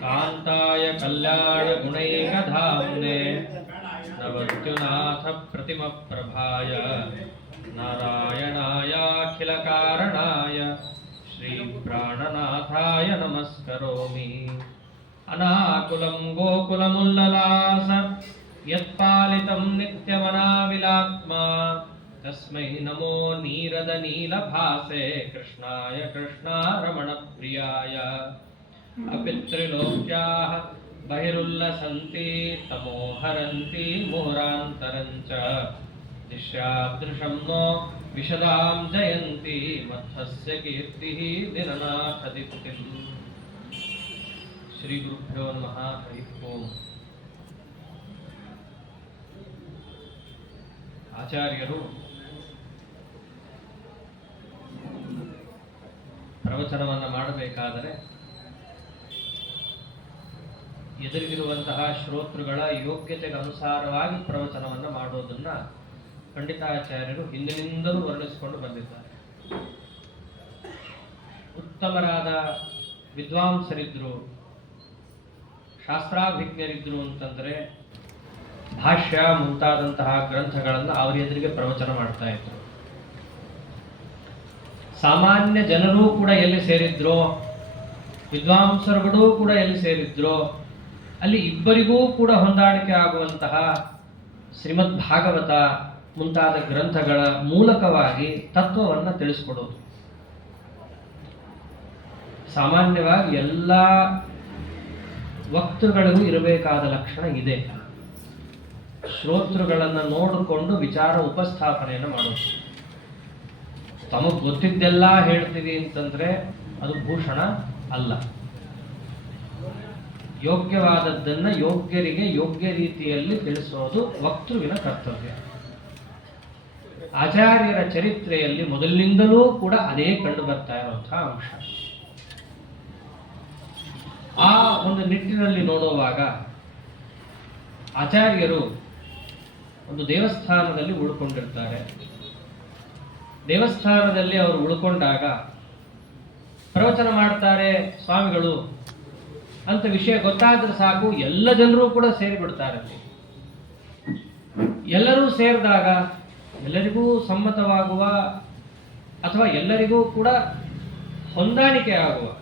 कांताय कल्याण गुणैकधाम्ने नवद्युनाथ प्रतिम प्रभाय नारायणायाखिल कारणाय श्री प्राणनाथाय नमस्करोमि। अनाकुलं गोकुलमुल्ललास यत्पालितं नित्यमनाविलात्मा तस्मै नमो नीरद नीलभासे कृष्णाय कृष्णारमणप्रियाय। अपितृलोक्याः बहिरुल्लसन्ति तमोहरन्ति मुहुरान्तरञ्च दिश्यादृशं नो विशदां जयन्ति मत्थस्य कीर्तिः दिननाथदीप्तिम्। श्री गुरुभ्यो नमः। हरि ओम। ಆಚಾರ್ಯರು ಪ್ರವಚನವನ್ನು ಮಾಡಬೇಕಾದರೆ ಎದುರಿಗಿರುವಂತಹ ಶ್ರೋತೃಗಳ ಯೋಗ್ಯತೆಗೆ ಅನುಸಾರವಾಗಿ ಪ್ರವಚನವನ್ನು ಮಾಡೋದನ್ನ ಪಂಡಿತಾಚಾರ್ಯರು ಹಿಂದಿನಿಂದಲೂ ವರ್ಣಿಸಿಕೊಂಡು ಬಂದಿದ್ದಾರೆ. ಉತ್ತಮರಾದ ವಿದ್ವಾಂಸರಿದ್ರು, ಶಾಸ್ತ್ರಾಭಿಜ್ಞರಿದ್ರು ಅಂತಂದ್ರೆ ಭಾಷ್ಯ ಮುಂತಾದಂತಹ ಗ್ರಂಥಗಳನ್ನು ಅವರ ಎದುರಿಗೆ ಪ್ರವಚನ ಮಾಡ್ತಾ ಇದ್ರು. ಸಾಮಾನ್ಯ ಜನರೂ ಕೂಡ ಎಲ್ಲಿ ಸೇರಿದ್ರೋ, ವಿದ್ವಾಂಸರುಗಳೂ ಕೂಡ ಎಲ್ಲಿ ಸೇರಿದ್ರೋ ಅಲ್ಲಿ ಇಬ್ಬರಿಗೂ ಕೂಡ ಹೊಂದಾಣಿಕೆ ಆಗುವಂತಹ ಶ್ರೀಮದ್ ಭಾಗವತ ಮುಂತಾದ ಗ್ರಂಥಗಳ ಮೂಲಕವಾಗಿ ತತ್ವವನ್ನು ತಿಳಿಸ್ಕೊಡೋದು. ಸಾಮಾನ್ಯವಾಗಿ ಎಲ್ಲ ವಕ್ತೃಗಳಿಗೂ ಇರಬೇಕಾದ ಲಕ್ಷಣ ಇದೆ. ಶ್ರೋತೃಗಳನ್ನು ನೋಡಿಕೊಂಡು ವಿಚಾರ ಉಪಸ್ಥಾಪನೆಯನ್ನು ಮಾಡೋದು. ತಮಗೆ ಗೊತ್ತಿದ್ದೆಲ್ಲ ಹೇಳ್ತೀವಿ ಅಂತಂದ್ರೆ ಅದು ಭೂಷಣ ಅಲ್ಲ. ಯೋಗ್ಯವಾದದ್ದನ್ನ ಯೋಗ್ಯರಿಗೆ ಯೋಗ್ಯ ರೀತಿಯಲ್ಲಿ ತಿಳಿಸೋದು ವಕ್ತೃವಿನ ಕರ್ತವ್ಯ. ಆಚಾರ್ಯರ ಚರಿತ್ರೆಯಲ್ಲಿ ಮೊದಲಿನಿಂದಲೂ ಕೂಡ ಅದೇ ಕಂಡು ಬರ್ತಾ ಇರುವಂತಹ ಅಂಶ. ಆ ಒಂದು ನಿಟ್ಟಿನಲ್ಲಿ ನೋಡುವಾಗ ಆಚಾರ್ಯರು ಒಂದು ದೇವಸ್ಥಾನದಲ್ಲಿ ಉಳ್ಕೊಂಡಿರ್ತಾರೆ. ದೇವಸ್ಥಾನದಲ್ಲಿ ಅವರು ಉಳ್ಕೊಂಡಾಗ ಪ್ರವಚನ ಮಾಡ್ತಾರೆ ಸ್ವಾಮಿಗಳು ಅಂತ ವಿಷಯ ಗೊತ್ತಾದ್ರೆ ಸಾಕು, ಎಲ್ಲ ಜನರು ಕೂಡ ಸೇರಿಬಿಡ್ತಾರೆ. ಎಲ್ಲರೂ ಸೇರಿದಾಗ ಎಲ್ಲರಿಗೂ ಸಮ್ಮತವಾಗುವ ಅಥವಾ ಎಲ್ಲರಿಗೂ ಕೂಡ ಹೊಂದಾಣಿಕೆ ಆಗುವ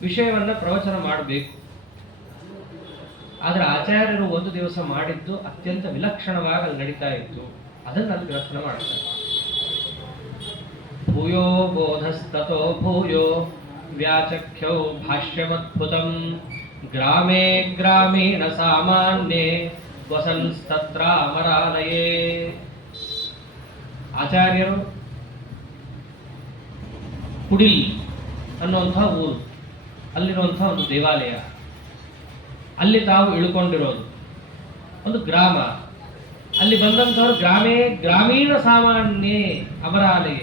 ವಿಷಯವನ್ನು ಪ್ರವಚನ ಮಾಡಬೇಕು. ಆದರೆ ಆಚಾರ್ಯರು ಒಂದು ದಿವಸ ಮಾಡಿದ್ದು ಅತ್ಯಂತ ವಿಲಕ್ಷಣವಾಗಿ ಅಲ್ಲಿ ನಡೀತಾ ಇತ್ತು. ಅದನ್ನು ಅಲ್ಲಿ ಗ್ರಹಣ ಮಾಡ್ತಾರೆ. ಭೂಯೋ ಬೋಧಸ್ತೋ ಭೂಯೋ ವ್ಯಾಚಖ್ಯೌ ಭಾಷ್ಯಮದ್ಭುತಂ ಗ್ರಾಮೇ ಗ್ರಾಮೀಣ ಸಾಮಾನ್ಯೇ ವಸಂಸ್ತತ್ರ ಅಮರಾಲಯೇ. ಆಚಾರ್ಯರು ಕುಡಿಲ್ ಅನ್ನುವಂಥ ಊರು, ಅಲ್ಲಿರುವಂಥ ಒಂದು ದೇವಾಲಯ, ಅಲ್ಲಿ ತಾವು ಇಳ್ಕೊಂಡಿರೋದು ಒಂದು ಗ್ರಾಮ. ಅಲ್ಲಿ ಬಂದಂಥವ್ರು ಗ್ರಾಮೇ ಗ್ರಾಮೀಣ ಸಾಮಾನ್ಯ ಅಮರಾಲಯ,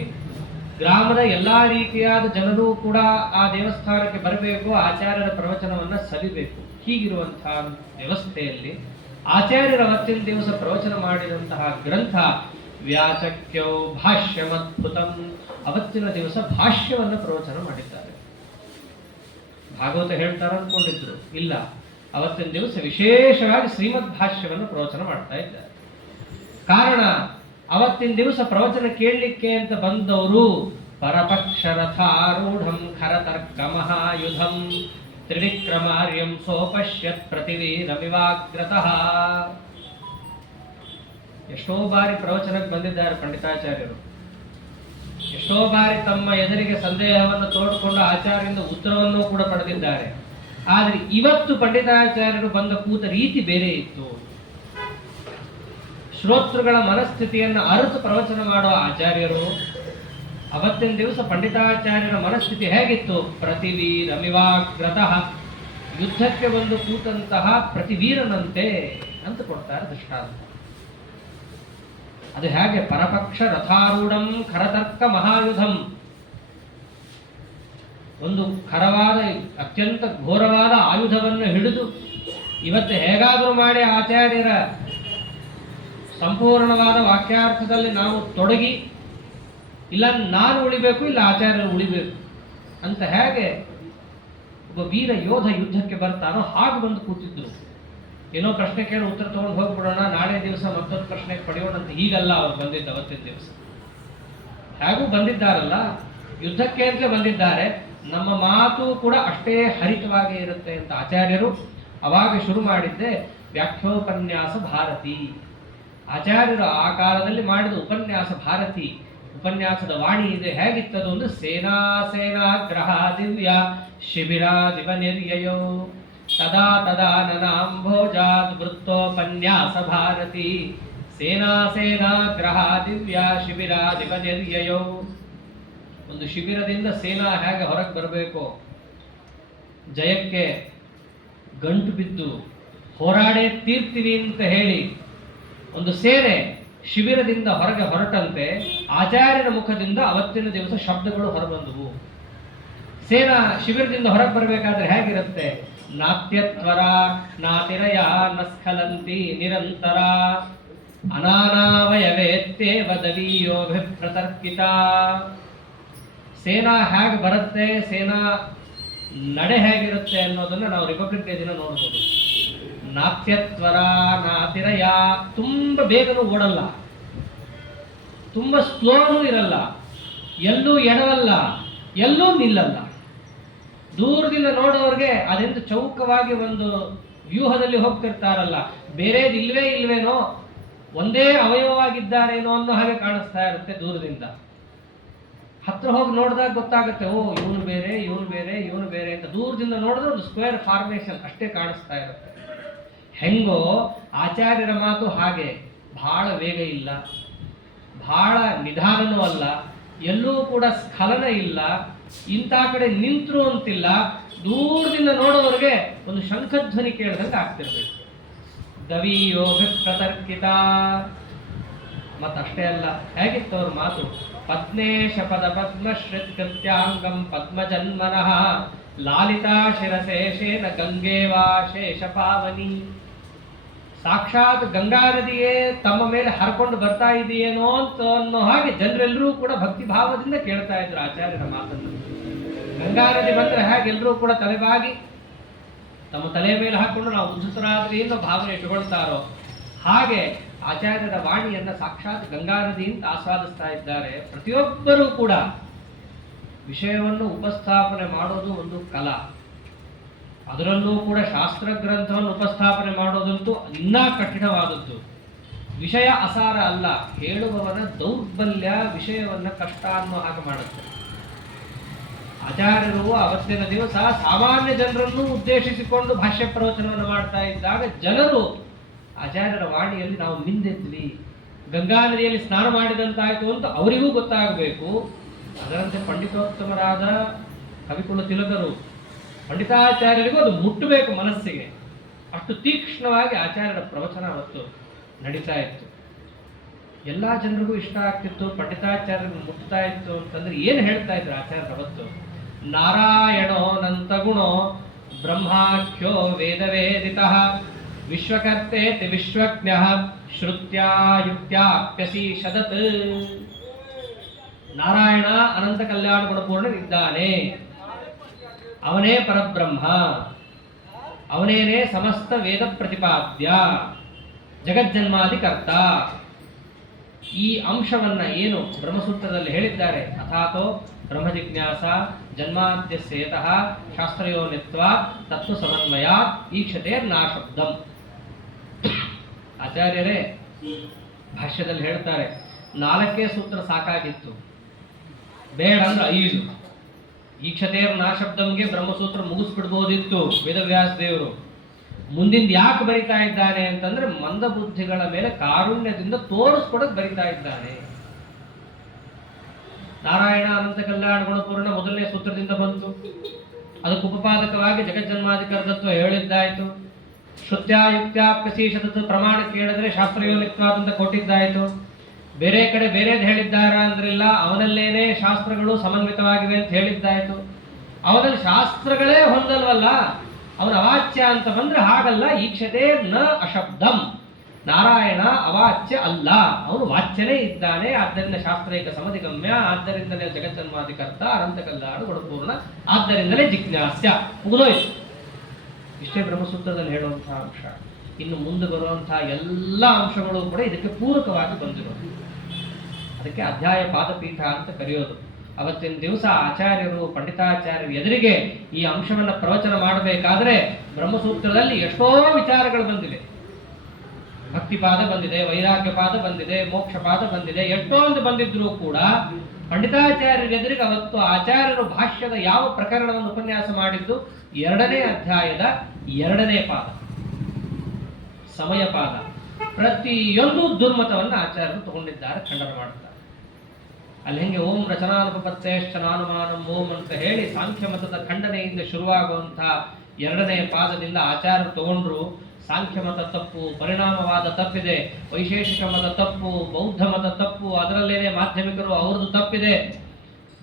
ಗ್ರಾಮದ ಎಲ್ಲಾ ರೀತಿಯಾದ ಜನರು ಕೂಡ ಆ ದೇವಸ್ಥಾನಕ್ಕೆ ಬರಬೇಕು, ಆಚಾರ್ಯರ ಪ್ರವಚನವನ್ನ ಸವಿಬೇಕು. ಹೀಗಿರುವಂತಹ ವ್ಯವಸ್ಥೆಯಲ್ಲಿ ಆಚಾರ್ಯರ ಅವತ್ತಿನ ದಿವಸ ಪ್ರವಚನ ಮಾಡಿದಂತಹ ಗ್ರಂಥ ವ್ಯಾಚಖ್ಯೌ ಭಾಷ್ಯಮದ್ಭುತಂ. ಅವತ್ತಿನ ದಿವಸ ಭಾಷ್ಯವನ್ನು ಪ್ರವಚನ ಮಾಡಿದ್ದಾರೆ. ಭಾಗವತ ಹೇಳ್ತಾರೆ ಅಂದ್ಕೊಂಡಿದ್ರು, ಇಲ್ಲ, ಅವತ್ತಿನ ದಿವಸ ವಿಶೇಷವಾಗಿ ಶ್ರೀಮದ್ ಭಾಷ್ಯವನ್ನು ಪ್ರವಚನ ಮಾಡ್ತಾ ಇದ್ದಾರೆ. ಕಾರಣ, ಅವತ್ತಿನ ದಿವಸ ಪ್ರವಚನ ಕೇಳಲಿಕ್ಕೆ ಅಂತ ಬಂದವರು ಪರಪಕ್ಷ ರಥಾರೂಢಂ ಖರತರ್ಕ ಮಹಾಯುಧಂ ತ್ರಿವಿಕ್ರಮಾರ್ಯಂ ಸೋಪಶ್ಯತ್ ಪ್ರತಿವೀರಮಿವಾಗ್ರತಃ. ಎಷ್ಟೋ ಬಾರಿ ಪ್ರವಚನಕ್ಕೆ ಬಂದಿದ್ದಾರೆ ಪಂಡಿತಾಚಾರ್ಯರು. ಎಷ್ಟೋ ಬಾರಿ ತಮ್ಮ ಎದುರಿಗೆ ಸಂದೇಹವನ್ನು ತೋಡಿಕೊಂಡು ಆಚಾರ್ಯರಿಂದ ಉತ್ತರವನ್ನು ಕೂಡ ಪಡೆದಿದ್ದಾರೆ. ಆದರೆ ಇವತ್ತು ಪಂಡಿತಾಚಾರ್ಯರು ಬಂದ ಕೂತ ರೀತಿ ಬೇರೆ ಇತ್ತು. ಶ್ರೋತೃಗಳ ಮನಸ್ಥಿತಿಯನ್ನು ಅರಿತು ಪ್ರವಚನ ಮಾಡುವ ಆಚಾರ್ಯರು. ಅವತ್ತಿನ ದಿವಸ ಪಂಡಿತಾಚಾರ್ಯರ ಮನಸ್ಥಿತಿ ಹೇಗಿತ್ತು? ಪ್ರತಿವೀರಮಿವಾಗ್ರತಃ, ಯುದ್ಧಕ್ಕೆ ಬಂದು ಕೂತಂತಹ ಪ್ರತಿವೀರನಂತೆ ಅಂತ ಕೊಡ್ತಾರೆ ದೃಷ್ಟಾಂತ. ಅದು ಹೇಗೆ? ಪರಪಕ್ಷ ರಥಾರೂಢಂ ಖರತರ್ಕ ಮಹಾಯುಧಂ. ಒಂದು ಖರವಾದ ಅತ್ಯಂತ ಘೋರವಾದ ಆಯುಧವನ್ನು ಹಿಡಿದು ಇವತ್ತು ಹೇಗಾದರೂ ಮಾಡಿ ಆಚಾರ್ಯರ ಸಂಪೂರ್ಣವಾದ ವಾಕ್ಯಾರ್ಥದಲ್ಲಿ ನಾವು ತೊಡಗಿ, ಇಲ್ಲ ನಾನು ಉಳಿಬೇಕು, ಇಲ್ಲ ಆಚಾರ್ಯರು ಉಳಿಬೇಕು ಅಂತ ಹೇಗೆ ಒಬ್ಬ ವೀರ ಯೋಧ ಯುದ್ಧಕ್ಕೆ ಬರ್ತಾನೋ ಹಾಗೆ ಬಂದು ಕೂತಿದ್ರು. ಏನೋ ಪ್ರಶ್ನೆ ಕೇಳಿ ಉತ್ತರ ತಗೊಂಡು ಹೋಗ್ಬಿಡೋಣ, ನಾಳೆ ದಿವಸ ಮತ್ತೊಂದು ಪ್ರಶ್ನೆ ಪಡೆಯೋಣ ಅಂತ ಹೀಗಲ್ಲ ಅವ್ರು ಬಂದಿದ್ದ ಅವತ್ತಿನ ದಿವಸ. ಹೇಗೂ ಬಂದಿದ್ದಾರಲ್ಲ, ಯುದ್ಧಕ್ಕೆ ಅಂತಲೇ ಬಂದಿದ್ದಾರೆ, ನಮ್ಮ ಮಾತು ಕೂಡ ಅಷ್ಟೇ ಹರಿತವಾಗಿ ಇರುತ್ತೆ ಅಂತ ಆಚಾರ್ಯರು ಅವಾಗ ಶುರು ಮಾಡಿದ್ದೆ ವ್ಯಾಖ್ಯೋಪನ್ಯಾಸ ಭಾರತಿ. ಆಚಾರ್ಯರು ಆ ಕಾಲದಲ್ಲಿ ಮಾಡಿದ ಉಪನ್ಯಾಸ ಭಾರತಿ, ಉಪನ್ಯಾಸದ ವಾಣಿ ಇದೆ. ಹೇಗಿತ್ತದು ಅಂದ್ರೆ ಸೇನಾ ಗ್ರಹ ದಿವ್ಯ ಶಿಬಿರಾದಿವ ನಿರ್ಯಯೋ ತದಾ ತದಾ ನನಾಂಭೋಜಾದ್ ವೃತ್ತೋಪನ್ಯಾಸ ಭಾರತಿ. ಸೇನಾ ಗ್ರಹ ದಿವ್ಯ ಶಿಬಿರಾದಿವ ನಿರ್ಯಯೋ. ಒಂದು ಶಿಬಿರದಿಂದ ಸೇನಾ ಹೇಗೆ ಹೊರಗೆ ಬರಬೇಕು, ಜಯಕ್ಕೆ ಗಂಟು ಬಿದ್ದು ಹೋರಾಡೇ ತೀರ್ತೀವಿ ಅಂತ ಹೇಳಿ ಒಂದು ಸೇನೆ ಶಿಬಿರದಿಂದ ಹೊರಗೆ ಹೊರಟಂತೆ ಆಚಾರ್ಯರ ಮುಖದಿಂದ ಅವತ್ತಿನ ದಿವಸ ಶಬ್ದಗಳು ಹೊರಬಂದವು. ಸೇನಾ ಶಿಬಿರದಿಂದ ಹೊರಗೆ ಬರಬೇಕಾದ್ರೆ ಹೇಗಿರುತ್ತೆ? ನಾತ್ಯತ್ವರ ನಾತಿರಯ ನಸ್ಖಲಂತಿ ನಿರಂತರ ಅನಾನಾವಯವೇ ವದವೀಯೋಭಿಪ್ರತರ್ಕಿತ. ಸೇನಾ ಹೇಗೆ ಬರುತ್ತೆ, ಸೇನಾ ನಡೆ ಹೇಗಿರುತ್ತೆ ಅನ್ನೋದನ್ನ ನಾವು ರಿಪಬ್ಲಿಕ್ ಡೇ ದಿನ ನೋಡ್ಬೋದು. ನಾತ್ಯತ್ವರ ನಾತಿರಯ, ತುಂಬ ಬೇಗನೂ ಓಡಲ್ಲ, ತುಂಬ ಸ್ಲೋನೂ ಇರಲ್ಲ, ಎಲ್ಲೂ ಎಡವಲ್ಲ, ಎಲ್ಲೂ ನಿಲ್ಲಲ್ಲ. ದೂರದಿಂದ ನೋಡೋರಿಗೆ ಅದೆಂದು ಚೌಕವಾಗಿ ಒಂದು ವ್ಯೂಹದಲ್ಲಿ ಹೋಗ್ತಿರ್ತಾರಲ್ಲ, ಬೇರೆದು ಇಲ್ವೇನೋ, ಒಂದೇ ಅವಯವವಾಗಿದ್ದಾರೇನೋ ಅನ್ನೋ ಹಾಗೆ ಕಾಣಿಸ್ತಾ ಇರುತ್ತೆ ದೂರದಿಂದ. ಹತ್ರ ಹೋಗಿ ನೋಡಿದಾಗ ಗೊತ್ತಾಗುತ್ತೆ, ಓ ಇವನು ಬೇರೆ ಇವನು ಬೇರೆ ಇವನು ಬೇರೆ ಅಂತ. ದೂರದಿಂದ ನೋಡಿದ್ರೆ ಒಂದು ಸ್ಕ್ವೇರ್ ಫಾರ್ಮೇಶನ್ ಅಷ್ಟೇ ಕಾಣಿಸ್ತಾ ಇರುತ್ತೆ. ಹೆಂಗೋ ಆಚಾರ್ಯರ ಮಾತು ಹಾಗೆ, ಬಹಳ ವೇಗ ಇಲ್ಲ, ಬಹಳ ನಿಧಾನನೂ ಅಲ್ಲ, ಎಲ್ಲೂ ಕೂಡ ಸ್ಖಲನ ಇಲ್ಲ, ಇಂಥ ಕಡೆ ನಿಂತರು ಅಂತಿಲ್ಲ. ದೂರದಿಂದ ನೋಡೋವರೆಗೆ ಒಂದು ಶಂಖಧ್ವನಿ ಕೇಳಿದಂಗೆ ಆಗ್ತಿರ್ಬೇಕು. ದವಿಯೋಭಿಪ್ರತರ್ಕಿತ. ಮತ್ತಷ್ಟೇ ಅಲ್ಲ, ಹೇಗಿತ್ತು ಅವ್ರ ಮಾತು? ಪದ್ಮೇಶ ಪದ ಪದ್ಮಶ್ರಿತ್ ಕೃತ್ಯಾಂಗಂ ಪದ್ಮಜನ್ಮನಃ ಲಾಲಿತಾ ಶಿರಶೇಷೇನ ಗಂಗೇವಾ ಶೇಷ ಪಾವನಿ. ಸಾಕ್ಷಾತ್ ಗಂಗಾ ನದಿಯೇ ತಮ್ಮ ಮೇಲೆ ಹರ್ಕೊಂಡು ಬರ್ತಾ ಇದೆಯೇನೋ ಅಂತ ಅನ್ನೋ ಹಾಗೆ ಜನರೆಲ್ಲರೂ ಕೂಡ ಭಕ್ತಿ ಭಾವದಿಂದ ಕೇಳ್ತಾ ಇದ್ರು ಆಚಾರ್ಯರ ಮಾತನ್ನು. ಗಂಗಾ ನದಿ ಬಂದ್ರೆ ಹಾಗೆ ಎಲ್ಲರೂ ಕೂಡ ತಲೆಬಾಗಿ ತಮ್ಮ ತಲೆ ಮೇಲೆ ಹಾಕೊಂಡು ನಾವು ಉದ್ಧತರಾದ್ರಿ ಅನ್ನೋ ಭಾವನೆ ಇಟ್ಟುಕೊಳ್ತಾರೋ ಹಾಗೆ ಆಚಾರ್ಯರ ವಾಣಿಯನ್ನ ಸಾಕ್ಷಾತ್ ಗಂಗಾ ನದಿಯಿಂದ ಆಸ್ವಾದಿಸ್ತಾ ಇದ್ದಾರೆ. ಪ್ರತಿಯೊಬ್ಬರೂ ಕೂಡ ವಿಷಯವನ್ನು ಉಪಸ್ಥಾಪನೆ ಮಾಡೋದು ಒಂದು ಕಲಾ. ಅದರಲ್ಲೂ ಕೂಡ ಶಾಸ್ತ್ರ ಗ್ರಂಥವನ್ನು ಉಪಸ್ಥಾಪನೆ ಮಾಡೋದಂತೂ ಇನ್ನೂ ಕಠಿಣವಾದದ್ದು. ವಿಷಯ ಅಸಾರ ಅಲ್ಲ, ಹೇಳುವವನ ದೌರ್ಬಲ್ಯ ವಿಷಯವನ್ನ ಕಷ್ಟ ಅನ್ನೋ ಹಾಗೆ ಮಾಡುತ್ತೆ. ಆಚಾರ್ಯರು ಅವತ್ತಿನ ದಿವಸ ಸಾಮಾನ್ಯ ಜನರನ್ನು ಉದ್ದೇಶಿಸಿಕೊಂಡು ಭಾಷ್ಯ ಪ್ರವಚನವನ್ನು ಮಾಡ್ತಾ ಇದ್ದಾಗ ಜನರು ಆಚಾರ್ಯರ ವಾಣಿಯಲ್ಲಿ ನಾವು ಮಿಂದೆದ್ವಿ, ಗಂಗಾ ನದಿಯಲ್ಲಿ ಸ್ನಾನ ಮಾಡಿದಂತಾಯ್ತು ಅಂತ ಅವರಿಗೂ ಗೊತ್ತಾಗಬೇಕು. ಅದರಂತೆ ಪಂಡಿತೋತ್ತಮರಾದ ಕವಿಕುಲ ತಿಲಕರು ಪಂಡಿತಾಚಾರ್ಯರಿಗೂ ಅದು ಮುಟ್ಟಬೇಕು ಮನಸ್ಸಿಗೆ. ಅಷ್ಟು ತೀಕ್ಷ್ಣವಾಗಿ ಆಚಾರ್ಯರ ಪ್ರವಚನ ಅವತ್ತು ನಡೀತಾ ಇತ್ತು. ಎಲ್ಲ ಜನರಿಗೂ ಇಷ್ಟ ಆಗ್ತಿತ್ತು, ಪಂಡಿತಾಚಾರ್ಯರಿಗೆ ಮುಟ್ತಾ ಇತ್ತು ಅಂತಂದ್ರೆ ಏನು ಹೇಳ್ತಾ ಇದ್ರು ಆಚಾರ್ಯರು ಅವತ್ತು? ನಾರಾಯಣೋ ನಂತಗುಣೋ ಬ್ರಹ್ಮಾಖ್ಯೋ ವೇದವೇದಿತಃ ವಿಶ್ವಕರ್ತೇತಿ ವಿಶ್ವಜ್ಞಃ ಶ್ರುತ್ಯಾ ಯುಕ್ತ್ಯಾಪ್ಯಸೀಷದತ್. ನಾರಾಯಣ ಅನಂತ ಕಲ್ಯಾಣ ಗುಣಪೂರ್ಣನಿದ್ದಾನೆ, ಅವನೇ ಪರಬ್ರಹ್ಮ, ಅವನೇನೇ ಸಮಸ್ತ ವೇದ ಪ್ರತಿಪಾದ್ಯ, ಜಗಜ್ಜನ್ಮಾದಿಕರ್ತ. ಈ ಅಂಶವನ್ನ ಏನು ಬ್ರಹ್ಮಸೂತ್ರದಲ್ಲಿ ಹೇಳಿದ್ದಾರೆ, ಅಥಾತೋ ಬ್ರಹ್ಮ ಜಿಜ್ಞಾಸ ಜನ್ಮಾದ್ಯಸ್ಯೇತಃ ಶಾಸ್ತ್ರಯೋನಿತ್ವ ತತ್ವ ಸಮನ್ವಯ ಈಕ್ಷತೆ ನಾಶಬ್ದಂ. ಆಚಾರ್ಯರೇ ಭಾಷ್ಯದಲ್ಲಿ ಹೇಳ್ತಾರೆ, 4 ಸೂತ್ರ ಸಾಕಾಗಿತ್ತು, ಬೇಡ ಅಂದ್ರೆ 5. ಈಕ್ಷತೆಯರ್ ನಾಶಬ್ದಂಗೆ ಬ್ರಹ್ಮಸೂತ್ರ ಮುಗಿಸ್ಬಿಡ್ಬೋದಿತ್ತು ವೇದವ್ಯಾಸ ದೇವರು. ಮುಂದಿಂದ ಯಾಕೆ ಬರಿತಾ ಇದ್ದಾನೆ ಅಂತಂದ್ರೆ ಮಂದಬುದ್ಧಿಗಳ ಮೇಲೆ ಕಾರುಣ್ಯದಿಂದ ತೋರಿಸ್ಕೊಡಕ್ ಬರಿತಾ ಇದ್ದಾನೆ. ನಾರಾಯಣ ಅನಂತ ಕಲ್ಯಾಣ ಗುಣಪೂರ್ಣ ಮೊದಲನೇ ಸೂತ್ರದಿಂದ ಬಂತು, ಅದಕ್ಕೆ ಉಪಪಾದಕವಾಗಿ ಜಗಜ್ಜನ್ಮಾಧಿಕರ್ತತ್ವ ಹೇಳಿದ್ದಾಯ್ತು. ಶ್ರುತ್ಯಾಯುಕ್ತ್ಯಾಪ್ಯಸೀಷದತ್ತು ಪ್ರಮಾಣ ಕೇಳಿದ್ರೆ ಶಾಸ್ತ್ರಯೋನಿತ್ವಾದಂತ ಕೊಟ್ಟಿದ್ದಾಯ್ತು. ಬೇರೆ ಕಡೆ ಬೇರೆದು ಹೇಳಿದ್ದಾರ ಅಂದ್ರಿಲ್ಲ, ಅವನಲ್ಲೇನೆ ಶಾಸ್ತ್ರಗಳು ಸಮನ್ವಿತವಾಗಿವೆ ಅಂತ ಹೇಳಿದ್ದಾಯ್ತು. ಅವನಲ್ಲಿ ಶಾಸ್ತ್ರಗಳೇ ಹೊಂದಲ್ವಲ್ಲ, ಅವನ ಅವಾಚ್ಯ ಅಂತ ಬಂದ್ರೆ ಹಾಗಲ್ಲ. ಈಕ್ಷತೆ ನ ಅಶಬ್ದಂ, ನಾರಾಯಣ ಅವಾಚ್ಯ ಅಲ್ಲ, ಅವನು ವಾಚ್ಯನೇ ಇದ್ದಾನೆ. ಆದ್ದರಿಂದ ಶಾಸ್ತ್ರೈಕ ಸಮಧಿಗಮ್ಯ, ಆದ್ದರಿಂದಲೇ ಜಗಜ್ಜನ್ಮಾಧಿಕರ್ತ, ಅನಂತ ಕಲ್ಯಾಣ ಗುಣಪೂರ್ಣ, ಆದ್ದರಿಂದಲೇ ಜಿಜ್ಞಾಸ್ಯ. ಮುಗಿದೋಯ್ತು. ಇಷ್ಟೇ ಬ್ರಹ್ಮಸೂತ್ರದಲ್ಲಿ ಹೇಳುವಂತಹ ಅಂಶ. ಇನ್ನು ಮುಂದೆ ಬರುವಂತಹ ಎಲ್ಲ ಅಂಶಗಳು ಕೂಡ ಇದಕ್ಕೆ ಪೂರಕವಾಗಿ ಬಂದಿರೋದು. ಅದಕ್ಕೆ ಅಧ್ಯಾಯ ಪಾದಪೀಠ ಅಂತ ಕರೆಯೋದು. ಅವತ್ತಿನ ದಿವಸ ಆಚಾರ್ಯರು, ಪಂಡಿತಾಚಾರ್ಯರು ಎದುರಿಗೆ ಈ ಅಂಶವನ್ನು ಪ್ರವಚನ ಮಾಡಬೇಕಾದ್ರೆ ಬ್ರಹ್ಮಸೂತ್ರದಲ್ಲಿ ಎಷ್ಟೋ ವಿಚಾರಗಳು ಬಂದಿವೆ. ಭಕ್ತಿಪಾದ ಬಂದಿದೆ, ವೈರಾಗ್ಯಪಾದ ಬಂದಿದೆ, ಮೋಕ್ಷಪಾದ ಬಂದಿದೆ, ಎಷ್ಟೊಂದು ಬಂದಿದ್ರೂ ಕೂಡ ಪಂಡಿತಾಚಾರ್ಯರ ಎದುರಿಗೆ ಅವತ್ತು ಆಚಾರ್ಯರು ಭಾಷ್ಯದ ಯಾವ ಪ್ರಕರಣವನ್ನು ಉಪನ್ಯಾಸ ಮಾಡಿದ್ದು? 2ನೇ ಅಧ್ಯಾಯದ 2ನೇ ಪಾದ, ಸಮಯಪಾದ. ಪ್ರತಿಯೊಂದು ದುರ್ಮತವನ್ನು ಆಚಾರ್ಯರು ತಗೊಂಡಿದ್ದಾರೆ, ಖಂಡನ ಮಾಡ್ತಾರೆ. ಅಲ್ಲಿ ಹೆಂಗೆ ಓಂ ರಚನಾನುಪತ್ತೇಶ್ಚ ನಾನುಮಾನಂ ಓಂ ಅಂತ ಹೇಳಿ ಸಾಂಖ್ಯ ಮತದ ಖಂಡನೆಯಿಂದ ಶುರುವಾಗುವಂತಹ 2ನೇ ಪಾದದಿಂದ ಆಚಾರ್ಯರು ತಗೊಂಡ್ರು. ಸಾಂಖ್ಯ ಮತ ತಪ್ಪು, ಪರಿಣಾಮವಾದ ತಪ್ಪಿದೆ, ವೈಶೇಷಿಕ ಮತ ತಪ್ಪು, ಬೌದ್ಧ ಮತ ತಪ್ಪು, ಅದರಲ್ಲೇನೆ ಮಾಧ್ಯಮಿಕರು ಅವ್ರದ್ದು ತಪ್ಪಿದೆ.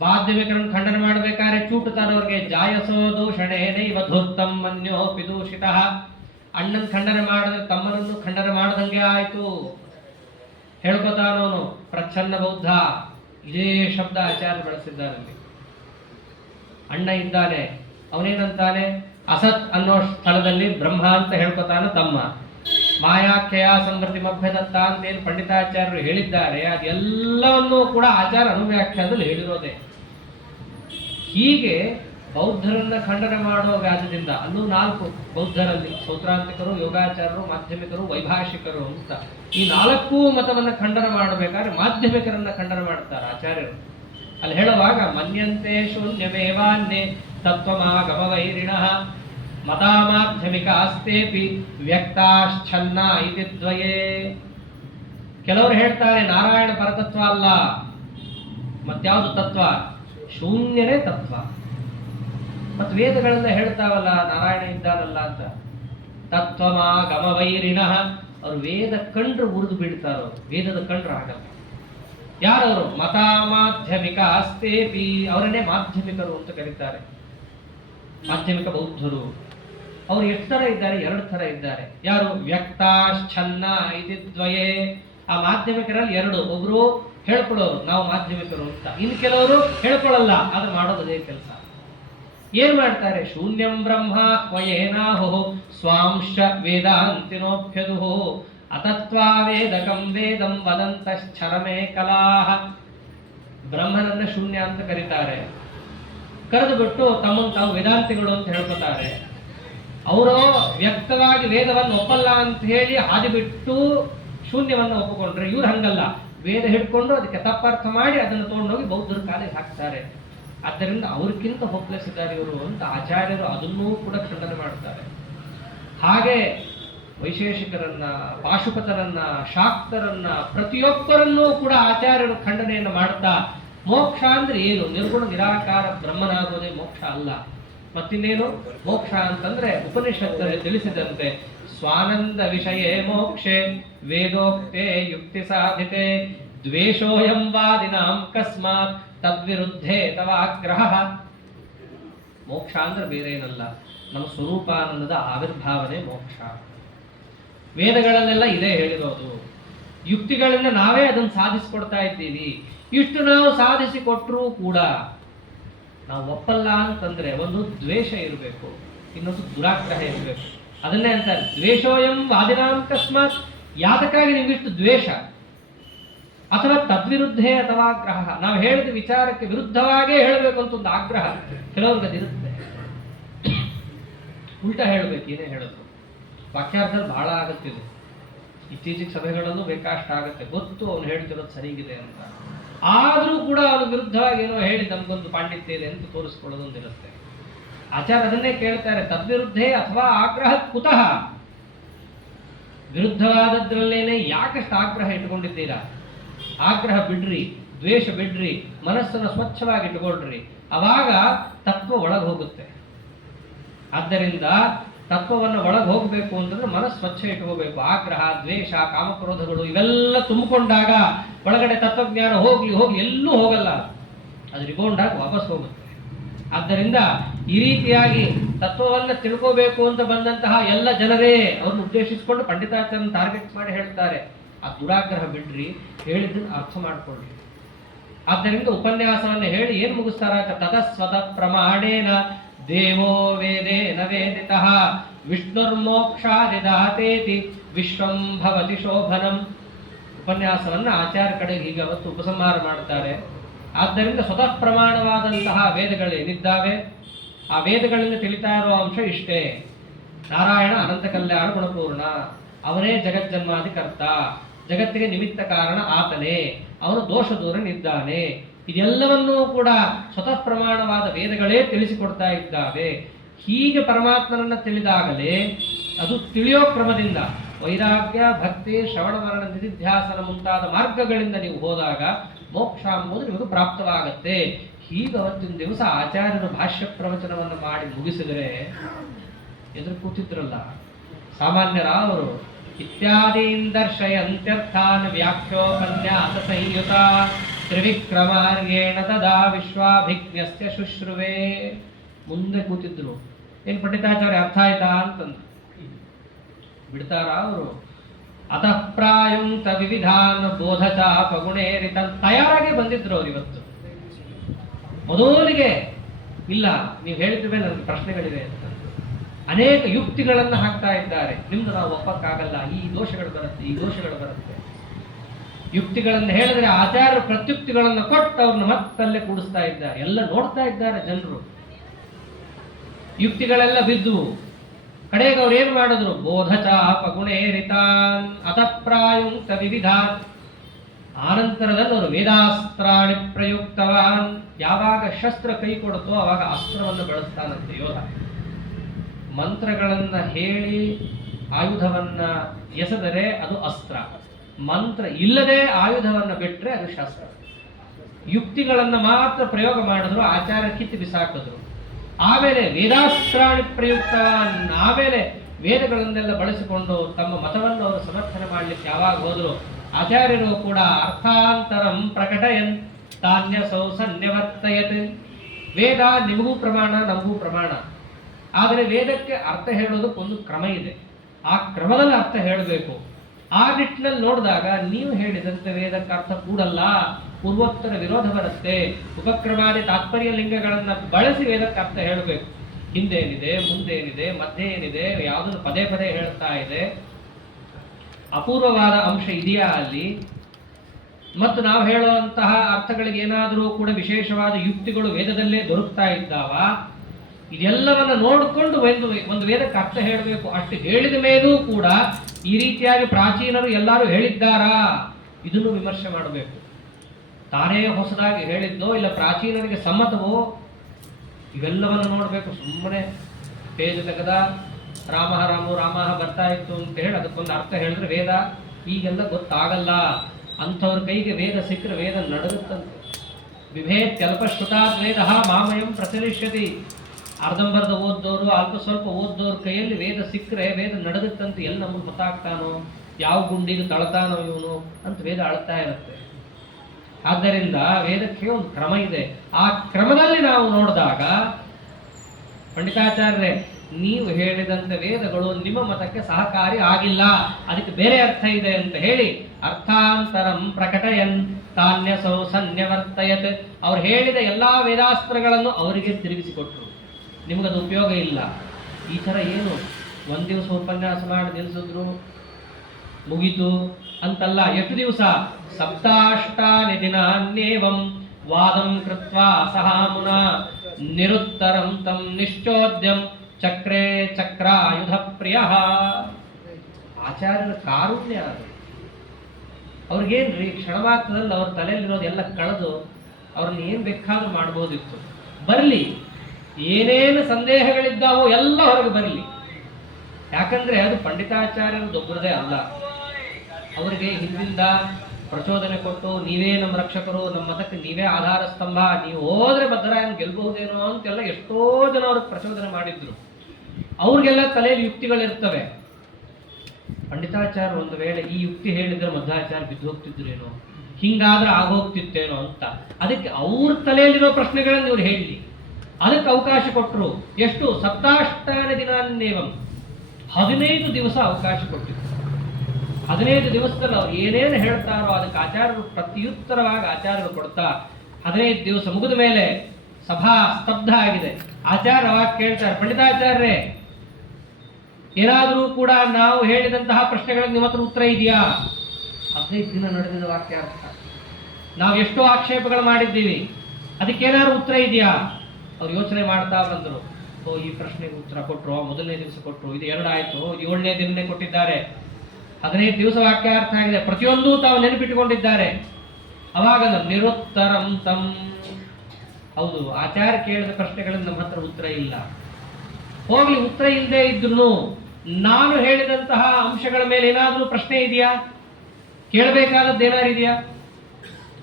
ಮಾಧ್ಯಮಿಕರನ್ನು ಖಂಡನೆ ಮಾಡಬೇಕಾದ್ರೆ ಚೂಟುತ್ತಾರವ್ರಿಗೆ ಜಾಯಸೋ ದೂಷಣೇನೈವ ಧೂರ್ತಂ ಮನ್ಯೋ ಪಿದೂಷಿತಃ. ಅಣ್ಣನ ಖಂಡನೆ ಮಾಡಿದ್ರೆ ತಮ್ಮನನ್ನು ಖಂಡನೆ ಮಾಡದಂಗೆ ಆಯ್ತು. ಹೇಳ್ಕೊತಾನವನು ಪ್ರಚ್ಛನ್ನ ಬೌದ್ಧ. ಇದೇ ಶಬ್ದ ಆಚಾರ್ಯ ಬಳಸಿದ್ದಾರಲ್ಲಿ. ಅಣ್ಣ ಇದ್ದಾನೆ, ಅವನೇನಂತಾನೆ? ಅಸತ್ ಅನ್ನೋ ಸ್ಥಳದಲ್ಲಿ ಬ್ರಹ್ಮ ಅಂತ ಹೇಳ್ಕೊತಾನ ತಮ್ಮ. ಮಾಯಾಖ್ಯಯ ಸಂವೃತಿ ಮಭ್ಯದತ್ತ ಅಂತೇನು ಪಂಡಿತಾಚಾರ್ಯರು ಹೇಳಿದ್ದಾರೆ, ಅದೆಲ್ಲವನ್ನೂ ಕೂಡ ಆಚಾರ್ಯ ಅನುವ್ಯಾಖ್ಯಾನದಲ್ಲಿ ಹೇಳಿರೋದೆ. ಹೀಗೆ ಬೌದ್ಧರನ್ನ ಖಂಡನೆ ಮಾಡೋ ವ್ಯಾಜದಿಂದ ಅಲ್ಲೂ 4 ಬೌದ್ಧರಲ್ಲಿ ಸೌತ್ರಾಂತಿಕರು, ಯೋಗಾಚಾರ್ಯರು, ಮಾಧ್ಯಮಿಕರು, ವೈಭಾಷಿಕರು ಅಂತ ಈ 4 ಮತವನ್ನ ಖಂಡನೆ ಮಾಡಬೇಕಾದ್ರೆ ಮಾಧ್ಯಮಿಕರನ್ನ ಖಂಡನೆ ಮಾಡ್ತಾರೆ ಆಚಾರ್ಯರು. ಅಲ್ಲಿ ಹೇಳುವಾಗ ಮನ್ಯಂತೆ ಶೂನ್ಯಮೇವಾನ್ಯೇ ತತ್ವಮಾಗಮ ವೈರಿಣಃ ಮತಾಮಾಧ್ಯಮಿಕ ಅಸ್ತೇಪಿ ವ್ಯಕ್ತಾಶ್ಚನ್ನ ಇತಿ ದ್ವಯೇ. ಕೆಲವರು ಹೇಳ್ತಾರೆ ನಾರಾಯಣ ಪರತತ್ವ ಅಲ್ಲ, ಮತ್ಯಾವುದು ತತ್ವ? ಶೂನ್ಯನೇ ತತ್ವ. ಮತ್ತು ವೇದಗಳೆಲ್ಲ ಹೇಳ್ತಾವಲ್ಲ ನಾರಾಯಣ ಇದ್ದಾನಲ್ಲ ಅಂತ. ತತ್ವಮಾಗಮ ವೈರಿಣಃ, ಅವ್ರು ವೇದ ಕಂಡ್ರೆ ಉರಿದು ಬಿಡ್ತಾರೋ, ವೇದದ ಕಂಡ್ರೆ ಆಗಲ್ಲ. ಯಾರವರು? ಮತಾಮಾಧ್ಯಮಿಕ ಅಸ್ತೇಪಿ, ಅವರನ್ನೇ ಮಾಧ್ಯಮಿಕರು ಅಂತ ಕರೀತಾರೆ. ಮಾಧ್ಯಮಿಕ ಬೌದ್ಧರು. ಅವರು ಎಷ್ಟು ಥರ ಇದ್ದಾರೆ? 2 ಥರ ಇದ್ದಾರೆ. ಯಾರು? ವ್ಯಕ್ತಾಶ್ಚನ್ನ ಇತಿ ದ್ವಯೇ. ಆ ಮಾಧ್ಯಮಿಕರಲ್ಲಿ 2. ಒಬ್ರು ಹೇಳ್ಕೊಳ್ಳೋರು ನಾವು ಮಾಧ್ಯಮಿಕರು ಅಂತ, ಇನ್ನು ಕೆಲವರು ಹೇಳ್ಕೊಳ್ಳಲ್ಲ, ಅದು ಮಾಡೋದು ಅದೇ ಕೆಲಸ. ಏನ್ ಮಾಡ್ತಾರೆ? ಶೂನ್ಯಂ ಬ್ರಹ್ಮ ಕ್ವಯೇನಾಹು ಸ್ವಾಂಶ ವೇದಾಂತಿನೋಭ್ಯದುಹು ಅತತ್ವಾ ವೇದಕಂ ವೇದಂ ವದಂತಶ್ಚರಮೇ ಕಲಾಹ. ಬ್ರಹ್ಮನನ್ನ ಶೂನ್ಯ ಅಂತ ಕರೀತಾರೆ, ಕರೆದು ಬಿಟ್ಟು ತಮ್ಮನ್ನು ತಾವು ವೇದಾಂತಿಗಳು ಅಂತ ಹೇಳ್ಕೊತಾರೆ. ಅವರು ವ್ಯಕ್ತವಾಗಿ ವೇದವನ್ನು ಒಪ್ಪಲ್ಲ ಅಂತ ಹೇಳಿ ಹಾದಿ ಬಿಟ್ಟು ಶೂನ್ಯವನ್ನು ಒಪ್ಪಿಕೊಂಡ್ರೆ, ಇವ್ರು ಹಂಗಲ್ಲ, ವೇದ ಹಿಡ್ಕೊಂಡು ಅದಕ್ಕೆ ತಪ್ಪರ್ಥ ಮಾಡಿ ಅದನ್ನು ತಗೊಂಡೋಗಿ ಬೌದ್ಧರ ಕಾಲಿಗೆ ಹಾಕ್ತಾರೆ. ಆದ್ದರಿಂದ ಅವ್ರಿಗಿಂತ ಹೋಪ್ಲೆಸ್ ಇದ್ದಾರೆ ಇವರು ಅಂತ ಆಚಾರ್ಯರು ಅದನ್ನೂ ಕೂಡ ಖಂಡನೆ ಮಾಡ್ತಾರೆ. ಹಾಗೆ ವೈಶೇಷಿಕರನ್ನ, ಪಾಶುಪತರನ್ನ, ಶಾಕ್ತರನ್ನ, ಪ್ರತಿಯೊಬ್ಬರನ್ನೂ ಕೂಡ ಆಚಾರ್ಯರು ಖಂಡನೆಯನ್ನು ಮಾಡ್ತಾ, ಮೋಕ್ಷ ಅಂದ್ರೆ ಏನು? ನಿರ್ಗುಣ ನಿರಾಕಾರ ಬ್ರಹ್ಮನಾಗೋದೇ ಮೋಕ್ಷ ಅಲ್ಲ. ಮತ್ತಿನ್ನೇನು ಮೋಕ್ಷ ಅಂತಂದ್ರೆ ಉಪನಿಷತ್ತಲ್ಲಿ ತಿಳಿಸಿದಂತೆ ಸ್ವಾನಂದ ವಿಷಯೇ ಮೋಕ್ಷೆ ವೇದೋಕ್ತೆ ಯುಕ್ತಿ ಸಾಧಿತೆ ದ್ವೇಷೋಯಂ ವಾದಿನಾಂ ಕಸ್ಮಾತ್ ತದ್ವಿರುದ್ಧೇ ತವಾಗ್ರಹ. ಮೋಕ್ಷ ಅಂದ್ರೆ ಬೇರೆ ಏನಲ್ಲ, ನಮ್ಮ ಸ್ವರೂಪಾನಂದದ ಆವಿರ್ಭಾವನೆ ಮೋಕ್ಷ. ವೇದಗಳಲ್ಲೆಲ್ಲ ಇದೇ ಹೇಳಿರೋದು. ಯುಕ್ತಿಗಳಿಂದ ನಾವೇ ಅದನ್ನು ಸಾಧಿಸಿಕೊಡ್ತಾ ಇದ್ದೀವಿ. ಇಷ್ಟು ನಾವು ಸಾಧಿಸಿಕೊಟ್ರೂ ಕೂಡ ನಾವು ಒಪ್ಪಲ್ಲ ಅಂತಂದ್ರೆ ಒಂದು ದ್ವೇಷ ಇರಬೇಕು, ಇನ್ನೊಂದು ದುರಾಗ್ರಹ ಇರಬೇಕು. ಅದನ್ನೇ ಅಂತಾರೆ ದ್ವೇಷೋಯಂ ವಾದಿನಾಂ ಕಸ್ಮಾತ್. ಯಾತಕ್ಕಾಗಿ ನಿಮ್ಗಿಷ್ಟು ದ್ವೇಷ? ಅಥವಾ ತದ್ವಿರುದ್ಧೇ ಅಥವಾ ಆಗ್ರಹ, ನಾವು ಹೇಳಿದ ವಿಚಾರಕ್ಕೆ ವಿರುದ್ಧವಾಗೇ ಹೇಳಬೇಕು ಅಂತ ಒಂದು ಆಗ್ರಹ ಕೆಲವ್ರಿಗೆ ಅದಿರುತ್ತೆ. ಉಲ್ಟಾ ಹೇಳಬೇಕು, ಏನೇ ಹೇಳೋದು. ವಾಕ್ಯಾರ್ಥದಲ್ಲಿ ಬಹಳ ಆಗುತ್ತಿದೆ. ಇತ್ತೀಚಿಗೆ ಸಭೆಗಳಲ್ಲೂ ಬೇಕಷ್ಟು ಆಗುತ್ತೆ, ಗೊತ್ತು ಅವನು ಹೇಳ್ತಿರೋದು ಸರಿಗಿದೆ ಅಂತ. ಆದರೂ ಕೂಡ ಅವನು ವಿರುದ್ಧವಾಗಿ ಏನೋ ಹೇಳಿ ನಮಗೊಂದು ಪಾಂಡಿತ್ಯ ಇದೆ ಅಂತ ತೋರಿಸ್ಕೊಳ್ಳೋದೊಂದಿರುತ್ತೆ. ಆಚಾರ ಅದನ್ನೇ ಕೇಳ್ತಾರೆ, ತದ್ವಿರುದ್ಧೇ ಅಥವಾ ಆಗ್ರಹ ಕುತಃ. ವಿರುದ್ಧವಾದದ್ರಲ್ಲೇನೆ ಯಾಕಷ್ಟು ಆಗ್ರಹ ಇಟ್ಕೊಂಡಿದ್ದೀರಾ? ಆಗ್ರಹ ಬಿಡ್ರಿ, ದ್ವೇಷ ಬಿಡ್ರಿ, ಮನಸ್ಸನ್ನು ಸ್ವಚ್ಛವಾಗಿ ಇಟ್ಕೊಳ್ರಿ, ಅವಾಗ ತತ್ವ ಒಳಗೆ ಹೋಗುತ್ತೆ. ಆದ್ದರಿಂದ ತತ್ವವನ್ನು ಒಳಗೆ ಹೋಗಬೇಕು ಅಂತಂದ್ರೆ ಮನಸ್ಸು ಸ್ವಚ್ಛ ಇಟ್ಕೋಬೇಕು. ಆಗ್ರಹ, ದ್ವೇಷ, ಕಾಮಕ್ರೋಧಗಳು ಇವೆಲ್ಲ ತುಂಬಿಕೊಂಡಾಗ ಒಳಗಡೆ ತತ್ವಜ್ಞಾನ ಹೋಗ್ಲಿ ಎಲ್ಲೂ ಹೋಗಲ್ಲ, ಅದು ರಿಬೌಂಡ್ ಆಗಿ ವಾಪಸ್ ಹೋಗುತ್ತೆ. ಆದ್ದರಿಂದ ಈ ರೀತಿಯಾಗಿ ತತ್ವವನ್ನ ತಿಳ್ಕೋಬೇಕು ಅಂತ ಬಂದಂತಹ ಎಲ್ಲ ಜನರೇ ಅವ್ರನ್ನ ಉದ್ದೇಶಿಸಿಕೊಂಡು ಪಂಡಿತಾಚಾರ್ಯನ ಟಾರ್ಗೆಟ್ ಮಾಡಿ ಹೇಳ್ತಾರೆ, ಆ ದುರಾಗ್ರಹ ಬಿಡ್ರಿ, ಹೇಳಿದ್ದನ್ನು ಅರ್ಥ ಮಾಡ್ಕೊಳ್ಳಿ. ಆದ್ದರಿಂದ ಉಪನ್ಯಾಸವನ್ನು ಹೇಳಿ ಏನ್ ಮುಗಿಸ್ತಾರ, ತತಸ್ವತ ಪ್ರಮಾಣೇನ ದೇವೋ ವೇದೇನ ವೇದಿತಃ ವಿಷ್ಣುರ್ಮೋಕ್ಷಾದಿದಾತೇತಿ ವಿಶ್ವಂ ಭವತಿ ಶೋಭನಂ. ಉಪನ್ಯಾಸವನ್ನ ಆಚಾರ್ಯ ಕಡೆಗೆ ಹೀಗೆ ಅವತ್ತು ಉಪಸಂಹಾರ ಮಾಡ್ತಾರೆ. ಆದ್ದರಿಂದ ಸ್ವತಃ ಪ್ರಮಾಣವಾದಂತಹ ವೇದಗಳೇನಿದ್ದಾವೆ, ಆ ವೇದಗಳಿಂದ ತಿಳಿತಾ ಇರುವ ಅಂಶ ಇಷ್ಟೇ: ನಾರಾಯಣ ಅನಂತ ಕಲ್ಯಾಣ ಗುಣಪೂರ್ಣ, ಅವನೇ ಜಗಜ್ಜನ್ಮಾಧಿಕರ್ತ, ಜಗತ್ತಿಗೆ ನಿಮಿತ್ತ ಕಾರಣ ಆತನೇ, ಅವನು ದೋಷ ದೂರನಿದ್ದಾನೆ. ಇದೆಲ್ಲವನ್ನೂ ಕೂಡ ಸ್ವತಃ ಪ್ರಮಾಣವಾದ ವೇದಗಳೇ ತಿಳಿಸಿಕೊಡ್ತಾ ಇದ್ದಾವೆ. ಹೀಗೆ ಪರಮಾತ್ಮನನ್ನ ತಿಳಿದಾಗಲೇ ಅದು ತಿಳಿಯೋ ಕ್ರಮದಿಂದ ವೈರಾಗ್ಯ, ಭಕ್ತಿ, ಶ್ರವಣ ಮರಣ, ನಿಧಿಧ್ಯಾಸನ ಮುಂತಾದ ಮಾರ್ಗಗಳಿಂದ ನೀವು ಹೋದಾಗ ಮೋಕ್ಷ ಎಂಬುದು ನಿಮಗೆ ಪ್ರಾಪ್ತವಾಗತ್ತೆ. ಹೀಗೆ ಅವತ್ತಿನ ದಿವಸ ಆಚಾರ್ಯರು ಭಾಷ್ಯ ಪ್ರವಚನವನ್ನು ಮಾಡಿ ಮುಗಿಸಿದರೆ ಎದುರು ಕೂತಿದ್ರಲ್ಲ ಸಾಮಾನ್ಯರ ಅವರು, ಇತ್ಯಾದೀನ್ ದರ್ಶಯಂತ್ಯರ್ಥಾನ್ ವ್ಯಾಖ್ಯೋಪನ್ಯಾಸ ಸಂಯುತ ತ್ರಿವಿಕ್ರಮಾರ್ಗೇಣ ತದಾ ವಿಶ್ವಾಭಿಜ್ಞಸ್ಯ ಶುಶ್ರುವೆ. ಮುಂದೆ ಕೂತಿದ್ರು, ಏನ್ ಪಂಡಿತಾಚಾರ್ಯ ಅರ್ಥ ಆಯ್ತಾ ಅಂತಂದ್ರು. ಬಿಡ್ತಾರ ಅವರು, ಅತಃ ಪ್ರಾಯುಂತ ವಿವಿಧಾನ್ ಬೋಧಚಾಪ ಗುಣೇರಿತ. ತಯಾರಾಗಿ ಬಂದಿದ್ರು ಅವ್ರು ಇವತ್ತು. ಮೊದಲಿಗೆ ಇಲ್ಲ, ನೀವು ಹೇಳಿದ ಮೇಲೆ ನನಗೆ ಪ್ರಶ್ನೆಗಳಿವೆ ಅಂತ ಅನೇಕ ಯುಕ್ತಿಗಳನ್ನು ಹಾಕ್ತಾ ಇದ್ದಾರೆ. ನಿಮ್ದು ನಾವು ಒಪ್ಪಕ್ಕಾಗಲ್ಲ, ಈ ದೋಷಗಳು ಬರುತ್ತೆ, ಈ ದೋಷಗಳು ಬರುತ್ತೆ. ಯುಕ್ತಿಗಳನ್ನು ಹೇಳಿದ್ರೆ ಆಚಾರ್ಯರು ಪ್ರತ್ಯುಕ್ತಿಗಳನ್ನು ಕೊಟ್ಟು ಅವ್ರನ್ನ ಮತ್ತಲ್ಲೇ ಕೂಡಿಸ್ತಾ ಇದ್ದಾರೆ. ಎಲ್ಲ ನೋಡ್ತಾ ಇದ್ದಾರೆ ಜನರು. ಯುಕ್ತಿಗಳೆಲ್ಲ ಬಿದ್ದು ಕಡೆಗೆ ಅವ್ರು ಏನ್ ಮಾಡಿದ್ರು, ಬೋಧಚಾಪ ಗುಣೇರಿತಾನ್ ಅತಃಪ್ರಾಯುಕ್ತ ವಿವಿಧಾನ್. ಆನಂತರದಲ್ಲಿ ಅವರು ವೇದಾಸ್ತ್ರಾಣಿ ಪ್ರಯುಕ್ತವಾನ್. ಯಾವಾಗ ಶಸ್ತ್ರ ಕೈ ಕೊಡುತ್ತೋ ಅವಾಗ ಅಸ್ತ್ರವನ್ನು ಬಳಸ್ತಾನಂತೆ ಯೋಧ. ಮಂತ್ರಗಳನ್ನ ಹೇಳಿ ಆಯುಧವನ್ನ ಎಸೆದರೆ ಅದು ಅಸ್ತ್ರ, ಮಂತ್ರ ಇಲ್ಲದೆ ಆಯುಧವನ್ನ ಬಿಟ್ರೆ ಅದು ಶಸ್ತ್ರ. ಯುಕ್ತಿಗಳನ್ನ ಮಾತ್ರ ಪ್ರಯೋಗ ಮಾಡಿದ್ರು, ಆಚಾರ್ಯ ಕಿತ್ತು ಬಿಸಾಕಿದ್ರು. ಆಮೇಲೆ ವೇದಾಸ್ತ್ರಾಣಿ ಪ್ರಯುಕ್ತವಾನ್, ಆಮೇಲೆ ವೇದಗಳನ್ನೆಲ್ಲ ಬಳಸಿಕೊಂಡು ತಮ್ಮ ಮತವನ್ನು ಅವರು ಸಮರ್ಥನೆ ಮಾಡಲಿಕ್ಕೆ ಯಾವಾಗ ಹೋದ್ರು, ಆಚಾರ್ಯರು ಕೂಡ ಅರ್ಥಾಂತರಂ ಪ್ರಕಟಯನ್ ತಾನ್ಯಸೌ ಸನ್ಯವರ್ತಯತ್. ವೇದ ನಿಮಗೂ ಪ್ರಮಾಣ, ನಮಗೂ ಪ್ರಮಾಣ. ಆದರೆ ವೇದಕ್ಕೆ ಅರ್ಥ ಹೇಳೋದಕ್ಕೊಂದು ಕ್ರಮ ಇದೆ, ಆ ಕ್ರಮದಲ್ಲಿ ಅರ್ಥ ಹೇಳಬೇಕು. ಆ ನಿಟ್ಟಿನಲ್ಲಿ ನೋಡಿದಾಗ ನೀವು ಹೇಳಿದಂತೆ ವೇದಕ್ಕೆ ಅರ್ಥ ಕೂಡಲ್ಲ, ಪೂರ್ವೋತ್ತರ ವಿರೋಧ ಬರುತ್ತೆ. ಉಪಕ್ರಮಾದಿ ತಾತ್ಪರ್ಯ ಲಿಂಗಗಳನ್ನ ಬಳಸಿ ವೇದಕ್ಕೆ ಅರ್ಥ ಹೇಳಬೇಕು. ಹಿಂದೇನಿದೆ, ಮುಂದೇನಿದೆ, ಮಧ್ಯೆ ಏನಿದೆ, ಯಾವುದನ್ನು ಪದೇ ಪದೇ ಹೇಳ್ತಾ ಇದೆ, ಅಪೂರ್ವವಾದ ಅಂಶ ಇದೆಯಾ ಅಲ್ಲಿ, ಮತ್ತು ನಾವು ಹೇಳುವಂತಹ ಅರ್ಥಗಳಿಗೆ ಏನಾದರೂ ಕೂಡ ವಿಶೇಷವಾದ ಯುಕ್ತಿಗಳು ವೇದದಲ್ಲೇ ದೊರಕ್ತಾ ಇದ್ದಾವ, ಇದೆಲ್ಲವನ್ನ ನೋಡಿಕೊಂಡು ಒಂದು ವೇದಕ್ಕೆ ಅರ್ಥ ಹೇಳಬೇಕು. ಅಷ್ಟು ಹೇಳಿದ ಮೇಲೂ ಕೂಡ ಈ ರೀತಿಯಾಗಿ ಪ್ರಾಚೀನರು ಎಲ್ಲರೂ ಹೇಳಿದ್ದಾರಾ, ಇದನ್ನು ವಿಮರ್ಶೆ ಮಾಡಬೇಕು. ತಾನೇ ಹೊಸದಾಗಿ ಹೇಳಿದ್ದೋ ಇಲ್ಲ ಪ್ರಾಚೀನರಿಗೆ ಸಮ್ಮತವೋ, ಇವೆಲ್ಲವನ್ನು ನೋಡಬೇಕು. ಸುಮ್ಮನೆ ಪೇಜ್ ತೆಗೆದ ರಾಮ ರಾಮು ರಾಮ ಬರ್ತಾ ಇತ್ತು ಅಂತ ಹೇಳಿ ಅದಕ್ಕೊಂದು ಅರ್ಥ ಹೇಳಿದ್ರೆ ವೇದ ಈಗೆಲ್ಲ ಗೊತ್ತಾಗಲ್ಲ. ಅಂಥವ್ರ ಕೈಗೆ ವೇದ ಸಿಕ್ಕರೆ ವೇದ ನಡುಗುತ್ತಂತೆ. ವಿಭೇತ್ಯಲ್ಪ ಶ್ರುತಾತ್ ವೇದ ಮಾಮಯಂ ಪ್ರಚಲಿಷ್ಯತಿ. ಅರ್ಧಂಬರ್ಧ ಓದ್ದವರು, ಅಲ್ಪ ಸ್ವಲ್ಪ ಓದ್ದವ್ರ ಕೈಯಲ್ಲಿ ವೇದ ಸಿಕ್ಕರೆ ವೇದ ನಡುಗುತ್ತಂತೆ. ಎಲ್ಲಿ ನಮಗೆ ಗೊತ್ತಾಗ್ತಾನೋ, ಯಾವ ಗುಂಡಿಗೆ ತಳತಾನೋ ಇವನು ಅಂತ ವೇದ ಅಳ್ತಾ ಇರುತ್ತೆ. ಆದ್ದರಿಂದ ವೇದಕ್ಕೆ ಒಂದು ಕ್ರಮ ಇದೆ. ಆ ಕ್ರಮದಲ್ಲಿ ನಾವು ನೋಡಿದಾಗ ಪಂಡಿತಾಚಾರ್ಯರೇ, ನೀವು ಹೇಳಿದಂತೆ ವೇದಗಳು ನಿಮ್ಮ ಮತಕ್ಕೆ ಸಹಕಾರಿ ಆಗಿಲ್ಲ, ಅದಕ್ಕೆ ಬೇರೆ ಅರ್ಥ ಇದೆ ಅಂತ ಹೇಳಿ ಅರ್ಥಾಂತರಂ ಪ್ರಕಟಯನ್ ತಾನ್ಯಸೌ ಸನ್ಯವರ್ತಯತ್. ಅವ್ರು ಹೇಳಿದ ಎಲ್ಲಾ ವೇದಾಸ್ತ್ರಗಳನ್ನು ಅವರಿಗೆ ತಿರುಗಿಸಿಕೊಟ್ರು. ನಿಮಗದು ಉಪಯೋಗ ಇಲ್ಲ. ಈ ಥರ ಏನು ಒಂದು ದಿವಸ ಉಪನ್ಯಾಸ ಮಾಡಿ ನಿಲ್ಲಿಸಿದ್ರು ಮುಗೀತು ಅಂತಲ್ಲ. ಎಷ್ಟು ದಿವಸ? ಸಪ್ತಾಷ್ಟಾನಿ ದಿನಾನ್ಯೇವಂ ವಾದಂ ಕೃತ್ವಾ ಸಹಾಮುನ ನಿರುತ್ತರಂ ತಂ ನಿಶ್ಚೋದ್ಯಂ ಚಕ್ರೇ ಚಕ್ರಾಯುಧ ಪ್ರಿಯ. ಆಚಾರ್ಯರ ಕಾರುಣ್ಯ ಅದು. ಅವ್ರಿಗೇನ್ರಿ ಕ್ಷಣ ಮಾತ್ರದಲ್ಲಿ ಅವ್ರ ತಲೆಯಲ್ಲಿರೋದು ಎಲ್ಲ ಕಳೆದು ಅವ್ರನ್ನ ಏನ್ ಬೇಕಾದ್ರೂ ಮಾಡ್ಬೋದಿತ್ತು. ಬರಲಿ, ಏನೇನು ಸಂದೇಹಗಳಿದ್ದಾವೋ ಎಲ್ಲ ಹೊರಗೆ ಬರಲಿ. ಯಾಕಂದ್ರೆ ಅದು ಪಂಡಿತಾಚಾರ್ಯರದೊಬ್ಬರದೇ ಅಲ್ಲ. ಅವರಿಗೆ ಹಿಂದಿಂದ ಪ್ರಚೋದನೆ ಕೊಟ್ಟು ನೀವೇ ನಮ್ಮ ರಕ್ಷಕರು, ನಮ್ಮ ಮತಕ್ಕೆ ನೀವೇ ಆಧಾರ ಸ್ತಂಭ, ನೀವು ಹೋದ್ರೆ ಭದ್ರಾಯನ್ ಗೆಲ್ಬಹುದೇನೋ ಅಂತೆಲ್ಲ ಎಷ್ಟೋ ಜನ ಅವ್ರಿಗೆ ಪ್ರಚೋದನೆ ಮಾಡಿದ್ರು. ಅವ್ರಿಗೆಲ್ಲ ತಲೆಯಲ್ಲಿ ಯುಕ್ತಿಗಳಿರ್ತವೆ. ಪಂಡಿತಾಚಾರ್ಯ ಒಂದು ವೇಳೆ ಈ ಯುಕ್ತಿ ಹೇಳಿದ್ರೆ ಮಧ್ವಾಚಾರ್ಯ ಬಿದ್ದು ಹೋಗ್ತಿದ್ರೇನೋ, ಹಿಂಗಾದ್ರೆ ಆಗೋಗ್ತಿತ್ತೇನೋ ಅಂತ. ಅದಕ್ಕೆ ಅವ್ರ ತಲೆಯಲ್ಲಿರೋ ಪ್ರಶ್ನೆಗಳನ್ನು ಇವ್ರು ಹೇಳಿ, ಅದಕ್ಕೆ ಅವಕಾಶ ಕೊಟ್ಟರು. ಎಷ್ಟು? ಸಪ್ತಾಷ್ಟಾನ ದಿನಾನ್ನೇವಂ, 15 ದಿವಸ ಅವಕಾಶ ಕೊಟ್ಟಿದ್ರು. 15 ದಿವಸದಲ್ಲಿ ಅವ್ರು ಏನೇನು ಹೇಳ್ತಾರೋ ಅದಕ್ಕೆ ಆಚಾರ್ಯರು ಪ್ರತ್ಯುತ್ತರವಾಗಿ ಆಚಾರ್ಯರು ಕೊಡ್ತಾ 15 ದಿವಸ ಮುಗಿದ ಮೇಲೆ ಸಭಾ ಸ್ತಬ್ಧ ಆಗಿದೆ. ಆಚಾರ್ಯ ಅವಾಗ ಕೇಳ್ತಾರೆ, ಪಂಡಿತಾಚಾರ್ಯರೇ, ಏನಾದರೂ ಕೂಡ ನಾವು ಹೇಳಿದಂತಹ ಪ್ರಶ್ನೆಗಳಿಗೆ ನಿಮ್ಮ ಹತ್ರ ಉತ್ತರ ಇದೆಯಾ? 15 ದಿನ ನಡೆದಿದ್ದ ವಾಕ್ಯಾರ್ಥ. ನಾವು ಎಷ್ಟೋ ಆಕ್ಷೇಪಗಳು ಮಾಡಿದ್ದೀವಿ, ಅದಕ್ಕೇನಾದ್ರು ಉತ್ತರ ಇದೆಯಾ? ಅವ್ರು ಯೋಚನೆ ಮಾಡ್ತಾ ಬಂದರು. ಈ ಪ್ರಶ್ನೆಗೆ ಉತ್ತರ ಕೊಟ್ಟರು, ಮೊದಲನೇ ದಿವಸ ಕೊಟ್ಟರು, ಇದು 2 ಆಯಿತು, 7ನೇ ದಿನನೇ ಕೊಟ್ಟಿದ್ದಾರೆ. 15 ದಿವಸ ವಾಕ್ಯಾರ್ಥ ಆಗಿದೆ, ಪ್ರತಿಯೊಂದೂ ತಾವು ನೆನಪಿಟ್ಟುಕೊಂಡಿದ್ದಾರೆ. ಅವಾಗ ನಿರುತ್ತರಂ ತಂ, ಹೌದು, ಆಚಾರ್ಯ ಕೇಳಿದ ಪ್ರಶ್ನೆಗಳಿಗೆ ನಮ್ಮ ಹತ್ರ ಉತ್ತರ ಇಲ್ಲ. ಹೋಗ್ಲಿ, ಉತ್ತರ ಇಲ್ಲದೆ ಇದ್ರು ನಾನು ಹೇಳಿದಂತಹ ಅಂಶಗಳ ಮೇಲೆ ಏನಾದರೂ ಪ್ರಶ್ನೆ ಇದೆಯಾ? ಕೇಳಬೇಕಾದದ್ದು ಏನಾದ್ರು ಇದೆಯಾ?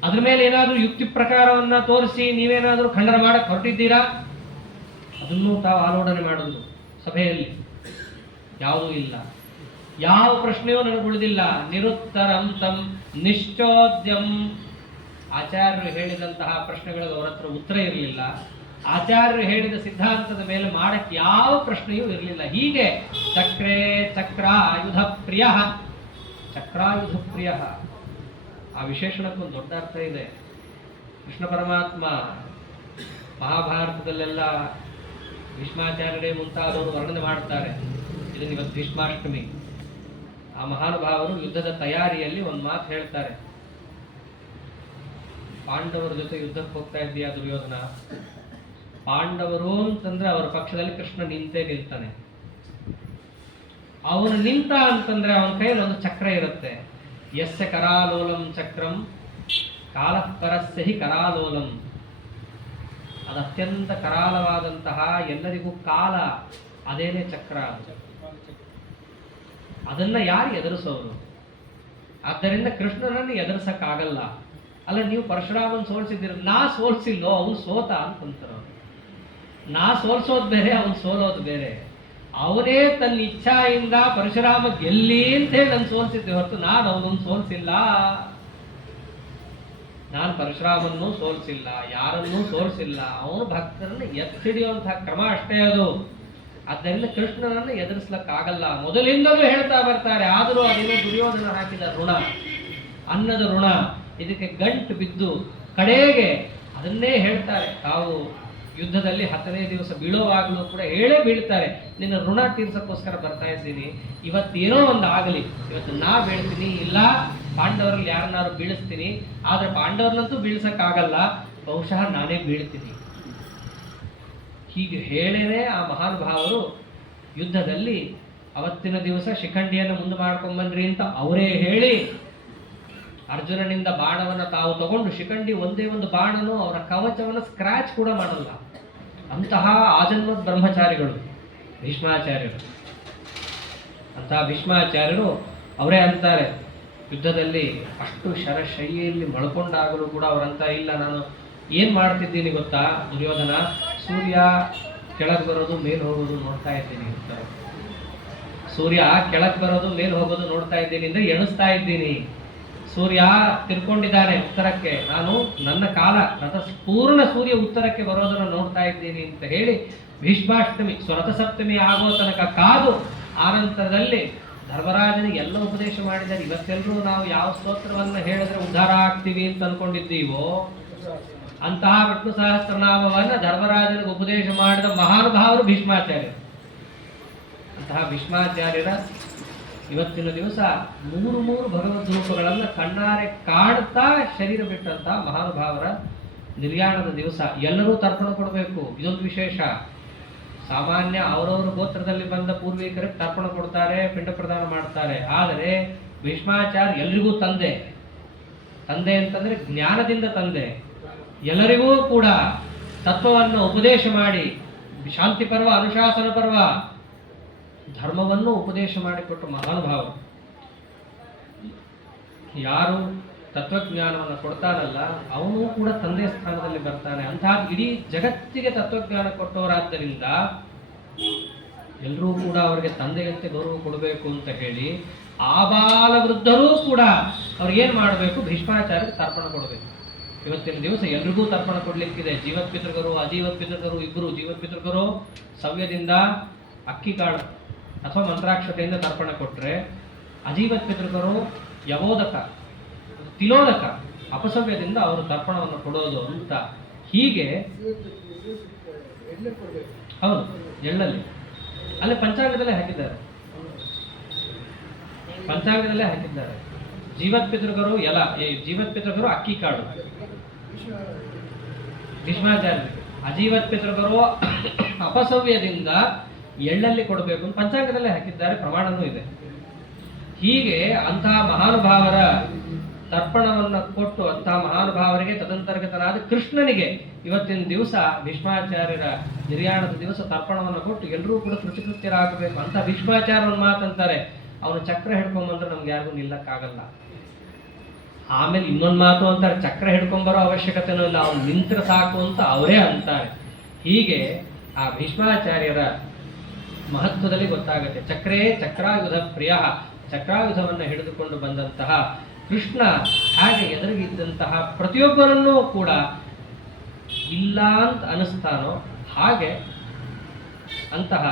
ಅದ್ರ ಮೇಲೆ ಏನಾದರೂ ಯುಕ್ತಿ ಪ್ರಕಾರವನ್ನ ತೋರಿಸಿ ನೀವೇನಾದರೂ ಖಂಡನ ಮಾಡಕ್ಕೆ ಹೊರಟಿದ್ದೀರಾ? ಅದನ್ನು ತಾವು ಆಲೋಚನೆ ಮಾಡಿದ್ರು ಸಭೆಯಲ್ಲಿ. ಯಾವುದೂ ಇಲ್ಲ, ಯಾವ ಪ್ರಶ್ನೆಯೂ ನನಗೆ ಉಳಿದಿಲ್ಲ. ನಿರುತ್ತರಂ ತಂ ನಿಶ್ಚೋದ್ಯಂ, ಆಚಾರ್ಯರು ಹೇಳಿದಂತಹ ಪ್ರಶ್ನೆಗಳಿಗೆ ಅವರ ಹತ್ರ ಉತ್ತರ ಇರಲಿಲ್ಲ. ಆಚಾರ್ಯರು ಹೇಳಿದ ಸಿದ್ಧಾಂತದ ಮೇಲೆ ಮಾಡಕ್ಕೆ ಯಾವ ಪ್ರಶ್ನೆಯೂ ಇರಲಿಲ್ಲ. ಹೀಗೆ ಚಕ್ರೇ ಚಕ್ರಾಯುಧ ಪ್ರಿಯ, ಚಕ್ರಾಯುಧ ಪ್ರಿಯ, ಆ ವಿಶೇಷಣಕ್ಕೊಂದು ದೊಡ್ಡ ಅರ್ಥ ಇದೆ. ಕೃಷ್ಣ ಪರಮಾತ್ಮ ಮಹಾಭಾರತದಲ್ಲೆಲ್ಲ ಭೀಷ್ಮಾಚಾರ್ಯರೇ ಮುಂತಾದವರು ವರ್ಣನೆ ಮಾಡ್ತಾರೆ. ಇದನ್ನು ಇವತ್ತು ಭೀಷ್ಮಾಷ್ಟಮಿ. ಆ ಮಹಾನುಭಾವರು ಯುದ್ಧದ ತಯಾರಿಯಲ್ಲಿ ಒಂದು ಮಾತು ಹೇಳ್ತಾರೆ. ಪಾಂಡವರ ಜೊತೆ ಯುದ್ಧಕ್ಕೆ ಹೋಗ್ತಾ ಇದ್ದೀಯಾ ದುರ್ಯೋಧನ? ಪಾಂಡವರು ಅಂತಂದ್ರೆ ಅವರ ಪಕ್ಷದಲ್ಲಿ ಕೃಷ್ಣ ನಿಂತೇ ನಿಲ್ತಾನೆ. ಅವನು ನಿಂತ ಅಂತಂದ್ರೆ ಅವನ ಕೈಯಲ್ಲಿ ಒಂದು ಚಕ್ರ ಇರುತ್ತೆ. ಯಸ್ಯ ಕರಾಲೋಲಂ ಚಕ್ರಂ ಕಾಲಃಕರಸ್ಯ ಹಿ ಕರಾಲೋಲಂ. ಅದು ಅತ್ಯಂತ ಕರಾಲವಾದಂತಹ, ಎಲ್ಲರಿಗೂ ಕಾಲ ಅದೇನೇ ಚಕ್ರ. ಅದನ್ನ ಯಾರು ಎದುರಿಸೋರು? ಆದ್ದರಿಂದ ಕೃಷ್ಣನನ್ನು ಎದುರಿಸಕ್ಕಾಗಲ್ಲ. ಅಲ್ಲ, ನೀವು ಪರಶುರಾಮನ್ ಸೋಲ್ಸಿದ್ದೀರ, ನಾ ಸೋಲ್ಸಿಲ್ಲೋ, ಅವನು ಸೋತ ಅಂತಂತಾರ. ನಾ ಸೋಲ್ಸೋದು ಬೇರೆ, ಅವನು ಸೋಲೋದು ಬೇರೆ. ಅವನೇ ತನ್ನ ಇಚ್ಛಾಯಿಂದ ಪರಶುರಾಮ ಗೆಲ್ಲಿ ಅಂತ ಹೇಳಿ ನಾನು ಸೋಲ್ಸಿದ್ದೆ ಹೊರತು ನಾನು ಅವನನ್ನು ಸೋಲ್ಸಿಲ್ಲ. ನಾನು ಪರಶುರಾಮನ್ನು ಸೋಲ್ಸಿಲ್ಲ, ಯಾರನ್ನೂ ಸೋಲ್ಸಿಲ್ಲ. ಅವನು ಭಕ್ತರನ್ನು ಎತ್ತಿಡಿಯುವಂತಹ ಕ್ರಮ ಅಷ್ಟೇ ಅದು. ಆದ್ದರಿಂದ ಕೃಷ್ಣನನ್ನು ಎದುರಿಸ್ಲಕ್ಕಾಗಲ್ಲ ಮೊದಲಿಂದಲೂ ಹೇಳ್ತಾ ಬರ್ತಾರೆ. ಆದರೂ ಅದೇನೋ ದುರ್ಯೋಧನ ಹಾಕಿದ ಋಣ, ಅನ್ನದ ಋಣ, ಇದಕ್ಕೆ ಗಂಟು ಬಿದ್ದು ಕಡೆಗೆ ಅದನ್ನೇ ಹೇಳ್ತಾರೆ. ತಾವು ಯುದ್ಧದಲ್ಲಿ 10ನೇ ದಿವಸ ಬೀಳೋವಾಗಲೂ ಕೂಡ ಹೇಳೇ ಬೀಳ್ತಾರೆ, ನಿನ್ನ ಋಣ ತೀರ್ಸಕ್ಕೋಸ್ಕರ ಬರ್ತಾ ಇದ್ದೀನಿ, ಇವತ್ತೇನೋ ಒಂದು ಆಗಲಿ, ಇವತ್ತು ನಾ ಬೀಳ್ತೀನಿ, ಇಲ್ಲ ಪಾಂಡವರಲ್ಲಿ ಯಾರನ್ನಾರು ಬೀಳಿಸ್ತೀನಿ, ಆದ್ರೆ ಪಾಂಡವರನ್ನಂತೂ ಬೀಳ್ಸಕ್ಕಾಗಲ್ಲ, ಬಹುಶಃ ನಾನೇ ಬೀಳ್ತೀನಿ. ಹೀಗೆ ಹೇಳೇನೆ ಆ ಮಹಾನುಭಾವರು ಯುದ್ಧದಲ್ಲಿ ಅವತ್ತಿನ ದಿವಸ ಶಿಖಂಡಿಯನ್ನು ಮುಂದೆ ಮಾಡ್ಕೊಂಡ್ಬನ್ರಿ ಅಂತ ಅವರೇ ಹೇಳಿ ಅರ್ಜುನನಿಂದ ಬಾಣವನ್ನು ತಾವು ತಗೊಂಡು, ಶಿಖಂಡಿ ಒಂದೇ ಒಂದು ಬಾಣನು ಅವರ ಕವಚವನ್ನು ಸ್ಕ್ರಾಚ್ ಕೂಡ ಮಾಡಲ್ಲ. ಅಂತಹ ಆಜನ್ಮದ ಬ್ರಹ್ಮಚಾರಿಗಳು ಭೀಷ್ಮಾಚಾರ್ಯರು. ಅಂತಹ ಭೀಷ್ಮಾಚಾರ್ಯರು ಅವರೇ ಅಂತಾರೆ, ಯುದ್ಧದಲ್ಲಿ ಅಷ್ಟು ಶರಶೈಲಿಯಲ್ಲಿ ಮಳ್ಕೊಂಡಾಗಲೂ ಕೂಡ ಅವರಂತ ಇಲ್ಲ, ನಾನು ಏನು ಮಾಡ್ತಿದ್ದೀನಿ ಗೊತ್ತಾ ದುರ್ಯೋಧನ, ಸೂರ್ಯ ಕೆಳಗೆ ಬರೋದು ಮೇಲೆ ಹೋಗೋದು ನೋಡ್ತಾ ಇದ್ದೀನಿ ಅಂತಾರೆ. ಸೂರ್ಯ ಕೆಳಗೆ ಬರೋದು ಮೇಲೆ ಹೋಗೋದು ನೋಡ್ತಾ ಇದ್ದೀನಿ ಅಂದರೆ ಎಣಿಸ್ತಾ ಇದ್ದೀನಿ. ಸೂರ್ಯ ತಿರ್ಕೊಂಡಿದ್ದಾನೆ ಉತ್ತರಕ್ಕೆ, ನಾನು ನನ್ನ ಕಾಲ ಪೂರ್ಣ ಸೂರ್ಯ ಉತ್ತರಕ್ಕೆ ಬರೋದನ್ನು ನೋಡ್ತಾ ಇದ್ದೀನಿ ಅಂತ ಹೇಳಿ ಭೀಷ್ಮಾಷ್ಟಮಿ ರಥಸಪ್ತಮಿ ಆಗೋ ತನಕ ಕಾದು ಆನಂತರದಲ್ಲಿ ಧರ್ಮರಾಜನಿಗೆ ಎಲ್ಲ ಉಪದೇಶ ಮಾಡಿದ್ದಾರೆ. ಇವತ್ತೆಲ್ಲರೂ ನಾವು ಯಾವ ಸ್ತೋತ್ರವನ್ನು ಹೇಳಿದ್ರೆ ಉದ್ಧಾರ ಆಗ್ತೀವಿ ಅಂತ ಅನ್ಕೊಂಡಿದ್ದೀವೋ ಅಂತಹ ವಿಷ್ಣು ಸಹಸ್ರನಾಮವನ್ನು ಧರ್ಮರಾಜನಿಗೆ ಉಪದೇಶ ಮಾಡಿದ ಮಹಾನುಭಾವರು ಭೀಷ್ಮಾಚಾರ್ಯರು. ಅಂತಹ ಭೀಷ್ಮಾಚಾರ್ಯರ ಇವತ್ತಿನ ದಿವಸ 3 ಭಗವದ್ ರೂಪಗಳನ್ನು ಕಣ್ಣಾರೆ ಕಾಣ್ತಾ ಶರೀರ ಬಿಟ್ಟಂತಹ ಮಹಾನುಭಾವರ ನಿರ್ಯಾಣದ ದಿವಸ. ಎಲ್ಲರೂ ತರ್ಪಣ ಕೊಡಬೇಕು, ಇದೊಂದು ವಿಶೇಷ. ಸಾಮಾನ್ಯ ಅವರವರ ಗೋತ್ರದಲ್ಲಿ ಬಂದ ಪೂರ್ವಿಕರಿಗೆ ತರ್ಪಣ ಕೊಡ್ತಾರೆ, ಪಿಂಡ ಪ್ರದಾನ ಮಾಡ್ತಾರೆ. ಆದರೆ ಭೀಷ್ಮಾಚಾರ್ಯ ಎಲ್ರಿಗೂ ತಂದೆ ಅಂತಂದ್ರೆ ಜ್ಞಾನದಿಂದ ತಂದೆ, ಎಲ್ಲರಿಗೂ ಕೂಡ ತತ್ವವನ್ನು ಉಪದೇಶ ಮಾಡಿ, ಶಾಂತಿ ಪರ್ವ, ಅನುಶಾಸನ ಪರ್ವ, ಧರ್ಮವನ್ನು ಉಪದೇಶ ಮಾಡಿಕೊಟ್ಟು ಮಹಾನುಭಾವರು. ಯಾರು ತತ್ವಜ್ಞಾನವನ್ನು ಕೊಡ್ತಾರಲ್ಲ ಅವನು ಕೂಡ ತಂದೆ ಸ್ಥಾನದಲ್ಲಿ ಬರ್ತಾನೆ. ಅಂತಹ ಇಡೀ ಜಗತ್ತಿಗೆ ತತ್ವಜ್ಞಾನ ಕೊಟ್ಟವರಾದ್ದರಿಂದ ಎಲ್ಲರೂ ಕೂಡ ಅವರಿಗೆ ತಂದೆಯಂತೆ ಗೌರವ ಕೊಡಬೇಕು ಅಂತ ಹೇಳಿ ಆಬಾಲ ವೃದ್ಧರೂ ಕೂಡ ಅವ್ರಿಗೇನು ಮಾಡಬೇಕು, ಭೀಷ್ಮಾಚಾರ್ಯಕ್ಕೆ ತರ್ಪಣ ಕೊಡಬೇಕು. ಇವತ್ತಿನ ದಿವಸ ಎಲ್ರಿಗೂ ತರ್ಪಣ ಕೊಡ್ಲಿಕ್ಕಿದೆ. ಜೀವತ್ ಪಿತೃಗರು, ಅಜೀವತ್ ಪಿತೃಗರು ಇಬ್ಬರು. ಜೀವತ್ ಪಿತೃಗರು ಸವ್ಯದಿಂದ ಅಕ್ಕಿ ಕಾಳು ಅಥವಾ ಮಂತ್ರಾಕ್ಷತೆಯಿಂದ ತರ್ಪಣ ಕೊಟ್ಟರೆ, ಅಜೀವತ್ ಪಿತೃಗರು ಯವೋದಕ ತಿಲೋದಕ ಅಪಸವ್ಯದಿಂದ ಅವರು ತರ್ಪಣವನ್ನು ಕೊಡೋದು ಅಂತ. ಹೀಗೆ ಹೌದು, ಎಳ್ಳಲ್ಲಿ ಅಲ್ಲೇ ಪಂಚಾಂಗದಲ್ಲೇ ಹಾಕಿದ್ದಾರೆ, ಪಂಚಾಂಗದಲ್ಲೇ ಹಾಕಿದ್ದಾರೆ. ಜೀವತ್ ಪಿತೃಗರು ಜೀವತ್ ಪಿತೃಗರು ಅಕ್ಕಿ ಕಾಳು ಭೀಷ್ಮಾಚಾರ್ಯ, ಅಜೀವತ್ ಪಿತೃಗರು ಅಪಸವ್ಯದಿಂದ ಎಳ್ಳಲ್ಲಿ ಕೊಡಬೇಕು ಅಂತ ಪಂಚಾಂಗದಲ್ಲೇ ಹಾಕಿದ್ದಾರೆ, ಪ್ರಮಾಣನೂ ಇದೆ. ಹೀಗೆ ಅಂತಹ ಮಹಾನುಭಾವರ ತರ್ಪಣವನ್ನು ಕೊಟ್ಟು ಅಂತಹ ಮಹಾನುಭಾವರಿಗೆ ತದಂತರ್ಗತನಾದ ಕೃಷ್ಣನಿಗೆ ಇವತ್ತಿನ ದಿವಸ ಭೀಷ್ಮಾಚಾರ್ಯರ ನಿರ್ಯಾಣದ ದಿವಸ ತರ್ಪಣವನ್ನು ಕೊಟ್ಟು ಎಲ್ಲರೂ ಕೂಡ ಕೃತಕೃತ್ಯರಾಗಬೇಕು ಅಂತ ಭೀಷ್ಮಾಚಾರ್ಯ ಒಂದು ಮಾತಂತಾರೆ, ಅವನು ಚಕ್ರ ಹಿಡ್ಕೊಂಬಂದ್ರೆ ನಮ್ಗೆ ಯಾರಿಗೂ ನಿಲ್ಲಕ್ಕಾಗಲ್ಲ. ಆಮೇಲೆ ಇನ್ನೊಂದು ಮಾತು ಅಂತಾರೆ, ಚಕ್ರ ಹಿಡ್ಕೊಂಬರೋ ಅವಶ್ಯಕತೆನೂ ಇಲ್ಲ, ಅವ್ನು ನಿಂತ್ರ ಸಾಕು ಅಂತ ಅವರೇ ಅಂತಾರೆ. ಹೀಗೆ ಆ ಭೀಷ್ಮಾಚಾರ್ಯರ ಮಹತ್ವದಲ್ಲಿ ಗೊತ್ತಾಗುತ್ತೆ. ಚಕ್ರೇ ಚಕ್ರಾಯುಧ ಪ್ರಿಯ, ಚಕ್ರಾಯುಧವನ್ನು ಹಿಡಿದುಕೊಂಡು ಬಂದಂತಹ ಕೃಷ್ಣ ಹಾಗೆ ಎದುರಿಗಿದ್ದಂತಹ ಪ್ರತಿಯೊಬ್ಬರನ್ನೂ ಕೂಡ ಇಲ್ಲ ಅಂತ ಅನಿಸ್ತಾನೋ ಹಾಗೆ ಅಂತಹ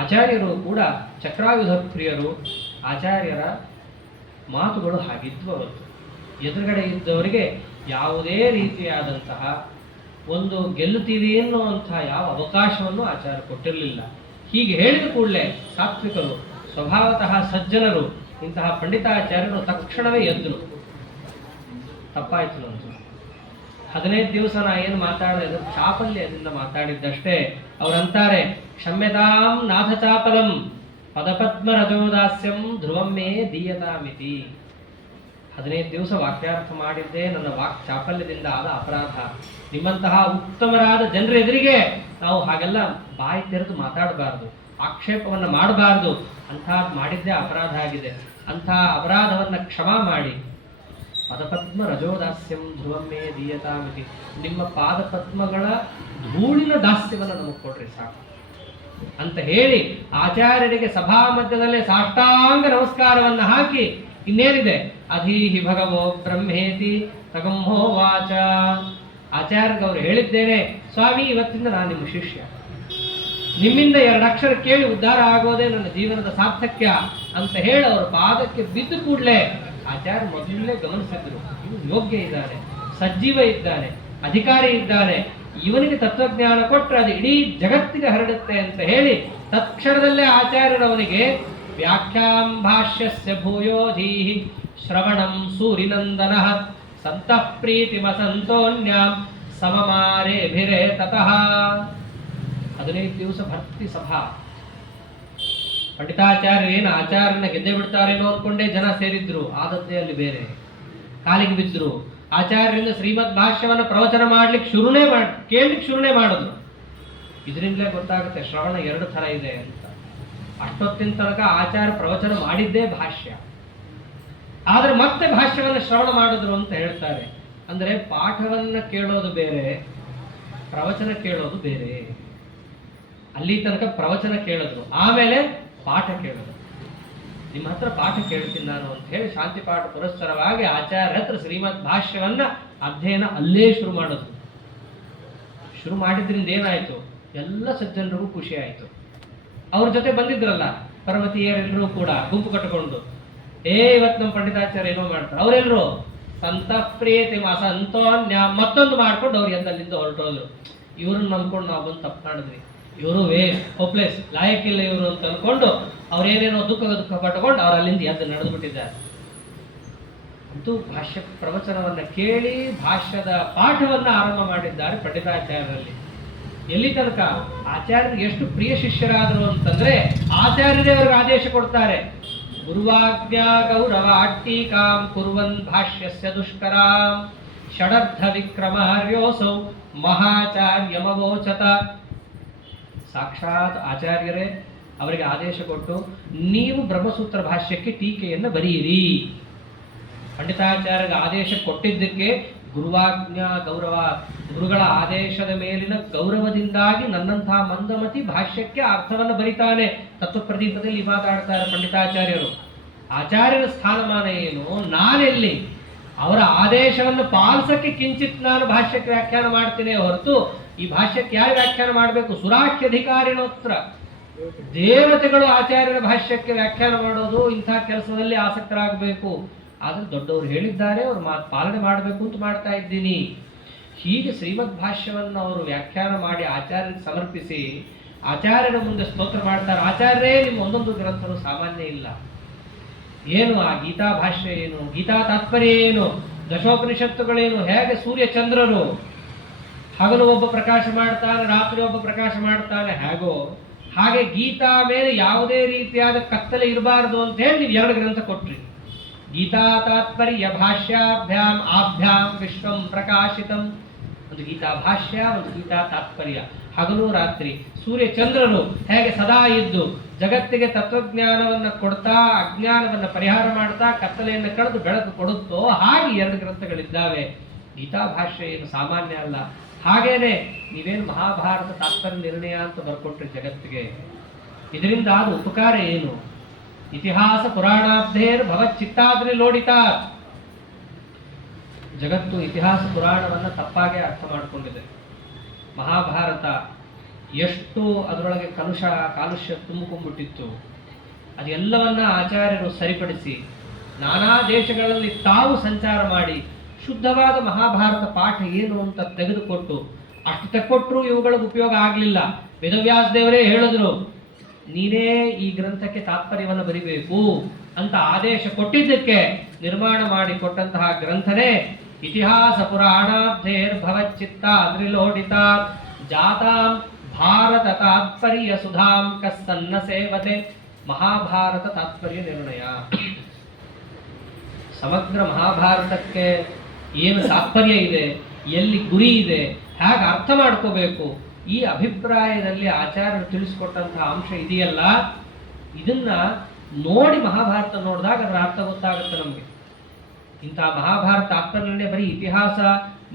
ಆಚಾರ್ಯರು ಕೂಡ ಚಕ್ರಾಯುಧ ಪ್ರಿಯರು. ಆಚಾರ್ಯರ ಮಾತುಗಳು ಹಾಗಿದ್ವು ಅವತ್ತು. ಎದುರುಗಡೆ ಇದ್ದವರಿಗೆ ಯಾವುದೇ ರೀತಿಯಾದಂತಹ ಒಂದು ಗೆಲ್ಲುತ್ತೀವಿ ಎನ್ನುವಂತಹ ಯಾವ ಅವಕಾಶವನ್ನು ಆಚಾರ್ಯ ಕೊಟ್ಟಿರಲಿಲ್ಲ. ಹೀಗೆ ಹೇಳಿದ ಕೂಡಲೇ ಸಾತ್ವಿಕರು, ಸ್ವಭಾವತಃ ಸಜ್ಜನರು, ಇಂತಹ ಪಂಡಿತಾಚಾರ್ಯರು ತಕ್ಷಣವೇ ಎದ್ರು. ತಪ್ಪಾಯ್ತು ನಂದು, 15 ದಿವಸ ನಾ ಏನು ಮಾತಾಡಿದೆ ಅದು ಚಾಪಲ್ಯದಿಂದ ಮಾತಾಡಿದ್ದಷ್ಟೇ. ಅವರಂತಾರೆ, ಕ್ಷಮ್ಯತಾಂ ನಾಥ ಚಾಪಲಂ ಪದಪದ್ಮ ರಜೋದಾಸ್ಯಂ ಧ್ರುವಂ ಮೇ ದೀಯತಾಮಿತಿ. 15 ದಿವಸ ವಾಕ್ಯಾರ್ಥ ಮಾಡಿದ್ದೇ ನನ್ನ ವಾಕ್ ಚಾಪಲ್ಯದಿಂದ ಆದ ಅಪರಾಧ. ನಿಮ್ಮಂತಹ ಉತ್ತಮರಾದ ಜನರ ಎದುರಿಗೆ ನಾವು ಹಾಗೆಲ್ಲ ಬಾಯಿ ತೆರೆದು ಮಾತಾಡಬಾರ್ದು, ಆಕ್ಷೇಪವನ್ನು ಮಾಡಬಾರ್ದು. ಅಂಥ ಮಾಡಿದ್ದೇ ಅಪರಾಧ ಆಗಿದೆ. ಅಂಥ ಅಪರಾಧವನ್ನು ಕ್ಷಮಾ ಮಾಡಿ ಪದಪದ್ಮ ರಜೋದಾಸ್ಯಂ ಧ್ರುವಮ್ಮೇ ದೀಯತಾಮಿತಿ, ನಿಮ್ಮ ಪಾದಪದ್ಮಗಳ ಧೂಳಿನ ದಾಸ್ಯವನ್ನು ನಮಗೆ ಕೊಡ್ರಿ ಸಾಕು ಅಂತ ಹೇಳಿ ಆಚಾರ್ಯರಿಗೆ ಸಭಾ ಮಧ್ಯದಲ್ಲೇ ಸಾಷ್ಟಾಂಗ ನಮಸ್ಕಾರವನ್ನು ಹಾಕಿ, ಇನ್ನೇನಿದೆ ಅಧೀಹಿ ಭಗವೋ ಬ್ರಹ್ಮೇತಿ ತಗಂಹೋ ವಾಚ. ಆಚಾರ್ಯರಿಗೆ ಅವರು ಹೇಳಿದ್ದೇನೆ, ಸ್ವಾಮಿ ಇವತ್ತಿಂದ ನಾನು ನಿಮ್ಮ ಶಿಷ್ಯ, ನಿಮ್ಮಿಂದ 2 ಅಕ್ಷರ ಕೇಳಿ ಉದ್ಧಾರ ಆಗೋದೇ ನನ್ನ ಜೀವನದ ಸಾರ್ಥಕ್ಯ ಅಂತ ಹೇಳಿ ಅವರ ಪಾದಕ್ಕೆ ಬಿದ್ದು ಕೂಡಲೇ ಆಚಾರ್ಯ ಮೊದಲೇ ಗಮನಿಸಿದ್ರು, ಇವನು ಯೋಗ್ಯ ಇದ್ದಾನೆ, ಸಜ್ಜೀವ ಇದ್ದಾನೆ, ಅಧಿಕಾರಿ ಇದ್ದಾನೆ, ಇವನಿಗೆ ತತ್ವಜ್ಞಾನ ಕೊಟ್ಟರೆ ಅದು ಇಡೀ ಜಗತ್ತಿಗೆ ಹರಡುತ್ತೆ ಅಂತ ಹೇಳಿ ತತ್ಕ್ಷಣದಲ್ಲೇ ಆಚಾರ್ಯರವನಿಗೆ ವ್ಯಾಖ್ಯಾಂ ಭಾಷ್ಯಸ್ಯ ಭೂಯೋಧೀಹಿ ಶ್ರವಣಂ ಸೂರಿನಂದನಃ ಸಂತಃ ಪ್ರೀತಿಮಸಂತೋನ್ಯಾಂ ಸಮಮಾರೇಭಿರೇ ತತಃ. 15 ದಿವಸ ಭಕ್ತಿ ಸಭಾ. ಪಂಡಿತಾಚಾರ್ಯರು ಏನು ಆಚಾರ್ಯನ ಗೆದ್ದೆ ಬಿಡ್ತಾರೇನೋ ಅನ್ಕೊಂಡೇ ಜನ ಸೇರಿದ್ರು, ಆದದ್ದೇ ಅಲ್ಲಿ ಬೇರೆ. ಕಾಲಿಗೆ ಬಿದ್ದರು. ಆಚಾರ್ಯರಿಂದ ಶ್ರೀಮದ್ ಭಾಷ್ಯವನ್ನು ಪ್ರವಚನ ಮಾಡ್ಲಿಕ್ಕೆ ಕೇಳಲಿಕ್ಕೆ ಶುರುನೇ ಮಾಡಿದ್ರು. ಇದರಿಂದಲೇ ಗೊತ್ತಾಗುತ್ತೆ ಶ್ರವಣ 2 ಥರ ಇದೆ ಅಂತ. ಅಷ್ಟೊತ್ತಿನ ತನಕ ಆಚಾರ್ಯ ಪ್ರವಚನ ಮಾಡಿದ್ದೇ ಭಾಷ್ಯ, ಆದ್ರೆ ಮತ್ತೆ ಭಾಷ್ಯವನ್ನು ಶ್ರವಣ ಮಾಡಿದ್ರು ಅಂತ ಹೇಳ್ತಾರೆ. ಅಂದ್ರೆ ಪಾಠವನ್ನ ಕೇಳೋದು ಬೇರೆ, ಪ್ರವಚನ ಕೇಳೋದು ಬೇರೆ. ಅಲ್ಲಿ ತನಕ ಪ್ರವಚನ ಕೇಳಿದ್ರು, ಆಮೇಲೆ ಪಾಠ ಕೇಳಿದ್ರು. ನಿಮ್ಮ ಹತ್ರ ಪಾಠ ಕೇಳ್ತೀನಿ ನಾನು ಅಂತ ಹೇಳಿ ಶಾಂತಿ ಪಾಠ ಪುರಸ್ಸರವಾಗಿ ಆಚಾರ್ಯ ಹತ್ರ ಶ್ರೀಮದ್ ಭಾಷ್ಯವನ್ನ ಅಧ್ಯಯನ ಅಲ್ಲೇ ಶುರು ಮಾಡಿದ್ರು. ಶುರು ಮಾಡಿದ್ರಿಂದ ಏನಾಯ್ತು, ಎಲ್ಲ ಸಜ್ಜನರಿಗೂ ಖುಷಿ ಆಯ್ತು. ಅವ್ರ ಜೊತೆ ಬಂದಿದ್ರಲ್ಲ ಪರ್ವತೀಯರೆಲ್ಲರೂ ಕೂಡ ಗುಂಪು ಕಟ್ಟಿಕೊಂಡು, ಇವತ್ತು ನಮ್ಮ ಪಂಡಿತಾಚಾರ್ಯ ಏನೋ ಮಾಡ್ತಾರೆ, ಅವರೆಲ್ಲರೂ ಸಂತಃ ಪ್ರೀತಿ ಅಸಂತೋನ್ಯ ಮತ್ತೊಂದು ಮಾಡ್ಕೊಂಡು ಅವ್ರು ಎದ್ದಲ್ಲಿಂದ ಹೊರಟೋದ್ರು. ಇವ್ರನ್ನ ನಂಬ್ಕೊಂಡು ನಾವು ಬಂದು ತಪ್ಪು ಮಾಡಿದ್ವಿ, ಇವರು ಹೋಪ್ಲೆಸ್, ಲಾಯಕ್ಕಿಲ್ಲ ಇವರು ಅಂತ ಅನ್ಕೊಂಡು ಅವ್ರೇನೇನೋ ದುಃಖ ಪಟ್ಟುಕೊಂಡು ಅವ್ರು ಅಲ್ಲಿಂದ ಎದ್ದು ನಡೆದು ಬಿಟ್ಟಿದ್ದಾರೆ. ಅಂತೂ ಭಾಷ್ಯ ಪ್ರವಚನವನ್ನ ಕೇಳಿ ಭಾಷ್ಯದ ಪಾಠವನ್ನ ಆರಂಭ ಮಾಡಿದ್ದಾರೆ ಪಂಡಿತಾಚಾರ್ಯರಲ್ಲಿ. ಎಲ್ಲಿ ತನಕ ಆಚಾರ್ಯರಿಗೆ ಎಷ್ಟು ಪ್ರಿಯ ಶಿಷ್ಯರಾದರು ಅಂತಂದ್ರೆ ಆಚಾರ್ಯರೇ ಅವ್ರಿಗೆ ಆದೇಶ ಕೊಡ್ತಾರೆ, ಗುರುವಾಜ್ಞಾ ಗೌರವ ಅಟ್ಟೀಕಾಂ ಕುರ್ವನ್ ಭಾಷ್ಯಸ್ಯ ದುಷ್ಕರಾಂ ಷಡರ್ಧ ವಿಕ್ರಮಾರ್ಯೋಸೌ ಮಹಾಚಾರ್ಯಮವೋಚತ. ಸಾಕ್ಷಾತ್ ಆಚಾರ್ಯರೇ ಅವರಿಗೆ ಆದೇಶ ಕೊಟ್ಟು ನೀವು ಬ್ರಹ್ಮಸೂತ್ರ ಭಾಷ್ಯಕ್ಕೆ ಟೀಕೆಯನ್ನು ಬರೆಯಿರಿ. ಪಂಡಿತಾಚಾರ್ಯರಿಗೆ ಆದೇಶ ಕೊಟ್ಟಿದ್ದಕ್ಕೆ ಗುರುವಾಜ್ಞಾ ಗೌರವ, ಗುರುಗಳ ಆದೇಶದ ಮೇಲಿನ ಗೌರವದಿಂದಾಗಿ ನನ್ನಂತಹ ಮಂದಮತಿ ಭಾಷ್ಯಕ್ಕೆ ಅರ್ಥವನ್ನು ಬರಿತಾನೆ. ತತ್ವಪ್ರದೀಪದಲ್ಲಿ ಮಾತಾಡ್ತಾರೆ ಪಂಡಿತಾಚಾರ್ಯರು. ಆಚಾರ್ಯರ ಸ್ಥಾನಮಾನ ಏನು, ನಾನೆಲ್ಲಿ ಅವರ ಆದೇಶವನ್ನು ಪಾಲಿಸಕ್ಕೆ ಕಿಂಚಿತ್ ನಾನು ಭಾಷ್ಯಕ್ಕೆ ವ್ಯಾಖ್ಯಾನ ಮಾಡ್ತೇನೆ ಹೊರತು ಈ ಭಾಷ್ಯಕ್ಕೆ ಯಾರು ವ್ಯಾಖ್ಯಾನ ಮಾಡಬೇಕು? ಸುರಾಖ್ಯಧಿಕಾರಿಣೋತ್ರ ದೇವತೆಗಳು ಆಚಾರ್ಯರ ಭಾಷ್ಯಕ್ಕೆ ವ್ಯಾಖ್ಯಾನ ಮಾಡೋದು, ಇಂಥ ಕೆಲಸದಲ್ಲಿ ಆಸಕ್ತರಾಗಬೇಕು. ಆದ್ರೆ ದೊಡ್ಡವರು ಹೇಳಿದ್ದಾರೆ, ಅವ್ರ ಮಾತು ಪಾಲನೆ ಮಾಡಬೇಕು ಅಂತ ಮಾಡ್ತಾ ಇದ್ದೀನಿ. ಹೀಗೆ ಶ್ರೀಮದ್ ಭಾಷ್ಯವನ್ನು ಅವರು ವ್ಯಾಖ್ಯಾನ ಮಾಡಿ ಆಚಾರ್ಯರಿಗೆ ಸಮರ್ಪಿಸಿ ಆಚಾರ್ಯರ ಮುಂದೆ ಸ್ತೋತ್ರ ಮಾಡ್ತಾರೆ. ಆಚಾರ್ಯರೇ, ನಿಮ್ಮ ಒಂದೊಂದು ಗ್ರಂಥಗಳು ಸಾಮಾನ್ಯ ಇಲ್ಲ. ಏನು ಆ ಗೀತಾ ಭಾಷ್ಯ ಏನು, ಗೀತಾ ತಾತ್ಪರ್ಯ ಏನು, ದಶೋಪನಿಷತ್ತುಗಳೇನು, ಹೇಗೆ ಸೂರ್ಯ ಚಂದ್ರರು ಹಗಲು ಒಬ್ಬ ಪ್ರಕಾಶ ಮಾಡ್ತಾನೆ, ರಾತ್ರಿ ಒಬ್ಬ ಪ್ರಕಾಶ ಮಾಡ್ತಾನೆ, ಹೇಗೋ ಹಾಗೆ ಗೀತಾ ಮೇಲೆ ಯಾವುದೇ ರೀತಿಯಾದ ಕತ್ತಲೆ ಇರಬಾರದು ಅಂತ ಹೇಳಿ ನೀವು 2 ಗ್ರಂಥ ಕೊಟ್ರಿ. ಗೀತಾ ತಾತ್ಪರ್ಯ ಭಾಷ್ಯಾಭ್ಯಾಂ ಆಭ್ಯಾಂ ವಿಶ್ವಂ ಪ್ರಕಾಶಿತಂ. ಒಂದು ಗೀತಾ ಭಾಷ್ಯ, ಒಂದು ಗೀತಾ ತಾತ್ಪರ್ಯ. ಹಗಲು ರಾತ್ರಿ ಸೂರ್ಯ ಚಂದ್ರರು ಹೇಗೆ ಸದಾ ಇದ್ದು ಜಗತ್ತಿಗೆ ತತ್ವಜ್ಞಾನವನ್ನು ಕೊಡ್ತಾ, ಅಜ್ಞಾನವನ್ನು ಪರಿಹಾರ ಮಾಡ್ತಾ, ಕತ್ತಲೆಯನ್ನು ಕಳೆದು ಬೆಳಕು ಕೊಡುತ್ತೋ ಹಾಗೆ 2 ಗ್ರಂಥಗಳಿದ್ದಾವೆ. ಗೀತಾ ಭಾಷ್ಯ ಏನು ಸಾಮಾನ್ಯ ಅಲ್ಲ. ಹಾಗೇನೆ ನೀವೇನು ಮಹಾಭಾರತ ತಾತ್ಪರ್ಯ ನಿರ್ಣಯ ಅಂತ ಬರ್ಕೊಟ್ರಿ ಜಗತ್ತಿಗೆ, ಇದರಿಂದ ಆದ ಉಪಕಾರ ಏನು? ಇತಿಹಾಸ ಪುರಾಣಾಬ್ಧೇರ್ ಭವಚ್ಚಿತ್ತಾದ್ರಿ ಲೋಡಿತ. ಜಗತ್ತು ಇತಿಹಾಸ ಪುರಾಣವನ್ನು ತಪ್ಪಾಗೆ ಅರ್ಥ ಮಾಡಿಕೊಂಡಿದೆ. ಮಹಾಭಾರತ ಎಷ್ಟು ಅದರೊಳಗೆ ಕಾಲುಷ್ಯ ತುಂಬಿಕೊಂಡ್ಬಿಟ್ಟಿತ್ತು, ಅದೆಲ್ಲವನ್ನ ಆಚಾರ್ಯರು ಸರಿಪಡಿಸಿ ನಾನಾ ದೇಶಗಳಲ್ಲಿ ತಾವು ಸಂಚಾರ ಮಾಡಿ ಶುದ್ಧವಾದ ಮಹಾಭಾರತ ಪಾಠ ಏನು ಅಂತ ತೆಗೆದುಕೊಟ್ಟು, ಅಷ್ಟು ತೆಕ್ಕೊಟ್ಟರು ಇವುಗಳಿಗೆ ಉಪಯೋಗ ಆಗಲಿಲ್ಲ. ವೇದವ್ಯಾಸ ದೇವರೇ ಹೇಳಿದ್ರು, ನೀನೇ ಈ ಗ್ರಂಥಕ್ಕೆ ತಾತ್ಪರ್ಯವನ್ನು ಬರಿಬೇಕು ಅಂತ ಆದೇಶ ಕೊಟ್ಟಿದ್ದಕ್ಕೆ ನಿರ್ಮಾಣ ಮಾಡಿ ಕೊಟ್ಟಂತಹ ಗ್ರಂಥನೇ ಇತಿಹಾಸ ಪುರಾಣಾಬ್ಧೇರ್ ಭವಚ್ಚಿತ್ತ ತ್ರಿಲೋಡಿತ ಜಾತಾಂ ಭಾರತ ತಾತ್ಪರ್ಯ ಸುಧಾಂ ಕಸ್ಸನ್ನ ಸೇವತೆ. ಮಹಾಭಾರತ ತಾತ್ಪರ್ಯ ನಿರ್ಣಯ. ಸಮಗ್ರ ಮಹಾಭಾರತಕ್ಕೆ ಏನು ತಾತ್ಪರ್ಯ ಇದೆ, ಎಲ್ಲಿ ಗುರಿ ಇದೆ, ಹೇಗೆ ಅರ್ಥ ಮಾಡ್ಕೋಬೇಕು, ಈ ಅಭಿಪ್ರಾಯದಲ್ಲಿ ಆಚಾರ್ಯರು ತಿಳಿಸಿಕೊಟ್ಟಂತಹ ಅಂಶ ಇದೆಯಲ್ಲ, ಇದನ್ನ ನೋಡಿ ಮಹಾಭಾರತ ನೋಡಿದಾಗ ಅದರ ಅರ್ಥ ಗೊತ್ತಾಗುತ್ತೆ ನಮಗೆ. ಇಂತಹ ಮಹಾಭಾರತ ತಾತ್ಪರ್ಯ ನಿರ್ಣಯ ಬರೀ ಇತಿಹಾಸ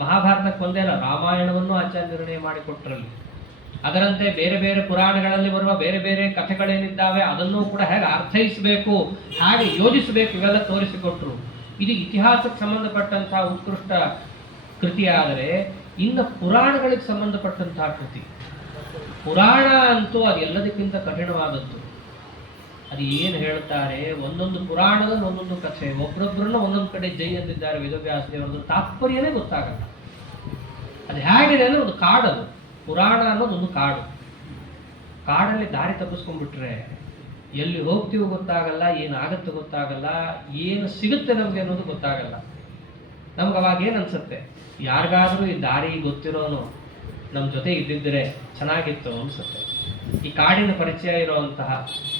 ಮಹಾಭಾರತಕ್ಕೆ ಒಂದೇ ಅಲ್ಲ, ರಾಮಾಯಣವನ್ನು ಆಚಾರ್ಯ ನಿರ್ಣಯ ಮಾಡಿಕೊಟ್ರಲ್ಲಿ. ಅದರಂತೆ ಬೇರೆ ಬೇರೆ ಪುರಾಣಗಳಲ್ಲಿ ಬರುವ ಬೇರೆ ಬೇರೆ ಕಥೆಗಳೇನಿದ್ದಾವೆ ಅದನ್ನೂ ಕೂಡ ಹೇಗೆ ಅರ್ಥೈಸಬೇಕು, ಹೇಗೆ ಯೋಜಿಸಬೇಕು, ಇವೆಲ್ಲ ತೋರಿಸಿಕೊಟ್ರು. ಇದು ಇತಿಹಾಸಕ್ಕೆ ಸಂಬಂಧಪಟ್ಟಂತಹ ಉತ್ಕೃಷ್ಟ ಕೃತಿಯಾದರೆ, ಇನ್ನು ಪುರಾಣಗಳಿಗೆ ಸಂಬಂಧಪಟ್ಟಂತಹ ಕೃತಿ ಪುರಾಣ ಅಂತೂ ಅದೆಲ್ಲದಕ್ಕಿಂತ ಕಠಿಣವಾದದ್ದು. ಅದು ಏನು ಹೇಳ್ತಾರೆ, ಒಂದೊಂದು ಪುರಾಣದಲ್ಲಿ ಒಂದೊಂದು ಕಥೆ, ಒಬ್ಬರೊಬ್ಬರನ್ನ ಒಂದೊಂದು ಕಡೆ ಜೈ ಅಂದಿದ್ದಾರೆ ವೇದವ್ಯಾಸ ದೇವರದ್ದು, ತಾತ್ಪರ್ಯನೇ ಗೊತ್ತಾಗಲ್ಲ. ಅದು ಹೇಗಿದೆ ಅಂದ್ರೆ ಒಂದು ಕಾಡದು, ಪುರಾಣ ಅನ್ನೋದು ಒಂದು ಕಾಡು. ಕಾಡಲ್ಲಿ ದಾರಿ ತಪ್ಪಿಸ್ಕೊಂಡ್ಬಿಟ್ರೆ ಎಲ್ಲಿ ಹೋಗ್ತೀವೋ ಗೊತ್ತಾಗಲ್ಲ, ಏನಾಗತ್ತೆ ಗೊತ್ತಾಗಲ್ಲ, ಏನು ಸಿಗುತ್ತೆ ನಮ್ಗೆ ಅನ್ನೋದು ಗೊತ್ತಾಗಲ್ಲ. ನಮ್ಗೆ ಅವಾಗ ಏನು ಅನ್ಸುತ್ತೆ, ಯಾರಿಗಾದ್ರೂ ಈ ದಾರಿ ಗೊತ್ತಿರೋನು ನಮ್ಮ ಜೊತೆ ಇದ್ದಿದ್ರೆ ಚೆನ್ನಾಗಿತ್ತು ಅನ್ಸುತ್ತೆ. ಈ ಕಾಡಿನ ಪರಿಚಯ ಇರುವಂತಹ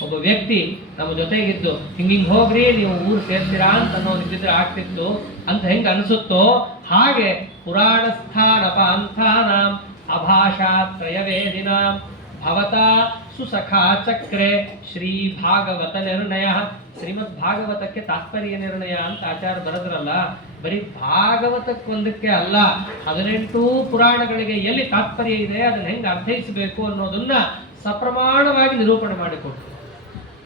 ಒಬ್ಬ ವ್ಯಕ್ತಿ ನಮ್ಮ ಜೊತೆಗಿದ್ದು ಹಿಂಗಿಂಗ್ ಹೋಗ್ರಿ ನೀವು ಊರು ಸೇರ್ತೀರಾ ಅಂತ ಅನ್ನೋದಿದ್ರೆ ಆಗ್ತಿತ್ತು ಅಂತ ಹೆಂಗೆ ಅನಿಸುತ್ತೋ ಹಾಗೆ ಪುರಾಣ ಸ್ಥಾನ ಪಾಂಥಾನಾಂ ಅಭಾಷಾತ್ರಯ ವೇದಿನಾಂ ಭವತಾ ಸುಸಖಾ ಚಕ್ರೆ ಶ್ರೀ ಭಾಗವತ ನಿರ್ಣಯ. ಶ್ರೀಮದ್ ಭಾಗವತಕ್ಕೆ ತಾತ್ಪರ್ಯ ನಿರ್ಣಯ ಅಂತ ಆಚಾರ್ಯ ಬರೆದ್ರಲ್ಲ, ಬರೀ ಭಾಗವತಕ್ಕೊಂದಕ್ಕೆ ಅಲ್ಲ, 18 ಪುರಾಣಗಳಿಗೆ ಎಲ್ಲಿ ತಾತ್ಪರ್ಯ ಇದೆ, ಅದನ್ನ ಹೆಂಗೆ ಅರ್ಥೈಸಬೇಕು ಅನ್ನೋದನ್ನ ಸಪ್ರಮಾಣವಾಗಿ ನಿರೂಪಣೆ ಮಾಡಿಕೊಟ್ರು.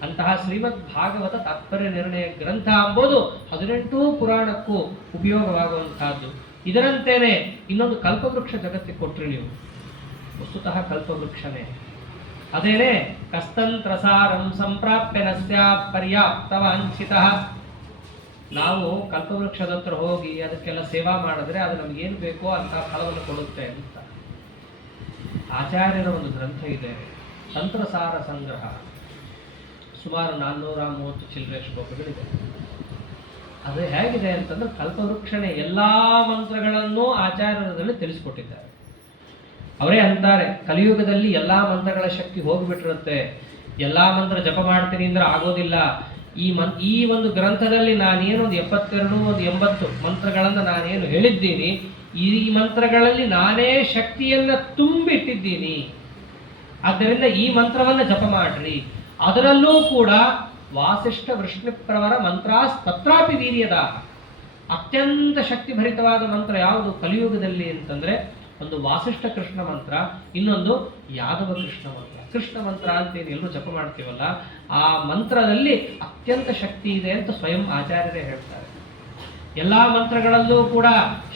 ಅಂತಹ ಶ್ರೀಮದ್ ಭಾಗವತ ತಾತ್ಪರ್ಯ ನಿರ್ಣಯ ಗ್ರಂಥ ಎಂಬುದು 18 ಪುರಾಣಕ್ಕೂ ಉಪಯೋಗವಾಗುವಂತಹದ್ದು. ಇದರಂತೆಯೇ ಇನ್ನೊಂದು ಕಲ್ಪವೃಕ್ಷ ಜಗತ್ತಿಗೆ ಕೊಟ್ರಿ ನೀವು. ವಸ್ತುತಃ ಕಲ್ಪವೃಕ್ಷನೇ ಅದೇನೆ ಕಸ್ತಂತ್ರಸಾರಂ ಸಂಪ್ರಾಪ್ಯ ನಸ್ಯ ಪರ್ಯಾಪ್ತವಾಂಛಿತಃ. ನಾವು ಕಲ್ಪವೃಕ್ಷದ ಹತ್ರ ಹೋಗಿ ಅದಕ್ಕೆಲ್ಲ ಸೇವಾ ಮಾಡಿದ್ರೆ ಅದು ನಮಗೇನು ಬೇಕೋ ಅಂತ ಫಲವನ್ನು ಕೊಡುತ್ತೆ ಅಂತ. ಆಚಾರ್ಯರ ಒಂದು ಗ್ರಂಥ ಇದೆ, ತಂತ್ರಸಾರ ಸಂಗ್ರಹ, ಸುಮಾರು 430 ಚಿಲ್ಲರೆ ಶ್ಲೋಕಗಳಿದೆ. ಅದು ಹೇಗಿದೆ ಅಂತಂದ್ರೆ ಕಲ್ಪವೃಕ್ಷಣೆ ಎಲ್ಲಾ ಮಂತ್ರಗಳನ್ನು ಆಚಾರ್ಯರಲ್ಲಿ ತಿಳಿಸಿಕೊಟ್ಟಿದ್ದಾರೆ. ಅವರೇ ಅಂತಾರೆ, ಕಲಿಯುಗದಲ್ಲಿ ಎಲ್ಲಾ ಮಂತ್ರಗಳ ಶಕ್ತಿ ಹೋಗಿಬಿಟ್ಟಿರುತ್ತೆ, ಎಲ್ಲಾ ಮಂತ್ರ ಜಪ ಮಾಡ್ತೀನಿ ಅಂದ್ರೆ ಆಗೋದಿಲ್ಲ. ಈ ಒಂದು ಗ್ರಂಥದಲ್ಲಿ ನಾನೇನು ಒಂದು 72 ಒಂದು 80 ಮಂತ್ರಗಳನ್ನು ನಾನೇನು ಹೇಳಿದ್ದೀನಿ, ಈ ಮಂತ್ರಗಳಲ್ಲಿ ನಾನೇ ಶಕ್ತಿಯನ್ನ ತುಂಬಿಟ್ಟಿದ್ದೀನಿ. ಆದ್ದರಿಂದ ಈ ಮಂತ್ರವನ್ನ ಜಪ ಮಾಡ್ರಿ. ಅದರಲ್ಲೂ ಕೂಡ ವಾಸಿಷ್ಠ ವೃಷ್ಣಿಪ್ರವರ ಮಂತ್ರಾಸ್ ತತ್ರಾಪಿ ವೀರ್ಯದ. ಅತ್ಯಂತ ಶಕ್ತಿಭರಿತವಾದ ಮಂತ್ರ ಯಾವುದು ಕಲಿಯುಗದಲ್ಲಿ ಅಂತಂದ್ರೆ ಒಂದು ವಾಸಿಷ್ಠ ಕೃಷ್ಣ ಮಂತ್ರ, ಇನ್ನೊಂದು ಯಾದವ ಕೃಷ್ಣ ಮಂತ್ರ. ಕೃಷ್ಣ ಮಂತ್ರ ಅಂತೇನು ಎಲ್ಲರೂ ಜಪ ಮಾಡ್ತೀವಲ್ಲ, ಆ ಮಂತ್ರದಲ್ಲಿ ಅತ್ಯಂತ ಶಕ್ತಿ ಇದೆ ಅಂತ ಸ್ವಯಂ ಆಚಾರ್ಯರೇ ಹೇಳ್ತಾರೆ. ಎಲ್ಲಾ ಮಂತ್ರಗಳಲ್ಲೂ ಕೂಡ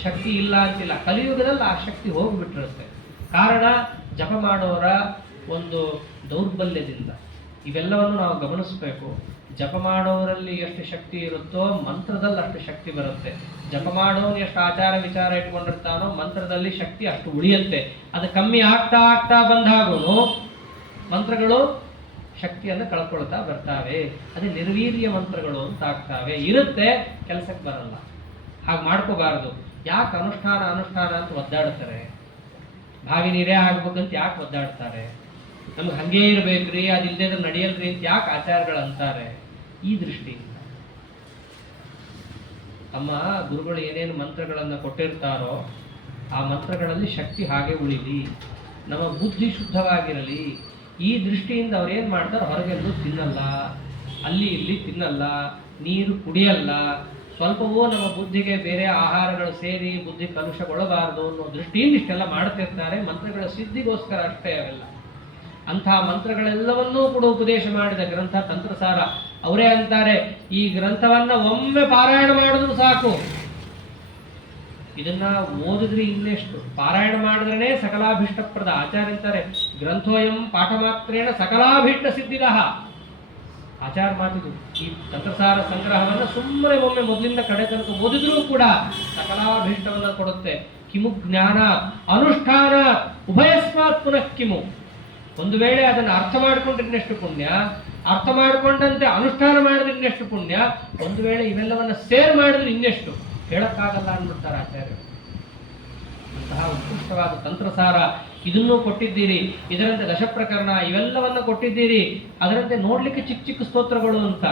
ಶಕ್ತಿ ಇಲ್ಲ ಅಂತಿಲ್ಲ. ಕಲಿಯುಗದಲ್ಲಿ ಆ ಶಕ್ತಿ ಹೋಗ್ಬಿಟ್ಟಿರುತ್ತೆ. ಕಾರಣ ಜಪ ಮಾಡೋರ ಒಂದು ದೌರ್ಬಲ್ಯದಿಂದ. ಇವೆಲ್ಲವನ್ನು ನಾವು ಗಮನಿಸಬೇಕು. ಜಪ ಮಾಡೋರಲ್ಲಿ ಎಷ್ಟು ಶಕ್ತಿ ಇರುತ್ತೋ ಮಂತ್ರದಲ್ಲಿ ಅಷ್ಟು ಶಕ್ತಿ ಬರುತ್ತೆ. ಜಪ ಮಾಡೋನು ಎಷ್ಟು ಆಚಾರ ವಿಚಾರ ಇಟ್ಕೊಂಡಿರ್ತಾನೋ ಮಂತ್ರದಲ್ಲಿ ಶಕ್ತಿ ಅಷ್ಟು ಉಳಿಯುತ್ತೆ. ಅದು ಕಮ್ಮಿ ಆಗ್ತಾ ಆಗ್ತಾ ಬಂದಾಗೂ ಮಂತ್ರಗಳು ಶಕ್ತಿಯನ್ನು ಕಳ್ಕೊಳ್ತಾ ಬರ್ತಾವೆ. ಅದೇ ನಿರ್ವೀರ್ಯ ಮಂತ್ರಗಳು ಅಂತ ಆಗ್ತಾವೆ. ಇರುತ್ತೆ, ಕೆಲಸಕ್ಕೆ ಬರಲ್ಲ. ಹಾಗೆ ಮಾಡ್ಕೋಬಾರ್ದು. ಯಾಕೆ ಅನುಷ್ಠಾನ ಅನುಷ್ಠಾನ ಅಂತ ಒದ್ದಾಡ್ತಾರೆ? ಬಾವಿ ನೀರೇ ಆಗ್ಬೇಕಂತ ಯಾಕೆ ಒದ್ದಾಡ್ತಾರೆ? ನಮ್ಗೆ ಹಂಗೇ ಇರ್ಬೇಕ್ರಿ, ಅದಿಲ್ಲದೆ ಇದ್ರೆ ನಡೆಯಲ್ರಿ ಅಂತ ಯಾಕೆ ಆಚಾರಗಳು ಅಂತಾರೆ? ಈ ದೃಷ್ಟಿಯಿಂದ ತಮ್ಮ ಗುರುಗಳು ಏನೇನು ಮಂತ್ರಗಳನ್ನು ಕೊಟ್ಟಿರ್ತಾರೋ ಆ ಮಂತ್ರಗಳಲ್ಲಿ ಶಕ್ತಿ ಹಾಗೆ ಉಳಿಲಿ, ನಮ್ಮ ಬುದ್ಧಿ ಶುದ್ಧವಾಗಿರಲಿ. ಈ ದೃಷ್ಟಿಯಿಂದ ಅವ್ರೇನು ಮಾಡ್ತಾರೆ, ಹೊರಗೆಲ್ಲೂ ತಿನ್ನಲ್ಲ, ಅಲ್ಲಿ ಇಲ್ಲಿ ತಿನ್ನಲ್ಲ, ನೀರು ಕುಡಿಯಲ್ಲ. ಸ್ವಲ್ಪವೂ ನಮ್ಮ ಬುದ್ಧಿಗೆ ಬೇರೆ ಆಹಾರಗಳು ಸೇರಿ ಬುದ್ಧಿ ಕಲುಷಗೊಳ್ಳಬಾರದು ಅನ್ನೋ ದೃಷ್ಟಿಯಿಂದ ಇಷ್ಟೆಲ್ಲ ಮಾಡ್ತಿರ್ತಾರೆ. ಮಂತ್ರಗಳ ಸಿದ್ಧಿಗೋಸ್ಕರ ಅಷ್ಟೇ ಅವೆಲ್ಲ. ಅಂತಹ ಮಂತ್ರಗಳೆಲ್ಲವನ್ನೂ ಕೂಡ ಉಪದೇಶ ಮಾಡಿದ ಗ್ರಂಥ ತಂತ್ರಸಾರ. ಅವರೇ ಅಂತಾರೆ, ಈ ಗ್ರಂಥವನ್ನ ಒಮ್ಮೆ ಪಾರಾಯಣ ಮಾಡಿದ್ರು ಸಾಕು, ಇದನ್ನ ಓದಿದ್ರೆ ಇನ್ನೆಷ್ಟು, ಪಾರಾಯಣ ಮಾಡಿದ್ರೇ ಸಕಲಾಭೀಷ್ಟಪ್ರದ. ಆಚಾರ್ಯ ಅಂತಾರೆ, ಗ್ರಂಥೋಯಂ ಪಾಠ ಮಾತ್ರೇಣ ಸಕಲಾಭೀಷ್ಟ ಸಿದ್ಧಿದ. ಆಚಾರ ಮಾತಿದು. ಈ ತಂತ್ರಸಾರ ಸಂಗ್ರಹವನ್ನು ಸುಮ್ಮನೆ ಒಮ್ಮೆ ಮೊದಲಿಂದ ಕಡೆ ತನಕ ಓದಿದ್ರೂ ಕೂಡ ಸಕಲಾಭೀಷ್ಟವನ್ನು ಕೊಡುತ್ತೆ. ಕಿಮು ಜ್ಞಾನ ಅನುಷ್ಠಾನ ಉಭಯಸ್ಮಾತ್ ಪುನಃ ಕಿಮು. ಒಂದು ವೇಳೆ ಅದನ್ನು ಅರ್ಥ ಮಾಡಿಕೊಂಡ್ರಿನ್ನೆಷ್ಟು ಪುಣ್ಯ, ಅರ್ಥ ಮಾಡಿಕೊಂಡಂತೆ ಅನುಷ್ಠಾನ ಮಾಡಿದ್ರೆ ಇನ್ನೆಷ್ಟು ಪುಣ್ಯ, ಒಂದು ವೇಳೆ ಇವೆಲ್ಲವನ್ನ ಸೇರ್ ಮಾಡಿದ್ರೆ ಇನ್ನೆಷ್ಟು, ಹೇಳಕ್ಕಾಗಲ್ಲ ಅಂದ್ಬಿಡ್ತಾರೆ ಆಚಾರ್ಯರು. ಅಂತಹ ಉತ್ಕೃಷ್ಟವಾದ ತಂತ್ರಸಾರ ಇದನ್ನೂ ಕೊಟ್ಟಿದ್ದೀರಿ. ಇದರಂತೆ ದಶಪ್ರಕರಣ ಇವೆಲ್ಲವನ್ನ ಕೊಟ್ಟಿದ್ದೀರಿ. ಅದರಂತೆ ನೋಡ್ಲಿಕ್ಕೆ ಚಿಕ್ಕ ಚಿಕ್ಕ ಸ್ತೋತ್ರಗಳು ಅಂತ.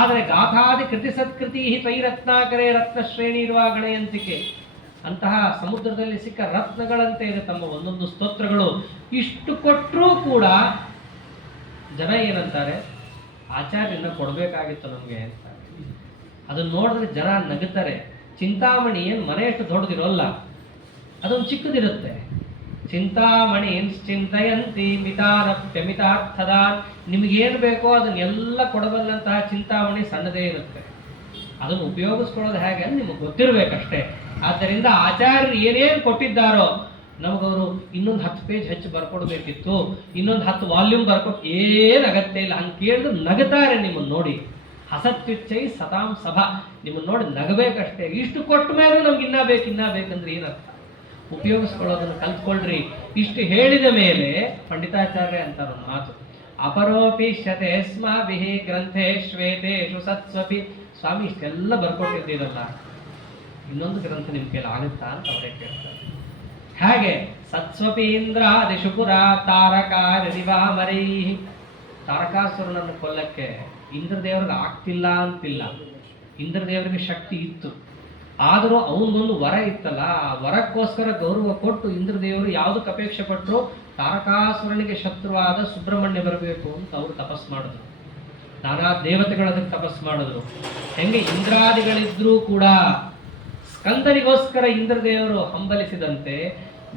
ಆದರೆ ಗಾಥಾದಿ ಕೃತಿ ಸತ್ಕೃತಿ ತ್ರೈರತ್ನಾಕರೇ ರತ್ನಶ್ರೇಣಿ ಇರುವ ಗಣಯಂತಿಕೆ. ಅಂತಹ ಸಮುದ್ರದಲ್ಲಿ ಸಿಕ್ಕ ರತ್ನಗಳಂತೆ ಇದೆ ತಮ್ಮ ಒಂದೊಂದು ಸ್ತೋತ್ರಗಳು. ಇಷ್ಟು ಕೊಟ್ಟರೂ ಕೂಡ ಜನ ಏನಂತಾರೆ, ಆಚಾರ್ಯನ ಕೊಡಬೇಕಾಗಿತ್ತು ನಮಗೆ ಅಂತ. ಅದನ್ನ ನೋಡಿದ್ರೆ ಜನ ನಗುತ್ತಾರೆ. ಚಿಂತಾಮಣಿ ಏನು ಮನೆ ಎಷ್ಟು ದೊಡ್ಡದಿರೋಲ್ಲ, ಅದೊಂದು ಚಿಕ್ಕದಿರುತ್ತೆ. ಚಿಂತಾಮಣಿ ಚಿಂತಯಂತಿ ಮಿತಾನಪ್ಯಮಿತಾರ್ಥದ. ನಿಮಗೇನು ಬೇಕೋ ಅದನ್ನೆಲ್ಲ ಕೊಡಬಲ್ಲಂತಹ ಚಿಂತಾಮಣಿ ಸಣ್ಣದೇ ಇರುತ್ತೆ. ಅದನ್ನು ಉಪಯೋಗಿಸ್ಕೊಳ್ಳೋದು ಹೇಗೆ ಅಂತ ನಿಮಗೆ ಗೊತ್ತಿರಬೇಕಷ್ಟೇ. ಆದ್ದರಿಂದ ಆಚಾರ್ಯರು ಏನೇನು ಕೊಟ್ಟಿದ್ದಾರೋ ನಮಗವರು ಇನ್ನೊಂದು 10 ಪೇಜ್ ಹೆಚ್ಚು ಬರ್ಕೊಡ್ಬೇಕಿತ್ತು, ಇನ್ನೊಂದು 10 ವಾಲ್ಯೂಮ್ ಏನು ಅಗತ್ಯ ಇಲ್ಲ. ಹಂಗೆ ಕೇಳಿದ್ರು ನಗುತ್ತಾರೆ ನಿಮ್ಮನ್ನು ನೋಡಿ. ಹಸತ್ಯುಚ್ಚೈ ಸತಾಂ ಸಭಾ, ನಿಮ್ಮನ್ನು ನೋಡಿ ನಗಬೇಕಷ್ಟೇ. ಇಷ್ಟು ಕೊಟ್ಟ ಮೇಲೆ ನಮ್ಗೆ ಇನ್ನೂ ಬೇಕಂದ್ರೆ ಏನರ್ಥ? ಉಪಯೋಗಿಸ್ಕೊಳ್ಳೋದನ್ನು ಕಲ್ತ್ಕೊಳ್ರಿ. ಇಷ್ಟು ಹೇಳಿದ ಮೇಲೆ ಪಂಡಿತಾಚಾರ್ಯ ಅಂತಾರ ಮಾತು, ಅಪರೋಪಿ ಶತೇಸ್ಮಾಭಿಃ ಗ್ರಂಥೇ ಶ್ವೇತೇಷು ಸತ್ಸ್ವಪಿ. ಸ್ವಾಮಿ ಇಷ್ಟೆಲ್ಲ ಬರ್ಕೊಟ್ಟಿದ್ದೀರಲ್ಲ, ಇನ್ನೊಂದು ಗ್ರಂಥ ನಿಮ್ಮ ಕೈಲಿ ಆಗುತ್ತಾ ಅಂತ ಅವರೇ ಕೇಳ್ತಾರೆ. ಹಾಗೆ ಸತ್ಸ್ವಪೀಂದ್ರಾದಿಷು ಪುರ ತಾರಕಾರಿವಾಮರೈ. ತಾರಕಾಸುರನನ್ನು ಕೊಲ್ಲಕ್ಕೆ ಇಂದ್ರದೇವರಿಗೆ ಆಗ್ತಿಲ್ಲ ಅಂತಿಲ್ಲ. ಇಂದ್ರದೇವರಿಗೆ ಶಕ್ತಿ ಇತ್ತು, ಆದರೂ ಅವನಿಗೊಂದು ವರ ಇತ್ತಲ್ಲ, ಆ ವರಕ್ಕೋಸ್ಕರ ಗೌರವ ಕೊಟ್ಟು ಇಂದ್ರದೇವರು ಯಾವುದಕ್ಕೆ ಅಪೇಕ್ಷೆ ಪಟ್ಟರು, ತಾರಕಾಸುರನಿಗೆ ಶತ್ರುವಾದ ಸುಬ್ರಹ್ಮಣ್ಯ ಬರಬೇಕು ಅಂತ ಅವರು ತಪಸ್ ಮಾಡಿದ್ರು. ನಾನಾ ದೇವತೆಗಳು ಅದಕ್ಕೆ ತಪಸ್ ಮಾಡಿದ್ರು. ಹೆಂಗೆ ಇಂದ್ರಾದಿಗಳಿದ್ರೂ ಕೂಡ ಸ್ಕಂದನಿಗೋಸ್ಕರ ಇಂದ್ರದೇವರು ಹಂಬಲಿಸಿದಂತೆ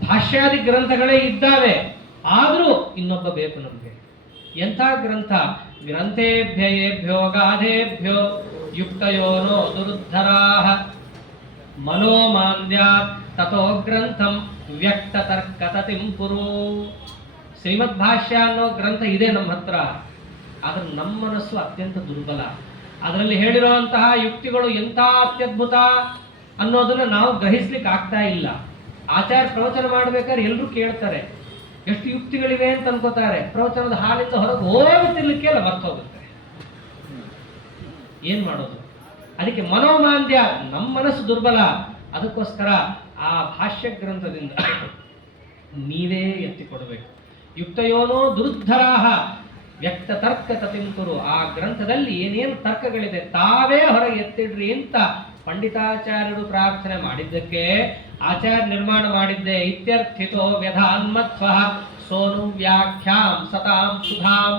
ಭಾಷ್ಯಾದಿ ಗ್ರಂಥಗಳೇ ಇದ್ದಾವೆ, ಆದರೂ ಇನ್ನೊಬ್ಬ ಬೇಕು ನಮಗೆ. ಎಂಥ ಗ್ರಂಥ? ಗ್ರಂಥೇಭ್ಯೇಭ್ಯೋ ಗಾಧೇಭ್ಯೋ ಯುಕ್ತಯೋನೋ ದುರುದ್ಧರಾಹ ಮನೋಮಾಂದ್ಯಾತ್ ತಥೋ ಗ್ರಂಥಂ ವ್ಯಕ್ತ ತರ್ಕತತಿಂ ಕುರು. ಶ್ರೀಮದ್ ಭಾಷ್ಯ ಅನ್ನೋ ಗ್ರಂಥ ಇದೆ ನಮ್ಮ ಹತ್ರ, ಆದ್ರೆ ನಮ್ಮ ಮನಸ್ಸು ಅತ್ಯಂತ ದುರ್ಬಲ. ಅದರಲ್ಲಿ ಹೇಳಿರುವಂತಹ ಯುಕ್ತಿಗಳು ಎಂಥ ಅತ್ಯದ್ಭುತ ಅನ್ನೋದನ್ನ ನಾವು ಗ್ರಹಿಸ್ಲಿಕ್ಕೆ ಆಗ್ತಾ ಇಲ್ಲ. ಆಚಾರ್ಯ ಪ್ರವಚನ ಮಾಡ್ಬೇಕಾದ್ರೆ ಎಲ್ಲರೂ ಕೇಳ್ತಾರೆ, ಎಷ್ಟು ಯುಕ್ತಿಗಳಿವೆ ಅಂತ ಅನ್ಕೋತಾರೆ. ಪ್ರವಚನದ ಹಾಲಿಂದ ಹೊರಗೆ ಹೋಗುತ್ತಿರ್ಲಿಕ್ಕೆ ಎಲ್ಲ ಬರ್ತ ಹೋಗುತ್ತೆ. ಏನ್ ಮಾಡೋದು? ಅದಕ್ಕೆ ಮನೋಮಾಂದ್ಯ, ನಮ್ಮ ಮನಸ್ಸು ದುರ್ಬಲ. ಅದಕ್ಕೋಸ್ಕರ ಆ ಭಾಷ್ಯ ಗ್ರಂಥದಿಂದ ನೀವೇ ಎತ್ತಿಕೊಡಬೇಕು. ಯುಕ್ತಯೋನೋ ದುರುದ್ಧರಾಹ ವ್ಯಕ್ತ ತರ್ಕ ತತಿಂಕುರು. ಆ ಗ್ರಂಥದಲ್ಲಿ ಏನೇನು ತರ್ಕಗಳಿದೆ ತಾವೇ ಹೊರಗೆ ಎತ್ತಿಡ್ರಿ ಅಂತ ಪಂಡಿತಾಚಾರ್ಯರು ಪ್ರಾರ್ಥನೆ ಮಾಡಿದ್ದಕ್ಕೆ ಆಚಾರ್ಯ ನಿರ್ಮಾಣ ಮಾಡಿದ್ದೆ. ಇತ್ಯರ್ಥಿತೋ ವ್ಯಧಾನ್ಮತ್ವ ಸೋನು ವ್ಯಾಖ್ಯಾಂ ಸತಾಂ ಸುಧಾಂ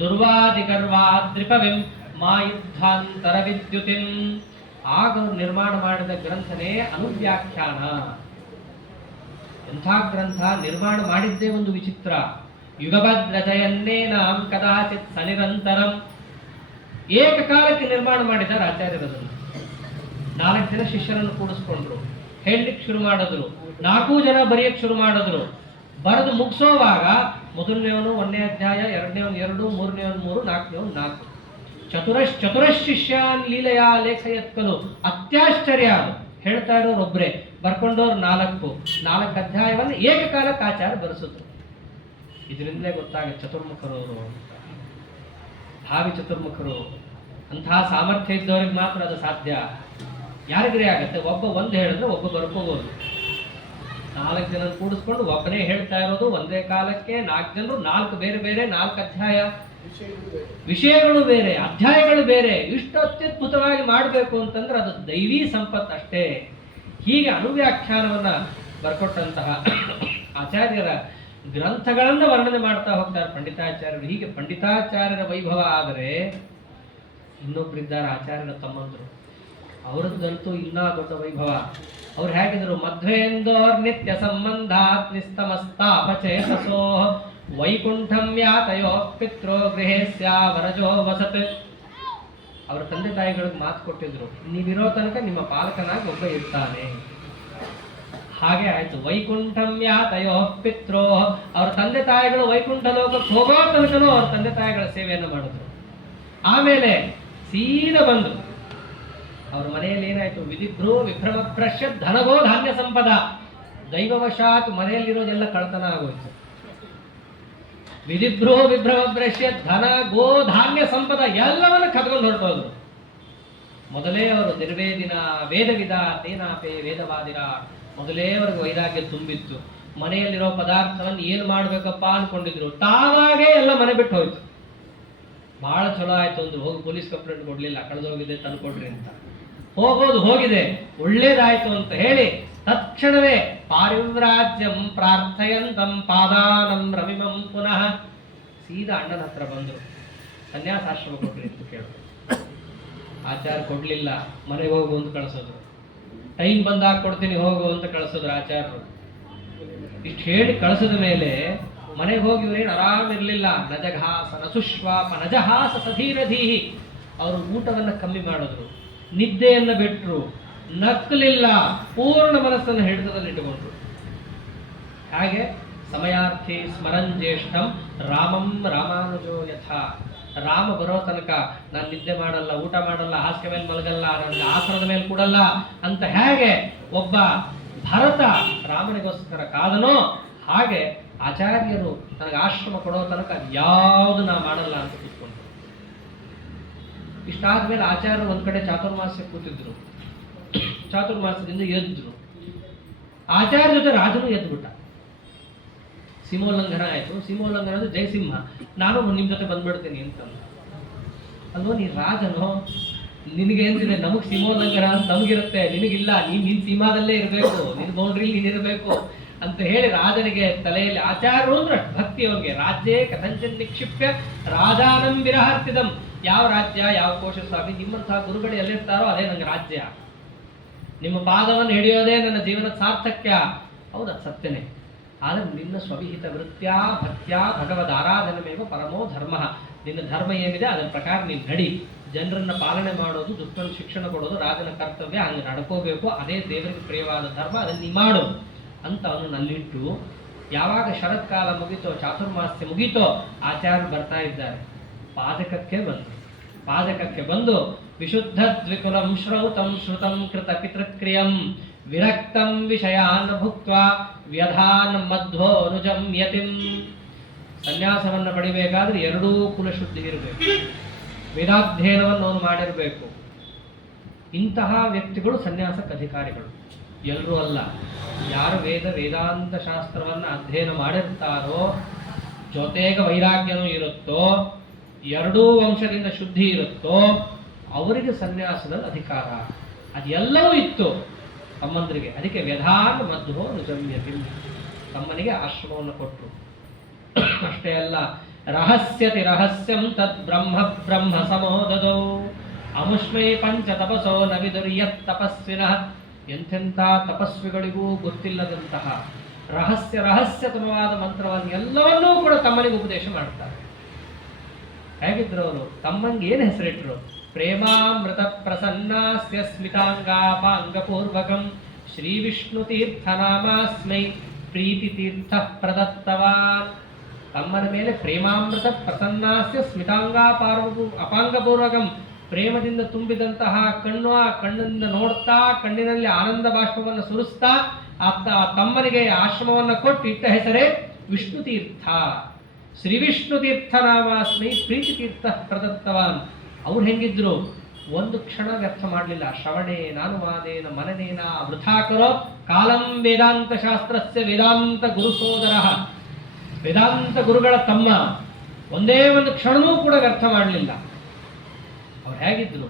ದುರ್ವಾದಿಗರ್ವಾದ್ರಿಪವಿಂ ಮಾಯುದ್ಧಾಂತರ ವಿದ್ಯುತಿಂ. ಆಗ ನಿರ್ಮಾಣ ಮಾಡಿದ ಗ್ರಂಥನೇ ಅನುವ್ಯಾಖ್ಯಾನ. ಎಂಥ ಗ್ರಂಥ ನಿರ್ಮಾಣ ಮಾಡಿದ್ದೇ ಒಂದು ವಿಚಿತ್ರ. ಯುಗಭದ್ರಜಯನ್ನೇನಾಂ ಕದಾಚಿತ್ ಸನಿರಂತರಂ. ಏಕಕಾಲಕ್ಕೆ ನಿರ್ಮಾಣ ಮಾಡಿದ್ದಾರೆ ಆಚಾರ್ಯರದನ್ನು. 4 ಜನ ಶಿಷ್ಯರನ್ನು ಕೂಡಿಸ್ಕೊಂಡ್ರು, ಹೇಳಲಿಕ್ಕೆ ಶುರು ಮಾಡಿದ್ರು. 4 ಜನ ಬರೆಯಕ್ಕೆ ಶುರು ಮಾಡಿದ್ರು. ಬರೆದು ಮುಗಿಸೋವಾಗ ಮೊದಲನೇವನು 1ನೇ ಅಧ್ಯಾಯ, 2ನೇವನು 2, 3ನೇವನು 3, 4ನೇವನು 4. ಚತುರಶಿಷ್ಯಾನ್ ಲೀಲೆಯ ಲೇಖಯತ್ಕಲು. ಅತ್ಯಾಶ್ಚರ್ಯ ಅದು. ಹೇಳ್ತಾ ಇರೋರು ಒಬ್ರೆ, ಬರ್ಕೊಂಡವ್ರು 4 ಅಧ್ಯಾಯವನ್ನು ಏಕಕಾಲಕ್ಕೆ ಆಚಾರ ಬರೆಸಿದ್ರು. ಇದರಿಂದಲೇ ಗೊತ್ತಾಗುತ್ತೆ ಚತುರ್ಮುಖರವರು, ಭಾವಿ ಚತುರ್ಮುಖರು. ಅಂತಹ ಸಾಮರ್ಥ್ಯ ಇದ್ದವ್ರಿಗೆ ಮಾತ್ರ ಅದು ಸಾಧ್ಯ. ಯಾರಿಗ್ರೆ ಆಗತ್ತೆ? ಒಬ್ಬ ಒಂದು ಹೇಳಿದ್ರೆ ಒಬ್ಬ ಬರ್ಕೋಬಹುದು. 4 ಜನ ಕೂಡಿಸ್ಕೊಂಡು ಒಬ್ಬನೇ ಹೇಳ್ತಾ ಇರೋದು ಒಂದೇ ಕಾಲಕ್ಕೆ. 4 ಜನರು 4 ಬೇರೆ ಬೇರೆ 4 ಅಧ್ಯಾಯ, ವಿಷಯಗಳು ಬೇರೆ, ಅಧ್ಯಾಯಗಳು ಬೇರೆ. ಇಷ್ಟು ಅತ್ಯದ್ಭುತವಾಗಿ ಮಾಡಬೇಕು ಅಂತಂದ್ರೆ ಅದು ದೈವೀ ಸಂಪತ್ತು ಅಷ್ಟೇ. ಹೀಗೆ ಅನುವ್ಯಾಖ್ಯಾನವನ್ನ ಬರ್ಕೊಟ್ಟಂತಹ ಆಚಾರ್ಯರ ಗ್ರಂಥಗಳನ್ನು ವರ್ಣನೆ ಮಾಡ್ತಾ ಹೋಗ್ತಾರೆ ಪಂಡಿತಾಚಾರ್ಯರು. ಹೀಗೆ ಪಂಡಿತಾಚಾರ್ಯರ ವೈಭವ ಆದರೆ ಇನ್ನೊಬ್ಬರಿದ್ದಾರೆ ಆಚಾರ್ಯರ ತಮ್ಮಂದರು, ಅವರದ್ದಂತೂ ಇನ್ನೂ ದೊಡ್ಡ ವೈಭವ. ಅವ್ರು ಹೇಗಿದ್ರು? ಮಧ್ವೇಂದೋರ್ ನಿತ್ಯ ಸಂಬಂಧಾತ್ ನಿಸ್ತಮಸ್ತಾಪಚೇತಸೋ ವೈಕುಂಠಂ ಯಾತಯೋ ಪಿತ್ರೋ ಗೃಹೇಸ್ಯ ವರಜೋ ವಸತ್. ಅವರ ತಂದೆ ತಾಯಿಗಳಿಗೆ ಮಾತು ಕೊಟ್ಟಿದ್ರು, ನೀವಿರೋ ತನಕ ನಿಮ್ಮ ಪಾಲಕನಾಗಿ ಒಬ್ಬ ಇರ್ತಾನೆ. ಹಾಗೆ ಆಯ್ತು. ವೈಕುಂಠಂ ಯಾತಯೋ ಪಿತ್ರೋ, ಅವ್ರ ತಂದೆ ತಾಯಿಗಳು ವೈಕುಂಠ ಲೋಕಕ್ಕೆ ಹೋಗೋ ತನಕನೂ ಅವ್ರ ತಂದೆ ತಾಯಿಗಳ ಸೇವೆಯನ್ನು ಮಾಡಿದ್ರು. ಆಮೇಲೆ ಸೀದಾ ಬಂದ್ರು. ಅವ್ರ ಮನೆಯಲ್ಲಿ ಏನಾಯ್ತು? ವಿಧಿಭ್ರೂ ವಿಭ್ರಮ ಭ್ರಶ್ಯ ಧನಗೋ ಧಾನ್ಯ ಸಂಪದ. ದೈವವಶಾತ್ ಮನೆಯಲ್ಲಿರೋದೆಲ್ಲ ಕಳ್ತನ ಆಗೋಯ್ತು. ವಿಧಿಭ್ರೂ ವಿಭ್ರಮ ಭ್ರಶ್ಯ ಧನ ಗೋ ಧಾನ್ಯ ಸಂಪದ ಎಲ್ಲವನ್ನು ಕದ್ಕೊಂಡು ಹೊರಟೋದ್ರು. ಮೊದಲೇ ಅವರು ನಿರ್ವೇದಿನ ವೇದವಿದ ತೇನಾಪೆ ವೇದವಾದಿರ. ಮೊದಲೇ ಅವ್ರಿಗೆ ವೈರಾಗ್ಯ ತುಂಬಿತ್ತು. ಮನೆಯಲ್ಲಿರೋ ಪದಾರ್ಥವನ್ನು ಏನು ಮಾಡ್ಬೇಕಪ್ಪ ಅನ್ಕೊಂಡಿದ್ರು. ತಾವಾಗೇ ಎಲ್ಲ ಮನೆ ಬಿಟ್ಟು ಹೋಯ್ತು. ಬಹಳ ಚಲೋ ಆಯ್ತು ಅಂದ್ರು. ಹೋಗಿ ಪೊಲೀಸ್ ಕಂಪ್ಲೇಂಟ್ ಕೊಡ್ಲಿಲ್ಲ, ಕಳೆದೋಗಿದೆ ತಂದ್ಕೊಡ್ರಿ ಅಂತ. ಹೋಗೋದು ಹೋಗಿದೆ, ಒಳ್ಳೇದಾಯ್ತು ಅಂತ ಹೇಳಿ ತಕ್ಷಣವೇ ಪಾರಿವ್ರಾಜ್ಯಂ ಪ್ರಾರ್ಥಯಂತಂ ಪಾದಾನಂ ರಮಿಮಂ ಪುನಃ ಸೀದಾ ಅಣ್ಣನ ಹತ್ರ ಬಂದರು. ಸನ್ಯಾಸಾಶ್ರಮ ಕೊಡ್ರಿ ಅಂತ ಕೇಳಿದ್ರು. ಆಚಾರ ಕೊಡ್ಲಿಲ್ಲ. ಮನೆಗೆ ಹೋಗು ಅಂತ ಕಳಿಸೋದ್ರು. ಟೈಮ್ ಬಂದಾಗ ಕೊಡ್ತೀನಿ ಹೋಗು ಅಂತ ಕಳಿಸೋದ್ರು ಆಚಾರ್ಯರು. ಇಷ್ಟು ಹೇಳಿ ಕಳಿಸಿದ ಮೇಲೆ ಮನೆಗೆ ಹೋಗಿ ಇವ್ರೇನು ಆರಾಮಿರ್ಲಿಲ್ಲ. ನಜಘಾಸ ನಸುಶ್ವಾಪ ನಜಹಾಸ ಸಧೀರಧೀಹಿ. ಅವರು ಊಟವನ್ನು ಕಮ್ಮಿ ಮಾಡಿದ್ರು, ನಿದ್ದೆಯನ್ನು ಬಿಟ್ಟರು, ನಕ್ಕಲಿಲ್ಲ, ಪೂರ್ಣ ಮನಸ್ಸನ್ನು ಹಿಡಿತದಲ್ಲಿ ಇಟ್ಟುಕೊಂಡ್ರು. ಹಾಗೆ ಸಮಯಾರ್ಥಿ ಸ್ಮರನ್ ಜ್ಯೇಷ್ಠಂ ರಾಮಂ ರಾಮಾನುಜೋ ಯಥಾ. ರಾಮ ಬರೋ ತನಕ ನಾನು ನಿದ್ದೆ ಮಾಡಲ್ಲ, ಊಟ ಮಾಡಲ್ಲ, ಹಾಸಿಗೆ ಮೇಲೆ ಮಲಗಲ್ಲ, ನನ್ನ ಆಸನದ ಮೇಲೆ ಕೂಡಲ್ಲ ಅಂತ ಹೇಗೆ ಒಬ್ಬ ಭರತ ರಾಮನಿಗೋಸ್ಕರ ಕಾದನೋ ಹಾಗೆ ಆಚಾರ್ಯರು ನನಗೆ ಆಶ್ರಮ ಕೊಡೋ ತನಕ ಯಾವುದು ನಾ ಮಾಡಲ್ಲ ಅಂತ ಕೂತ್ಕೊಂಡ್ರು. ಇಷ್ಟಾದ್ಮೇಲೆ ಆಚಾರ್ಯರು ಒಂದ್ ಕಡೆ ಚಾತುರ್ಮಾಸ್ಯ ಕೂತಿದ್ರು. ಚಾತುರ್ಮಾಸದಿಂದ ಎದ್ರು. ಆಚಾರ್ಯ ಜೊತೆ ರಾಜನು ಎದ್ಬಿಟ್ಟ. ಸೀಮೋಲ್ಲಂಘನ ಆಯ್ತು. ಸೀಮೋಲ್ಲಂಘನ ಅಂದ್ರೆ ಜಯಸಿಂಹ, ನಾನು ನಿಮ್ ಜೊತೆ ಬಂದ್ಬಿಡ್ತೀನಿ ಅಂತ. ಅಲ್ವೋ ನೀನ್ ರಾಜನು, ನಿನಗೆ ಏನಿದೆ? ನಮಗ್ ಸೀಮೋಲ್ಲಂಘನ ಅಂತ ನಮಗಿರುತ್ತೆ, ನಿನಗಿಲ್ಲ. ನಿನ್ ಸೀಮಾದಲ್ಲೇ ಇರಬೇಕು, ನಿನ್ ಬೌಂಡ್ರಿಲಿ ನೀನ್ ಇರಬೇಕು ಅಂತ ಹೇಳಿ ರಾಜನಿಗೆ ತಲೆಯಲ್ಲಿ ಆಚಾರ್ಯರು ಅಂದ್ರೆ ಭಕ್ತಿ ಅವ್ರಿಗೆ. ರಾಜ್ಯೇ ಕಥಂಚನ್ ನಿಕ್ಷಿಪ್ಯ ರಾಜಾನಂ ವಿರಹಾರ್ತಿದಂ. ಯಾವ ರಾಜ್ಯ, ಯಾವ ಕೋಶ ಸ್ವಾಮಿ, ನಿಮ್ಮಂತಹ ಗುರುಗಳು ಎಲ್ಲಿರ್ತಾರೋ ಅದೇ ನಂಗೆ ರಾಜ್ಯ. ನಿಮ್ಮ ಪಾದವನ್ನು ಹಿಡಿಯೋದೇ ನನ್ನ ಜೀವನದ ಸಾರ್ಥಕ್ಯ. ಹೌದಾ? ಸತ್ಯನೇ. ಆದರೆ ನಿನ್ನ ಸ್ವವಿಹಿತ ವೃತ್ತ್ಯಾ ಭಕ್ತ್ಯಾ ಭಗವದ್ ಆರಾಧನಮೇವ ಪರಮೋ ಧರ್ಮ. ನಿನ್ನ ಧರ್ಮ ಏನಿದೆ ಅದರ ಪ್ರಕಾರ ನೀನು ನಡಿ. ಜನರನ್ನ ಪಾಲನೆ ಮಾಡೋದು, ದುಷ್ಟನ ಶಿಕ್ಷಣ ಕೊಡೋದು ರಾಜನ ಕರ್ತವ್ಯ. ಹಂಗೆ ನಡ್ಕೋಬೇಕು. ಅದೇ ದೇವರಿಗೆ ಪ್ರಿಯವಾದ ಧರ್ಮ, ಅದನ್ನು ನೀ ಮಾಡು ಅಂತ ಅವನು ನಲ್ಲಿಟ್ಟು. ಯಾವಾಗ ಶರತ್ಕಾಲ ಮುಗೀತೋ, ಚಾತುರ್ಮಾಸ್ಯ ಮುಗೀತೋ, ಆಚಾರ್ಯರು ಬರ್ತಾ ಇದ್ದಾರೆ. ಪಾದಕಕ್ಕೆ ಬಂದು ವಿಶುದ್ಧ ದ್ವಿಕುಲಂ ಶ್ರೌತಂ ಶ್ರುತಂ ಕೃತ ಪಿತೃಕ್ರಿಯಂ ವಿರಕ್ತಂ ವಿಷಯಾನ್ ಭುಕ್ತ್ವಾ ವ್ಯಧಾನ್ ಮಧ್ವೋನುಜಂ ಯತಿಂ. ಸನ್ಯಾಸವನ್ನು ಪಡಿಬೇಕಾದ್ರೆ ಎರಡೂ ಕುಲಶುದ್ಧಿ ಇರಬೇಕು, ವೇದಾಧ್ಯಯನವನ್ನು ಅವನು ಮಾಡಿರಬೇಕು. ಇಂತಹ ವ್ಯಕ್ತಿಗಳು ಸನ್ಯಾಸಕ್ಕೆ ಅಧಿಕಾರಿಗಳು. ಎಲ್ಲರೂ ಅಲ್ಲ. ಯಾರು ವೇದಾಂತ ಶಾಸ್ತ್ರವನ್ನು ಅಧ್ಯಯನ ಮಾಡಿರ್ತಾರೋ, ಜೊತೆಗೆ ವೈರಾಗ್ಯನೂ ಇರುತ್ತೋ, ಎರಡೂ ವಂಶದಿಂದ ಶುದ್ಧಿ ಇರುತ್ತೋ, ಅವರಿಗೆ ಸನ್ಯಾಸದಲ್ಲಿ ಅಧಿಕಾರ. ಅದೆಲ್ಲವೂ ಇತ್ತು ತಮ್ಮಂದರಿಗೆ. ಅದಕ್ಕೆ ವ್ಯಧಾನ್ ಮಧ್ವೋ ನಿಜಮ್ಯತಿ, ತಮ್ಮನಿಗೆ ಆಶ್ರಮವನ್ನು ಕೊಟ್ಟರು. ಅಷ್ಟೇ ಅಲ್ಲ, ರಹಸ್ಯತಿ ರಹಸ್ಯಂ ತದ್ ಬ್ರಹ್ಮ ಬ್ರಹ್ಮ ಸಮೋದದೋ ಅಮುಷ್ಮೈ ಪಂಚ ತಪಸೋ ನವಿದುರ್ಯತ್ ತಪಸ್ವಿನಃ. ಎಂಥೆಂಥ ತಪಸ್ವಿಗಳಿಗೂ ಗೊತ್ತಿಲ್ಲದಂತಹ ರಹಸ್ಯತಮವಾದ ಮಂತ್ರವನ್ನು ಎಲ್ಲವನ್ನೂ ಕೂಡ ತಮ್ಮನಿಗೆ ಉಪದೇಶ ಮಾಡ್ತಾರೆ. ಹೇಗಿದ್ರು ಅವರು? ತಮ್ಮಂಗೆ ಏನು ಹೆಸರಿಟ್ರು? ಪ್ರೇಮಾಮೃತ ಪ್ರಸನ್ನಾಸ್ಯ ಸ್ಮಿತಾಂಗಾಪಾಂಗಪೂರ್ವಕಂ ಶ್ರೀ ವಿಷ್ಣು ತೀರ್ಥನಾಮಾಸ್ಮೈ ಪ್ರೀತಿ ತೀರ್ಥ ಪ್ರದತ್ತವಾನ್. ತಮ್ಮನ ಮೇಲೆ ಪ್ರೇಮಾಮೃತ ಪ್ರಸನ್ನಾಸ್ಯ ಅಪಾಂಗಪೂರ್ವಕಂ, ಪ್ರೇಮದಿಂದ ತುಂಬಿದಂತಹ ಕಣ್ಣು, ಆ ಕಣ್ಣಿನಿಂದ ನೋಡ್ತಾ ಕಣ್ಣಿನಲ್ಲಿ ಆನಂದ ಬಾಷ್ಪವನ್ನು ಸುರಿಸ್ತಾ ತಮ್ಮನಿಗೆ ಆಶ್ರಮವನ್ನು ಕೊಟ್ಟು ಇಟ್ಟ ಹೆಸರೇ ವಿಷ್ಣು ತೀರ್ಥ. ಶ್ರೀ ವಿಷ್ಣು ತೀರ್ಥ ನಾಮಾಸ್ಮೈ ಪ್ರೀತಿ ತೀರ್ಥ ಪ್ರದತ್ತವಾನ್. ಅವ್ರು ಹೆಂಗಿದ್ರು, ಒಂದು ಕ್ಷಣ ವ್ಯರ್ಥ ಮಾಡಲಿಲ್ಲ. ಶ್ರವಣೇನಾನುವಾದೇನ ಮನನೇನ ವೃಥಾಕರೋ ಕಾಲಂ ವೇದಾಂತ ಶಾಸ್ತ್ರಸ್ಯ ವೇದಾಂತ ಗುರುಸೋದರ. ವೇದಾಂತ ಗುರುಗಳ ತಮ್ಮ ಒಂದೇ ಒಂದು ಕ್ಷಣವೂ ಕೂಡ ವ್ಯರ್ಥ ಮಾಡಲಿಲ್ಲ. ಅವ್ರು ಹೇಗಿದ್ರು,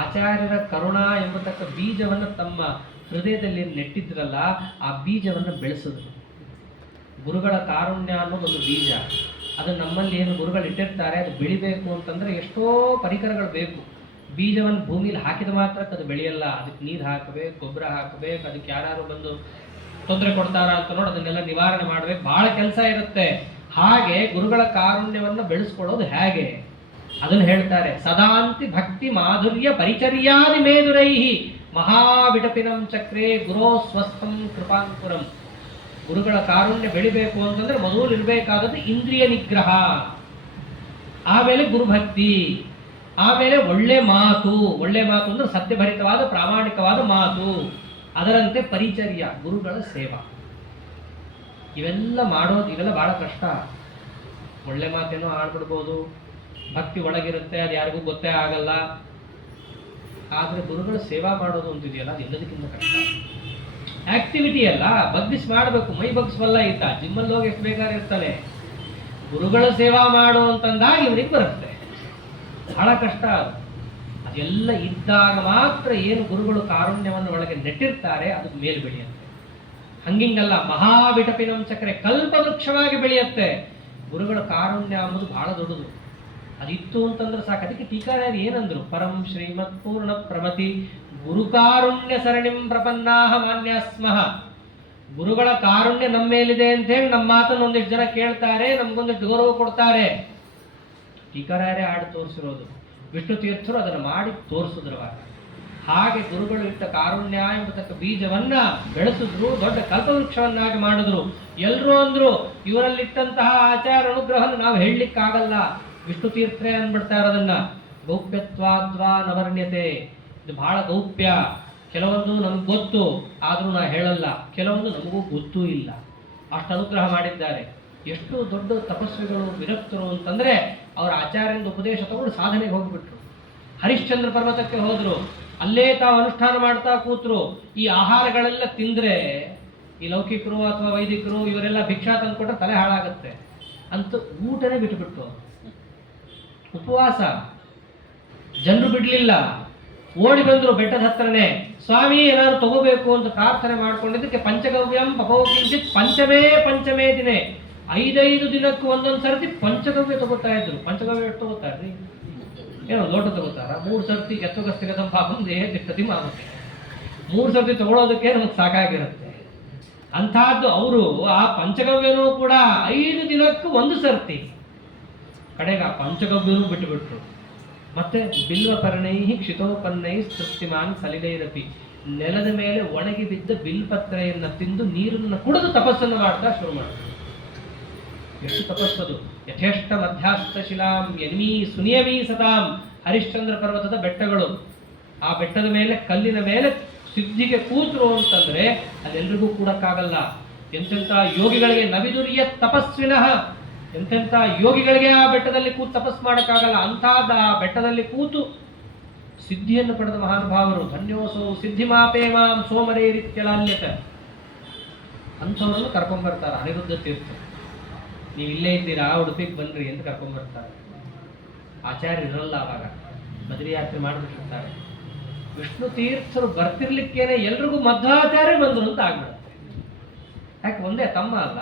ಆಚಾರ್ಯರ ಕರುಣಾ ಎಂಬತಕ್ಕ ಬೀಜವನ್ನು ತಮ್ಮ ಹೃದಯದಲ್ಲಿ ನೆಟ್ಟಿದ್ರಲ್ಲ, ಆ ಬೀಜವನ್ನು ಬೆಳೆಸಿದ್ರು. ಗುರುಗಳ ಕಾರುಣ್ಯ ಅನ್ನೋದೊಂದು ಬೀಜ. ಅದು ನಮ್ಮಲ್ಲಿ ಏನು ಗುರುಗಳು ಇಟ್ಟಿರ್ತಾರೆ, ಅದು ಬೆಳಿಬೇಕು ಅಂತಂದ್ರೆ ಎಷ್ಟೋ ಪರಿಕರಗಳು ಬೇಕು. ಬೀಜವನ್ನು ಭೂಮಿಲಿ ಹಾಕಿದ ಮಾತ್ರ ಅದು ಬೆಳೆಯಲ್ಲ. ಅದಕ್ಕೆ ನೀರು ಹಾಕಬೇಕು, ಗೊಬ್ಬರ ಹಾಕಬೇಕು, ಅದಕ್ಕೆ ಯಾರು ಬಂದು ತೊಂದರೆ ಕೊಡ್ತಾರ ಅಂತ ನೋಡಿ ಅದನ್ನೆಲ್ಲ ನಿವಾರಣೆ ಮಾಡಬೇಕು. ಬಹಳ ಕೆಲಸ ಇರುತ್ತೆ. ಹಾಗೆ ಗುರುಗಳ ಕಾರುಣ್ಯವನ್ನು ಬೆಳೆಸ್ಕೊಳ್ಳೋದು ಹೇಗೆ ಅದನ್ನು ಹೇಳ್ತಾರೆ. ಸದಾಂತಿ ಭಕ್ತಿ ಮಾಧುರ್ಯ ಪರಿಚರ್ಯಾದಿ ಮೇದುರೈಹಿ ಮಹಾವಿಟಪಿನಂ ಚಕ್ರೇ ಗುರೋ ಸ್ವಸ್ಥಂ ಕೃಪಾಂಕುರಂ. ಗುರುಗಳ ಕಾರುಣ್ಯ ಬೆಳಿಬೇಕು ಅಂತಂದ್ರೆ ಮೊದಲು ಇರಬೇಕಾದದ್ದು ಇಂದ್ರಿಯ ನಿಗ್ರಹ, ಆಮೇಲೆ ಗುರುಭಕ್ತಿ, ಆಮೇಲೆ ಒಳ್ಳೆ ಮಾತು. ಒಳ್ಳೆ ಮಾತು ಅಂದ್ರೆ ಸತ್ಯಭರಿತವಾದ ಪ್ರಾಮಾಣಿಕವಾದ ಮಾತು. ಅದರಂತೆ ಪರಿಚರ್ಯ, ಗುರುಗಳ ಸೇವಾ. ಇವೆಲ್ಲ ಮಾಡೋದು, ಇವೆಲ್ಲ ಬಹಳ ಕಷ್ಟ. ಒಳ್ಳೆ ಮಾತೇನೋ ಆಡ್ಬಿಡ್ಬೋದು, ಭಕ್ತಿ ಒಳಗಿರುತ್ತೆ, ಅದು ಯಾರಿಗೂ ಗೊತ್ತೇ ಆಗಲ್ಲ. ಆದ್ರೆ ಗುರುಗಳ ಸೇವಾ ಮಾಡೋದು ಅಂತಿದೆಯಲ್ಲ, ಅದು ಎಲ್ಲದಕ್ಕಿಂತ ಕಷ್ಟ. ಆಕ್ಟಿವಿಟಿ ಅಲ್ಲ, ಬಗ್ಗಿಸಿ ಮಾಡಬೇಕು. ಮೈ ಬಗ್ಗಿಸಬಲ್ಲ ಈತ, ಜಿಮ್ಮಲ್ಲಿ ಹೋಗಿ ಎಷ್ಟು ಬೇಕಾದ್ರೆ ಇರ್ತಾನೆ. ಗುರುಗಳ ಸೇವಾ ಮಾಡು ಅಂತಂದಾಗ ಇವನಿಗೆ ಬರುತ್ತೆ. ಬಹಳ ಕಷ್ಟ ಅದು. ಅದೆಲ್ಲ ಇದ್ದಾಗ ಮಾತ್ರ ಏನು ಗುರುಗಳು ಕಾರುಣ್ಯವನ್ನು ಒಳಗೆ ನೆಟ್ಟಿರ್ತಾರೆ ಅದಕ್ಕೆ ಮೇಲ್ ಬೆಳೆಯುತ್ತೆ. ಹಂಗಿಂಗಲ್ಲ, ಮಹಾವಿಟಪಿನಂ ಚಕ್ರೆ ಕಲ್ಪವೃಕ್ಷವಾಗಿ ಬೆಳೆಯುತ್ತೆ. ಗುರುಗಳ ಕಾರುಣ್ಯ ಅನ್ನೋದು ಬಹಳ ದೊಡ್ಡದು. ಅದಿತ್ತು ಅಂತಂದ್ರೆ ಸಾಕು. ಅದಕ್ಕೆ ಟೀಕಾರಾಯರು ಏನಂದ್ರು, ಪರಂ ಶ್ರೀಮತ್ ಪೂರ್ಣ ಪ್ರಮತಿ ಗುರುಕಾರುಣ್ಯ ಸರಣಿಂ ಪ್ರಪನ್ನಾಹ ಮಾನ್ಯಾಸ್ಮಃ. ಗುರುಗಳ ಕಾರುಣ್ಯ ನಮ್ಮ ಮೇಲಿದೆ ಅಂತ ಹೇಳಿ ನಮ್ಮ ಮಾತನ್ನು ಒಂದಿಷ್ಟು ಜನ ಕೇಳ್ತಾರೆ, ನಮ್ಗೊಂದಿಷ್ಟು ಗೌರವ ಕೊಡ್ತಾರೆ. ಟೀಕಾರಾಯರೇ ಆಡಿ ತೋರಿಸಿರೋದು. ವಿಷ್ಣು ತೀರ್ಥರು ಅದನ್ನು ಮಾಡಿ ತೋರಿಸಿದ್ರವಾಗ. ಹಾಗೆ ಗುರುಗಳು ಇಟ್ಟ ಕಾರುಣ್ಯ ಎಂಬತಕ್ಕ ಬೀಜವನ್ನ ಬೆಳೆಸಿದ್ರು, ದೊಡ್ಡ ಕಲ್ಪವೃಕ್ಷವನ್ನಾಗಿ ಮಾಡಿದ್ರು. ಎಲ್ಲರೂ ಅಂದ್ರು, ಇವರಲ್ಲಿಟ್ಟಂತಹ ಆಚಾರ ಅನುಗ್ರಹವನ್ನು ನಾವು ಹೇಳಲಿಕ್ಕಾಗಲ್ಲ, ವಿಷ್ಣು ತೀರ್ಥರೇ ಅಂದ್ಬಿಡ್ತಾರೆ ಅದನ್ನ. ಗೌಪ್ಯತ್ವಾದ್ವಾ ನವರ್ಣ್ಯತೆ, ಇದು ಬಹಳ ಗೌಪ್ಯ. ಕೆಲವೊಂದು ನಮ್ಗೆ ಗೊತ್ತು, ಆದ್ರೂ ನಾ ಹೇಳಲ್ಲ. ಕೆಲವೊಂದು ನಮಗೂ ಗೊತ್ತೂ ಇಲ್ಲ. ಅಷ್ಟು ಅನುಗ್ರಹ ಮಾಡಿದ್ದಾರೆ. ಎಷ್ಟು ದೊಡ್ಡ ತಪಸ್ವಿಗಳು, ವಿರಕ್ತರು ಅಂತಂದ್ರೆ ಅವರ ಆಚಾರ್ಯರಿಂದ ಉಪದೇಶ ತಗೊಂಡು ಸಾಧನೆಗೆ ಹೋಗ್ಬಿಟ್ರು. ಹರಿಶ್ಚಂದ್ರ ಪರ್ವತಕ್ಕೆ ಹೋದ್ರು, ಅಲ್ಲೇ ತಾವು ಅನುಷ್ಠಾನ ಮಾಡ್ತಾ ಕೂತ್ರು. ಈ ಆಹಾರಗಳೆಲ್ಲ ತಿಂದ್ರೆ ಈ ಲೌಕಿಕರು ಅಥವಾ ವೈದಿಕರು ಇವರೆಲ್ಲ ಭಿಕ್ಷಾ ತಂದ್ಕೊಟ್ರೆ ತಲೆ ಹಾಳಾಗುತ್ತೆ ಅಂತ ಊಟನೇ ಬಿಟ್ಟುಬಿಟ್ಟು ಉಪವಾಸ. ಜನರು ಬಿಡ್ಲಿಲ್ಲ, ಓಡಿ ಬಂದ್ರು ಬೆಟ್ಟದ ಹತ್ರನೇ. ಸ್ವಾಮಿ ಏನಾದ್ರು ತಗೋಬೇಕು ಅಂತ ಪ್ರಾರ್ಥನೆ ಮಾಡ್ಕೊಂಡಿದ್ದಕ್ಕೆ ಪಂಚಗವ್ಯಂ ಪಪೋಕಿಂಚಿತ್ ಪಂಚಮೇ ದಿನೇ, 5 ದಿನಕ್ಕೂ ಒಂದೊಂದು ಸರ್ತಿ ಪಂಚಗವ್ಯ ತಗೋತಾ ಇದ್ರು. ಪಂಚಗವ್ಯ ಎಷ್ಟು ತಗೋತಾರ್ರಿ? ಏನೋ ಲೋಟ ತಗೋತಾರ? 3 ಸರ್ತಿ ಎತ್ತಗಸ್ತಿಗದ ಪಾಪಂ ದೇಹ ತಿಷ್ಟತಿ ಮಾಮತೆ. 3 ಸರ್ತಿ ತಗೊಳ್ಳೋದಕ್ಕೆ ನಮಗೆ ಸಾಕಾಗಿರುತ್ತೆ. ಅಂಥದ್ದು ಅವರು ಆ ಪಂಚಗವ್ಯನೂ ಕೂಡ 5 ದಿನಕ್ಕೂ 1 ಸರ್ತಿ. ಕಡೆಗೆ ಆ ಪಂಚಗವ್ಯನೂ ಬಿಟ್ಟುಬಿಟ್ರು. ಮತ್ತೆ ಬಿಲ್ವಪರ್ಣೈ ಕ್ಷಿತೋಪನ್ನೈ ತೃಪ್ತಿಮಾನ್ ಸಲಿಲೈರಪಿ, ನೆಲದ ಮೇಲೆ ಒಣಗಿ ಬಿದ್ದ ಬಿಲ್ಪತ್ರೆಯನ್ನು ತಿಂದು ನೀರನ್ನು ಕುಡಿದು ತಪಸ್ಸನ್ನು ಮಾಡ್ತಾ ಶುರು ಮಾಡಿದ್ರು. ಎಷ್ಟು ತಪಸ್ಸದು! ಯಥೇಷ್ಟ ಮಧ್ಯಾಸ್ಥ ಶಿಲಾಂ ಯನ್ಮೀ ಸುನಿಯಮೀ ಸತಾಂ. ಹರಿಶ್ಚಂದ್ರ ಪರ್ವತದ ಬೆಟ್ಟಗಳು. ಆ ಬೆಟ್ಟದ ಮೇಲೆ, ಕಲ್ಲಿನ ಮೇಲೆ ಸಿದ್ಧಿಗೆ ಕೂತರು ಅಂತಂದ್ರೆ ಅದೆಲ್ಲರಿಗೂ ಕೂಡಕ್ಕಾಗಲ್ಲ. ಎಂತೆಂಥ ಯೋಗಿಗಳಿಗೆ, ನವಿದುರಿಯ ತಪಸ್ವಿನಃ, ಎಂತೆಂಥ ಯೋಗಿಗಳಿಗೆ ಆ ಬೆಟ್ಟದಲ್ಲಿ ಕೂತು ತಪಸ್ ಮಾಡೋಕ್ಕಾಗಲ್ಲ. ಅಂಥಾದ ಆ ಬೆಟ್ಟದಲ್ಲಿ ಕೂತು ಸಿದ್ಧಿಯನ್ನು ಪಡೆದ ಮಹಾನುಭಾವರು. ಧನ್ಯೋಸೌ ಸಿದ್ಧಿಮಾಪೇಮಾಂ ಸೋಮರೇರಿತ್ಯಲಾಲ್ಯತೆ. ಅಂಥವ್ರನ್ನು ಕರ್ಕೊಂಡ್ಬರ್ತಾರೆ ಅನಿರುದ್ಧ ತೀರ್ಥ. ನೀವು ಇಲ್ಲೇ ಇದ್ದೀರಾ, ಉಡುಪಿಗೆ ಬನ್ರಿ ಅಂತ ಕರ್ಕೊಂಡ್ಬರ್ತಾರೆ. ಆಚಾರ್ಯ ಇರಲ್ಲ ಆವಾಗ, ಬದರಿ ಯಾತ್ರೆ ಮಾಡಿಬಿಟ್ಟಿರ್ತಾರೆ. ವಿಷ್ಣು ತೀರ್ಥರು ಬರ್ತಿರ್ಲಿಕ್ಕೇನೆ ಎಲ್ರಿಗೂ ಮಧ್ವಾಚಾರ್ಯ ಬಂದರು ಅಂತ ಆಗ್ಬಿಡುತ್ತೆ. ಯಾಕೆ ಒಂದೇ ತಮ್ಮ ಅಲ್ಲ,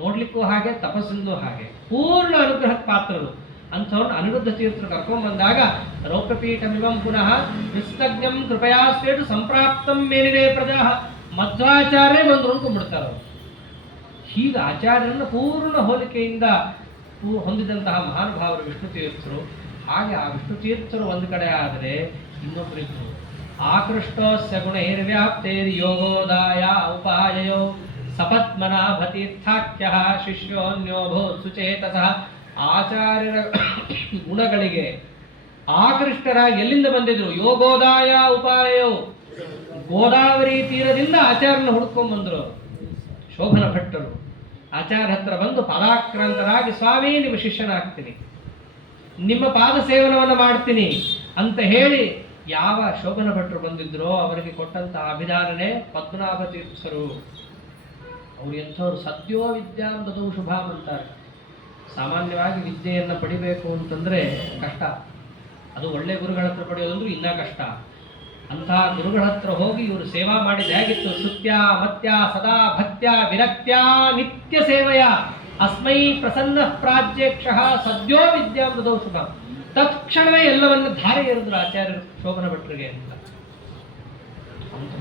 ನೋಡ್ಲಿಕ್ಕೂ ಹಾಗೆ, ತಪಸ್ಸಿಂದು ಹಾಗೆ, ಪೂರ್ಣ ಅನುಗ್ರಹಕ್ಕೆ ಪಾತ್ರರು. ಅಂಥವ್ರನ್ನ ಅನಿರುದ್ಧ ತೀರ್ಥರು ಕರ್ಕೊಂಡ್ಬಂದಾಗ ರೌಪ್ಯಪೀಠಮಿವಂ ಪುನಃ ನಿಸ್ತಜ್ಞಂ ಕೃಪಯಾ ಸ್ವೇಟು ಸಂಪ್ರಾಪ್ತಂ ಮೇನಿರೇ ಪ್ರಜಾ, ಮಧ್ವಾಚಾರ್ಯ ಬಂದರು ಅಂದ್ಕೊಂಡ್ಬಿಡ್ತಾರೆ ಅವರು. ಹೀಗೆ ಆಚಾರ್ಯರನ್ನು ಪೂರ್ಣ ಹೋಲಿಕೆಯಿಂದ ಹೊಂದಿದಂತಹ ಮಹಾನುಭಾವರು ವಿಷ್ಣು ತೀರ್ಥರು. ಹಾಗೆ ಆ ವಿಷ್ಣು ತೀರ್ಥರು ಒಂದು ಕಡೆ ಆದರೆ ಇನ್ನೊಬ್ಬರಿದ್ರು ಆಕೃಷ್ಟೋಸ್ಯ ಗುಣೈರ್ವ್ಯಾಪ್ತೈರ್ ಯೋಗೋದಾಯ ಉಪಾಯಯೋ ಸಪತ್ಮನಾಭತೀರ್ಥಾಖ್ಯ ಶಿಷ್ಯೋನ್ಯೋಭೋ ಸುಚೇತಸಃ. ಆಚಾರ್ಯರ ಗುಣಗಳಿಗೆ ಆಕೃಷ್ಟರಾಗಿ ಎಲ್ಲಿಂದ ಬಂದಿದ್ರು? ಯೋಗೋದಾಯ ಉಪಾಯಯೋ, ಗೋದಾವರಿ ತೀರದಿಂದ ಆಚಾರ್ಯನ ಹುಡ್ಕೊಂಡ್ ಬಂದ್ರು ಶೋಭನ ಭಟ್ಟರು. ಆಚಾರ್ಯ ಹತ್ರ ಬಂದು ಪದಾಕ್ರಾಂತರಾಗಿ, ಸ್ವಾಮಿ ನಿಮ್ಮ ಶಿಷ್ಯನಾಗ್ತೀನಿ, ನಿಮ್ಮ ಪಾದ ಸೇವನವನ್ನು ಮಾಡ್ತೀನಿ ಅಂತ ಹೇಳಿ ಯಾವ ಶೋಭನ ಭಟ್ಟರು ಬಂದಿದ್ರೋ ಅವರಿಗೆ ಕೊಟ್ಟಂತಹ ಅಭಿಧಾನನೆ ಪದ್ಮನಾಭ ತೀರ್ಥರು. ಅವ್ರು ಎಂಥವ್ರು? ಸದ್ಯೋ ವಿದ್ಯಾಂ ದದೌ ಶುಭಾಂ ಅಂತಾರೆ. ಸಾಮಾನ್ಯವಾಗಿ ವಿದ್ಯೆಯನ್ನು ಪಡಿಬೇಕು ಅಂತಂದ್ರೆ ಕಷ್ಟ, ಅದು ಒಳ್ಳೆ ಗುರುಗಳ ಹತ್ರ ಪಡೆಯೋದಂದ್ರೂ ಇನ್ನೂ ಕಷ್ಟ. ಅಂತಹ ಗುರುಗಳ ಹತ್ರ ಹೋಗಿ ಇವರು ಸೇವಾ ಮಾಡಿದ ಹೇಗಿತ್ತು? ಶ್ರುತ್ಯ ಮತ್ಯ ಸದಾ ಭಕ್ತ್ಯ ವಿರಕ್ತ್ಯ ನಿತ್ಯ ಸೇವೆಯ ಅಸ್ಮೈ ಪ್ರಸನ್ನ ಪ್ರಾಜ್ಯಕ್ಷ ಸದ್ಯೋ ವಿದ್ಯಾಂ ದದೌ ಶುಭಾಂ. ತತ್ಕ್ಷಣವೇ ಎಲ್ಲವನ್ನು ಧಾರೆ ಎರೆದ್ರು ಆಚಾರ್ಯರು ಶೋಭನ ಭಟ್ರಿಗೆ ಅಂತ.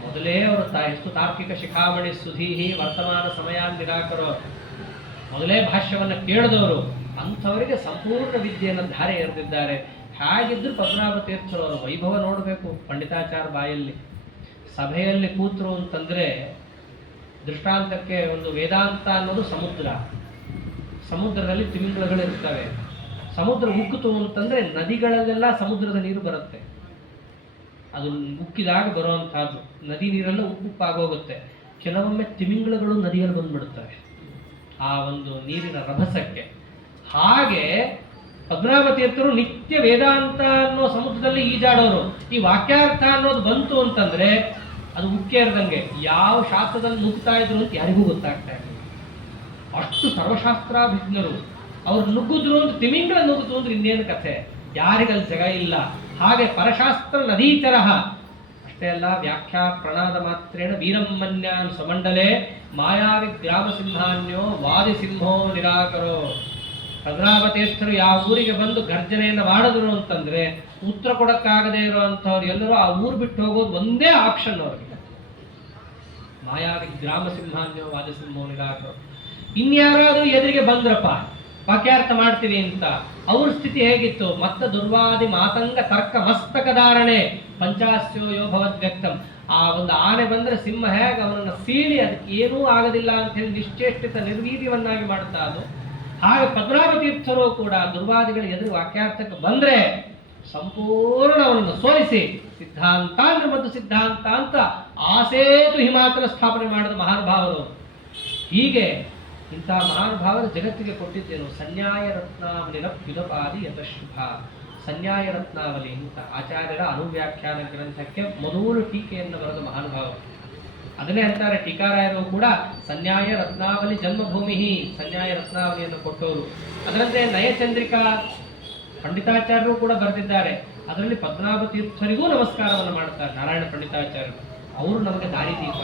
ಮೊದಲೇ ಅವರು ಎಷ್ಟು ತಾರ್ಕಿಕ ಶಿಖಾಮಣಿ ಸುಧೀಹಿ ವರ್ತಮಾನ ಸಮಯ ನಿರಾಕರೋ, ಮೊದಲೇ ಭಾಷ್ಯವನ್ನು ಕೇಳಿದವರು ಅಂಥವರಿಗೆ ಸಂಪೂರ್ಣ ವಿದ್ಯೆಯನ್ನು ಧಾರೆ ಎರೆದಿದ್ದಾರೆ. ಹಾಗಿದ್ರು ಪದ್ಮನಾಭ ತೀರ್ಥರವರ ವೈಭವ ನೋಡಬೇಕು. ಪಂಡಿತಾಚಾರ್ಯ ಬಾಯಲ್ಲಿ ಸಭೆಯಲ್ಲಿ ಕೂತರು ಅಂತಂದ್ರೆ, ದೃಷ್ಟಾಂತಕ್ಕೆ ಒಂದು ವೇದಾಂತ ಅನ್ನೋದು ಸಮುದ್ರ, ಸಮುದ್ರದಲ್ಲಿ ತಿಮಿಂಗಲಗಳಿರ್ತವೆ. ಸಮುದ್ರ ಉಕ್ಕಿತು ಅಂತಂದ್ರೆ ನದಿಗಳಲ್ಲೆಲ್ಲ ಸಮುದ್ರದ ನೀರು ಬರುತ್ತೆ, ಅದು ಉಕ್ಕಿದಾಗ ಬರುವಂತಹದ್ದು. ನದಿ ನೀರೆಲ್ಲ ಉಪ್ಪುಪ್ಪಾಗೋಗುತ್ತೆ. ಕೆಲವೊಮ್ಮೆ ತಿಮಿಂಗಲಗಳು ನದಿಯಲ್ಲಿ ಬಂದ್ಬಿಡುತ್ತವೆ ಆ ಒಂದು ನೀರಿನ ರಭಸಕ್ಕೆ. ಹಾಗೆ ಪದ್ಮನಾಭ ತೀರ್ಥರು ನಿತ್ಯ ವೇದಾಂತ ಅನ್ನೋ ಸಮುದ್ರದಲ್ಲಿ ಈಜಾಡೋರು. ಈ ವಾಕ್ಯಾರ್ಥ ಅನ್ನೋದು ಬಂತು ಅಂತಂದ್ರೆ ಅದು ಉಕ್ಕೇರ್ದಂಗೆ ಯಾವ ಶಾಸ್ತ್ರದಲ್ಲಿ ನುಗ್ತಾ ಇದ್ರು ಅಂತ ಯಾರಿಗೂ ಗೊತ್ತಾಗ್ತಾ ಇಲ್ಲ. ಅಷ್ಟು ಸರ್ವಶಾಸ್ತ್ರಾಭಿಜ್ಞರು. ಅವ್ರು ನುಗ್ಗಿದ್ರು ಅಂತ ತಿಮಿಂಗಳ ನುಗ್ಗಿದ್ರು ಅಂದ್ರೆ ಇನ್ನೇನು ಕಥೆ, ಯಾರಿಗಲ್ಲಿ ಜಗ ಇಲ್ಲ. ಹಾಗೆ ಪರಶಾಸ್ತ್ರ ನದೀಚರ ಅಷ್ಟೇ ಅಲ್ಲ, ವ್ಯಾಖ್ಯಾ ಪ್ರಣಾದ ಮಾತ್ರೇಣ ವೀರಮ್ಮನ್ಯಾನ್ ಸ್ವಮಂಡಲೆ ಮಾಯಾವಿ ಗ್ರಾಮ ಸಿಂಹಾನ್ಯೋ ವಾದಿಸಿಂಹೋ ನಿರಾಕರೋ. ಪದ್ಮನಾಭ ತೀರ್ಥರು ಯಾವ ಊರಿಗೆ ಬಂದು ಗರ್ಜನೆಯನ್ನು ಮಾಡಿದ್ರು ಅಂತಂದ್ರೆ ಉತ್ತರ ಕೊಡಕ್ಕಾಗದೇ ಇರುವಂಥವ್ರು ಎಲ್ಲರೂ ಆ ಊರು ಬಿಟ್ಟು ಹೋಗೋದು ಒಂದೇ ಆಪ್ಷನ್ ಅವ್ರಿಗೆ, ಮಾಯಾವಿ ಗ್ರಾಮ ಸಿಂಹಾನ್ಯೋ ವಾದಿಸಿಂಹೋ ನಿರಾಕರೋ. ಇನ್ಯಾರಾದ್ರೂ ಎದುರಿಗೆ ಬಂದ್ರಪ್ಪ ವಾಕ್ಯಾರ್ಥ ಮಾಡ್ತೀವಿ ಅಂತ, ಅವ್ರ ಸ್ಥಿತಿ ಹೇಗಿತ್ತು? ಮತ್ತ ದುರ್ವಾದಿ ಮಾತಂಗ ತರ್ಕ ಮಸ್ತಕ ಧಾರಣೆ ಪಂಚಾಸ್ಯೋ ಯೋ ಭವದ್ ವ್ಯಕ್ತಂ. ಆ ಒಂದು ಆನೆ ಬಂದ್ರೆ ಸಿಂಹ ಹೇಗೆ ಅವನನ್ನು ಸೀಳಿ ಅದಕ್ಕೆ ಏನೂ ಆಗೋದಿಲ್ಲ ಅಂತ ಹೇಳಿ ನಿಶ್ಚೇಷ್ಟಿತ ನಿರ್ವೀರ್ಯವನ್ನಾಗಿ ಮಾಡ್ತಾ ಅದು. ಹಾಗೆ ಪದ್ಮನಾಭ ತೀರ್ಥರು ಕೂಡ ದುರ್ವಾದಿಗಳ ಎದುರು ವಾಕ್ಯಾರ್ಥಕ್ಕೆ ಬಂದ್ರೆ ಸಂಪೂರ್ಣ ಅವನನ್ನು ಸೋಲಿಸಿ ಸಿದ್ಧಾಂತ ಅಂದ್ರೆ ಮತ್ತು ಸಿದ್ಧಾಂತ ಅಂತ ಆಸೇತು ಹಿಮಾಚಲ ಸ್ಥಾಪನೆ ಮಾಡಿದ ಮಹಾನುಭಾವರು. ಹೀಗೆ ಇಂಥ ಮಹಾನುಭಾವರು ಜಗತ್ತಿಗೆ ಕೊಟ್ಟಿದ್ದೇನು? ಸನ್ಯಾಯ ರತ್ನಾವಲಿನ ಯುಧಪಾದಿ ಯತಶುಭ. ಸನ್ಯಾಯ ರತ್ನಾವಲಿ ಅಂತ ಆಚಾರ್ಯರ ಅನುವ್ಯಾಖ್ಯಾನ ಗ್ರಂಥಕ್ಕೆ ಮೊದಲು ಟೀಕೆಯನ್ನು ಬರೆದ ಮಹಾನುಭಾವರು. ಅದನ್ನೇ ಅಂತಾರೆ ಟೀಕಾರಾಯರು ಕೂಡ ಸನ್ಯಾಯ ರತ್ನಾವಲಿ ಜನ್ಮಭೂಮಿ, ಸನ್ಯಾಯ ರತ್ನಾವಲಿಯನ್ನು ಕೊಟ್ಟವರು. ಅದರಂತೆ ನಯಚಂದ್ರಿಕಾ ಪಂಡಿತಾಚಾರ್ಯರು ಕೂಡ ಬರೆದಿದ್ದಾರೆ. ಅದರಲ್ಲಿ ಪದ್ಮನಾಭ ತೀರ್ಥರಿಗೂ ನಮಸ್ಕಾರವನ್ನು ಮಾಡ್ತಾರೆ ನಾರಾಯಣ ಪಂಡಿತಾಚಾರ್ಯರು. ಅವರು ನಮಗೆ ದಾರಿದೀಪ.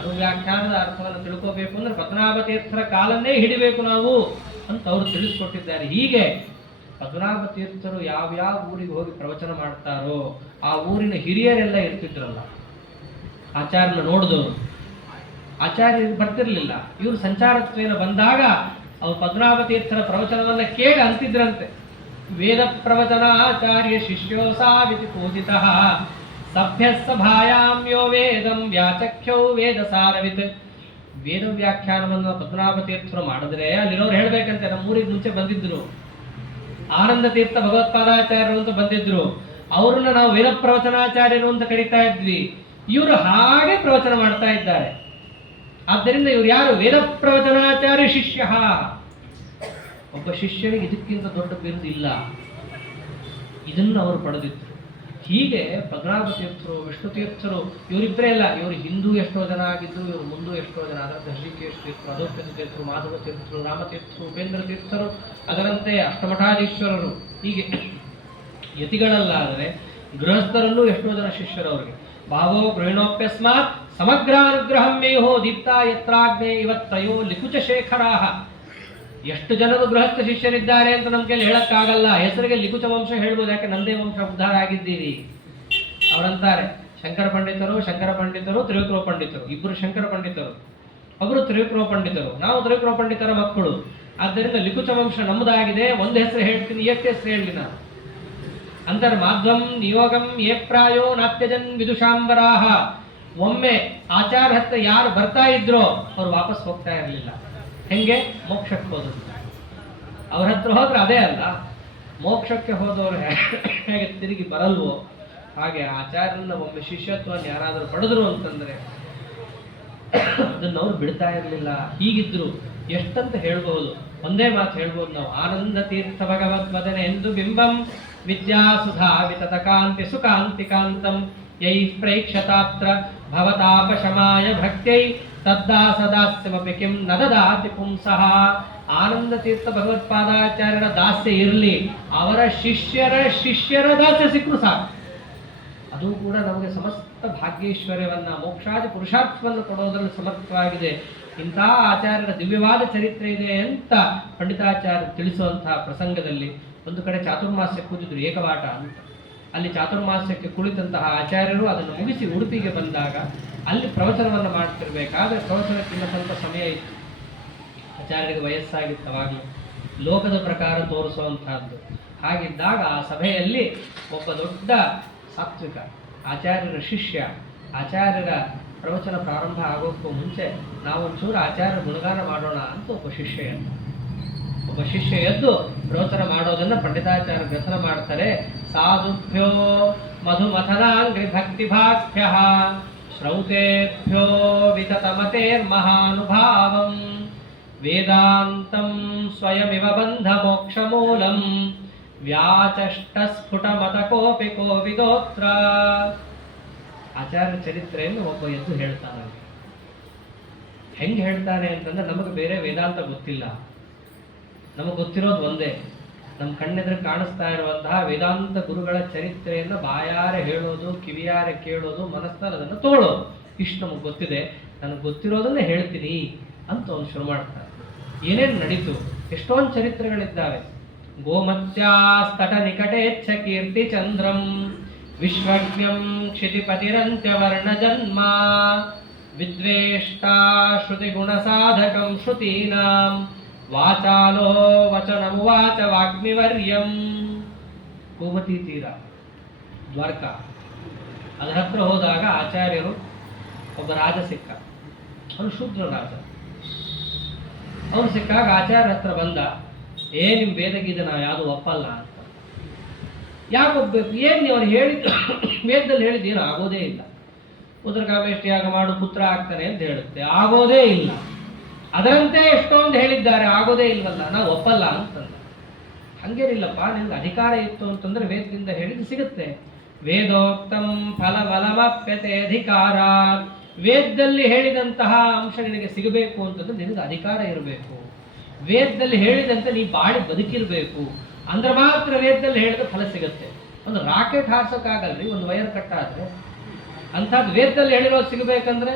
ಅನುವ್ಯಾಖ್ಯಾನದ ಅರ್ಥವನ್ನು ತಿಳ್ಕೋಬೇಕು ಅಂದ್ರೆ ಪದ್ಮನಾಭ ತೀರ್ಥರ ಕಾಲನ್ನೇ ಹಿಡಿಬೇಕು ನಾವು ಅಂತ ಅವರು ತಿಳಿಸ್ಕೊಟ್ಟಿದ್ದಾರೆ. ಹೀಗೆ ಪದ್ಮನಾಭ ತೀರ್ಥರು ಯಾವ್ಯಾವ ಊರಿಗೆ ಹೋಗಿ ಪ್ರವಚನ ಮಾಡ್ತಾರೋ ಆ ಊರಿನ ಹಿರಿಯರೆಲ್ಲ ಇರ್ತಿದ್ರಲ್ಲ, ಆಚಾರ್ಯನ ನೋಡಿದವರು. ಆಚಾರ್ಯರಿಗೆ ಬರ್ತಿರ್ಲಿಲ್ಲ, ಇವರು ಸಂಚಾರತ್ವೇನ ಬಂದಾಗ ಅವರು ಪದ್ಮನಾಭ ತೀರ್ಥರ ಪ್ರವಚನವನ್ನ ಕೇಳಿ ಅಂತಿದ್ರಂತೆ, ವೇದ ಪ್ರವಚನ ಆಚಾರ್ಯ ಶಿಷ್ಯೋ ಸಾವಿತಿ ಪೂಜಿತಃ ಸಭ್ಯ ಸಭಾಯಾಂ ಯೋ ವೇದಂ ವ್ಯಾಚಖ್ಯೋ ವೇದ ಸಾರವಿತ್. ವೇದ ವ್ಯಾಖ್ಯಾನವನ್ನು ಪದ್ಮನಾಭ ತೀರ್ಥರು ಮಾಡಿದ್ರೆ ಅಲ್ಲಿರೋರು ಹೇಳ್ಬೇಕಂತೆ, ನಮ್ಮೂರಿಗೆ ಮುಂಚೆ ಬಂದಿದ್ರು ಆನಂದ ತೀರ್ಥ ಭಗವತ್ಪಾದಾಚಾರ್ಯರು ಅಂತ ಬಂದಿದ್ರು, ಅವ್ರನ್ನ ನಾವು ವೇದ ಪ್ರವಚನಾಚಾರ್ಯರು ಅಂತ ಕರೀತಾ ಇದ್ವಿ. ಇವರು ಹಾಗೆ ಪ್ರವಚನ ಮಾಡ್ತಾ ಇದ್ದಾರೆ. ಆದ್ದರಿಂದ ಇವ್ರು ಯಾರು? ವೇದ ಪ್ರವಚನಾಚಾರ್ಯ ಶಿಷ್ಯ. ಒಬ್ಬ ಶಿಷ್ಯನಿಗೆ ಇದಕ್ಕಿಂತ ದೊಡ್ಡ ಬಿರುದು ಇಲ್ಲ. ಇದನ್ನು ಅವರು ಪಡೆದಿದ್ರು. ಹೀಗೆ ಪದ್ಮನಾಭ ತೀರ್ಥರು, ವಿಷ್ಣು ತೀರ್ಥರು ಇವರಿಬ್ಬರೇ ಅಲ್ಲ, ಇವರು ಹಿಂದೂ ಎಷ್ಟೋ ಜನ ಆಗಿದ್ರು, ಇವರು ಮುಂದೂ ಎಷ್ಟೋ ಜನ. ಅದರಂತೆ ಹೃಷಿಕೇಶ ತೀರ್ಥರು, ಅಧೋಪೇಂದ್ರ ತೀರ್ಥರು, ಮಾಧವ ತೀರ್ಥರು, ರಾಮತೀರ್ಥರು, ಉಪೇಂದ್ರ ತೀರ್ಥರು, ಅದರಂತೆ ಅಷ್ಟಮಠಾಧೀಶ್ವರರು. ಹೀಗೆ ಯತಿಗಳಲ್ಲಾದರೆ ಗೃಹಸ್ಥರಲ್ಲೂ ಎಷ್ಟೋ ಜನ ಶಿಷ್ಯರು ಅವರಿಗೆ. ಭಾವೋ ಗೃಹಿಣೋಪ್ಯಸ್ಮಾತ್ ಸಮಗ್ರಾನುಗ್ರಹಂ ಮೇಹೋ ದೀಪ್ತ ಯತ್ರಾಗ್ನೇ ಇವತ್ತಯೋ ಲಿಕುಚ ಶೇಖರಾಹ. ಎಷ್ಟು ಜನರು ಗೃಹಸ್ಥ ಶಿಷ್ಯರಿದ್ದಾರೆ ಅಂತ ನಮ್ಮ ಕೈಲಿ ಹೇಳಕ್ಕಾಗಲ್ಲ. ಹೆಸರಿಗೆ ಲಿಕುಚ ವಂಶ ಹೇಳ್ಬೋದು, ಯಾಕೆ ನಂದೇ ವಂಶ ಉದ್ಧಾರ ಆಗಿದ್ದೀರಿ. ಅವರಂತಾರೆ ಶಂಕರ ಪಂಡಿತರು ತ್ರಿವಿಕ್ರಮ ಪಂಡಿತರು. ಇಬ್ಬರು ಶಂಕರ ಪಂಡಿತರು, ಒಬ್ಬರು ತ್ರಿವಿಕ್ರಮ ಪಂಡಿತರು. ನಾವು ತ್ರಿವಿಕ್ರಮ ಪಂಡಿತರ ಮಕ್ಕಳು. ಆದ್ದರಿಂದ ಲಿಕುಚ ವಂಶ ನಮ್ಮದಾಗಿದೆ. ಒಂದು ಹೆಸರು ಹೇಳ್ತೀನಿ, ಎಷ್ಟು ಹೆಸರು ಹೇಳಿ ನಾನು? ಅಂತರ್ಮಾಧ್ವಂ ನಿಯೋಗಂ ಯೇ ಪ್ರಾಯೋ ನಾತ್ಯಜನ್ ವಿದುಷಾಂಬರಾಹ. ಒಮ್ಮೆ ಆಚಾರ್ಯ ಹತ್ರ ಯಾರು ಬರ್ತಾ ಇದ್ರೋ ಅವ್ರು ವಾಪಸ್ ಹೋಗ್ತಾ ಇರಲಿಲ್ಲ. ಹೆಂಗೆ? ಮೋಕ್ಷಕ್ಕೆ ಹೋದ್ರು. ಅವ್ರ ಹತ್ರ ಹೋದ್ರೆ ಅದೇ ಅಲ್ಲ, ಮೋಕ್ಷಕ್ಕೆ ಹೋದವರು ಹೇಗೆ ತಿರುಗಿ ಬರಲ್ವೋ ಹಾಗೆ ಆಚಾರ್ಯನ ಒಮ್ಮೆ ಶಿಷ್ಯತ್ವವನ್ನು ಯಾರಾದರೂ ಪಡೆದ್ರು ಅಂತಂದ್ರೆ ಅದನ್ನ ಅವ್ರು ಬಿಡ್ತಾ ಇರಲಿಲ್ಲ. ಹೀಗಿದ್ರು ಎಷ್ಟಂತ ಹೇಳ್ಬಹುದು, ಒಂದೇ ಮಾತು ಹೇಳ್ಬೋದು ನಾವು. ಆನಂದ ತೀರ್ಥ ಭಗವದ್ ವದನೆ ಎಂದು ಬಿಂಬಂ ವಿದ್ಯಾಸುಧಾ ವಿತತ ಕಾಂತಿ ಸುಕಾಂತಿಕಾಂತಂ ಯೈ ಪ್ರೇಕ್ಷತಾತ್ರ ಭವತಾಪಶಮಾಯ ಭಕ್ತೈ ತದ್ದಾಸದಾಸ್ಯಮಪಿ ಕಿಂ ನ ದದಾತಿ ಪುಂಸಃ. ಆನಂದ ತೀರ್ಥ ಭಗವತ್ಪಾದಾಚಾರ್ಯರ ದಾಸ್ಯ ಇರಲಿ, ಅವರ ಶಿಷ್ಯರ ದಾಸ್ಯ ಸಿಕ್ಕರು ಸಾಕು. ಅದು ಕೂಡ ನಮಗೆ ಸಮಸ್ತ ಭಾಗ್ಯೈಶ್ವರ್ಯವನ್ನ ಮೋಕ್ಷಾದಿ ಪುರುಷಾರ್ಥವನ್ನು ಕೊಡೋದ್ರಲ್ಲಿ ಸಮರ್ಥವಾಗಿದೆ. ಇಂತಹ ಆಚಾರ್ಯರ ದಿವ್ಯವಾದ ಚರಿತ್ರೆ ಇದೆ ಅಂತ ಪಂಡಿತಾಚಾರ್ಯ ತಿಳಿಸುವಂತಹ ಪ್ರಸಂಗದಲ್ಲಿ ಒಂದು ಕಡೆ ಚಾತುರ್ಮಾಸ್ಯ ಕೂತಿದ್ರು, ಏಕವಾಟ ಅಂತ. ಅಲ್ಲಿ ಚಾತುರ್ಮಾಸ್ಯಕ್ಕೆ ಕುಳಿತಂತಹ ಆಚಾರ್ಯರು ಅದನ್ನು ಮುಗಿಸಿ ಉಡುಪಿಗೆ ಬಂದಾಗ ಅಲ್ಲಿ ಪ್ರವಚನವನ್ನು ಮಾಡ್ತಿರ್ಬೇಕಾದ್ರೆ ಪ್ರವಚನಕ್ಕಿಂತ ಸ್ವಲ್ಪ ಸಮಯ ಇತ್ತು. ಆಚಾರ್ಯರಿಗೆ ವಯಸ್ಸಾಗಿತ್ತು, ಅವಾಗಲೂ ಲೋಕದ ಪ್ರಕಾರ ತೋರಿಸುವಂತಹದ್ದು. ಹಾಗಿದ್ದಾಗ ಆ ಸಭೆಯಲ್ಲಿ ಒಬ್ಬ ದೊಡ್ಡ ಸಾತ್ವಿಕ ಆಚಾರ್ಯರ ಶಿಷ್ಯ, ಆಚಾರ್ಯರ ಪ್ರವಚನ ಪ್ರಾರಂಭ ಆಗೋಕ್ಕೂ ಮುಂಚೆ ನಾವೊಂಚೂರು ಆಚಾರ್ಯರ ಗುಣಗಾನ ಮಾಡೋಣ ಅಂತ ಒಬ್ಬ ಶಿಷ್ಯ ಎದ್ದು ಪ್ರವಚನ ಮಾಡೋದನ್ನ ಪಂಡಿತಾಚಾರ್ಯ ಗ್ರಥನ ಮಾಡ್ತಾರೆ. ಸಾಧುಭ್ಯೋ ಮಧುಮಥನಾಂಗ್ರಿ ಭಕ್ತಿ ಭಾಗ್ಯ ಶ್ರೌತೇಭ್ಯೋ ವಿತತಮತೇರ್ಮಹಾನುಭಾವಂ ವೇದಾಂತಂ ಸ್ವಯಮಿವ ಬಂಧ ಮೋಕ್ಷ ಮೂಲಂ ವ್ಯಾಚಷ್ಟ ಸ್ಫುಟ ಮತ ಕೋಪಿ ಕೋವಿದೋತ್ರ. ಆಚಾರ್ಯ ಚರಿತ್ರೆಯನ್ನು ಒಬ್ಬ ಎದ್ದು ಹೇಳ್ತಾನೆ. ಹೆಂಗೆ ಹೇಳ್ತಾನೆ ಅಂತಂದ್ರೆ ನಮಗೆ ಬೇರೆ ವೇದಾಂತ ಗೊತ್ತಿಲ್ಲ, ನಮಗೆ ಗೊತ್ತಿರೋದು ಒಂದೇ, ನಮ್ಮ ಕಣ್ಣೆದ್ರೆ ಕಾಣಿಸ್ತಾ ಇರುವಂತಹ ವೇದಾಂತ ಗುರುಗಳ ಚರಿತ್ರೆಯನ್ನು ಬಾಯಾರೆ ಹೇಳೋದು, ಕಿವಿಯಾರೆ ಕೇಳೋದು, ಮನಸ್ಸಲ್ಲಿ ಅದನ್ನು ತಗೊಳ್ಳೋದು, ಇಷ್ಟು ನಮಗೆ ಗೊತ್ತಿದೆ. ನನಗೆ ಗೊತ್ತಿರೋದನ್ನೇ ಹೇಳ್ತೀನಿ ಅಂತ ಅವ್ನು ಶುರು ಮಾಡ್ತಾರೆ. ಏನೇನು ನಡೀತು, ಎಷ್ಟೊಂದು ಚರಿತ್ರೆಗಳಿದ್ದಾವೆ. ಗೋಮತ್ಯಾಸ್ತಟ ನಿಕಟೇಚ್ಛ ಕೀರ್ತಿ ಚಂದ್ರಂ ವಿಶ್ವಜ್ಞಂ ಕ್ಷಿತಿಪತಿರಂತ್ಯವರ್ಣ ಜನ್ಮ ವಿದ್ವೇಷ್ಟಾ ಶ್ರುತಿ ಗುಣ ಸಾಧಕಂ ಶ್ರುತೀನಾಂ ವಾಚಾಲೋ ವಚನಮುವಾಚ ವಾಗ್ಮಿವರ್ಯಂ. ಗೋಮತಿ ತೀರ ದ್ವಾರಕಾ, ಅದರ ಹತ್ರ ಹೋದಾಗ ಆಚಾರ್ಯರು ಒಬ್ಬ ರಾಜ ಸಿಕ್ಕ. ಅವನು ಶೂದ್ರ ರಾಜ. ಅವನು ಸಿಕ್ಕಾಗ ಆಚಾರ್ಯ ಹತ್ರ ಬಂದ, ನಿಮ್ಮ ವೇದಗೀತ ನಾವು ಯಾವುದು ಒಪ್ಪಲ್ಲ ಅಂತ. ಯಾಕೆ ಒಪ್ಪಬೇಕು? ಏನು ನೀವು ಅವ್ರು ಹೇಳಿದ್ದು ವೇದದಲ್ಲಿ ಹೇಳಿದ್ದು ಏನು ಆಗೋದೇ ಇಲ್ಲ. ಉದರಕಾಮೇಷ್ಟಿಯಾಗ ಮಾಡು ಪುತ್ರ ಆಗ್ತಾನೆ ಅಂತ ಹೇಳುತ್ತೆ, ಆಗೋದೇ ಇಲ್ಲ. ಅದರಂತೆ ಎಷ್ಟೊಂದು ಹೇಳಿದ್ದಾರೆ, ಆಗೋದೇ ಇಲ್ವಲ್ಲ, ನಾವು ಒಪ್ಪಲ್ಲ ಅಂತಂದ. ಹಂಗೇನಿಲ್ಲಪ್ಪ, ನಿಮ್ಗೆ ಅಧಿಕಾರ ಇತ್ತು ಅಂತಂದ್ರೆ ವೇದದಿಂದ ಹೇಳಿದ್ದು ಸಿಗುತ್ತೆ. ವೇದೋಕ್ತಂ ಫಲಮಲಮಪ್ಯತೆ ಅಧಿಕಾರ. ವೇದದಲ್ಲಿ ಹೇಳಿದಂತಹ ಅಂಶ ನಿನಗೆ ಸಿಗಬೇಕು ಅಂತಂದ್ರೆ ನಿನಗೆ ಅಧಿಕಾರ ಇರಬೇಕು. ವೇದದಲ್ಲಿ ಹೇಳಿದಂತೆ ನೀ ಬಾಳಿ ಬದುಕಿರ್ಬೇಕು, ಅಂದ್ರೆ ಮಾತ್ರ ವೇದದಲ್ಲಿ ಹೇಳಿದ ಫಲ ಸಿಗುತ್ತೆ. ಒಂದು ರಾಕೆಟ್ ಹಾರ್ಸೋಕ್ಕಾಗಲ್ರಿ, ಒಂದು ವೈರ್ ಕಟ್ಟಾದ್ರೆ. ಅಂಥದ್ದು ವೇದದಲ್ಲಿ ಹೇಳಿರೋದು ಸಿಗಬೇಕಂದ್ರೆ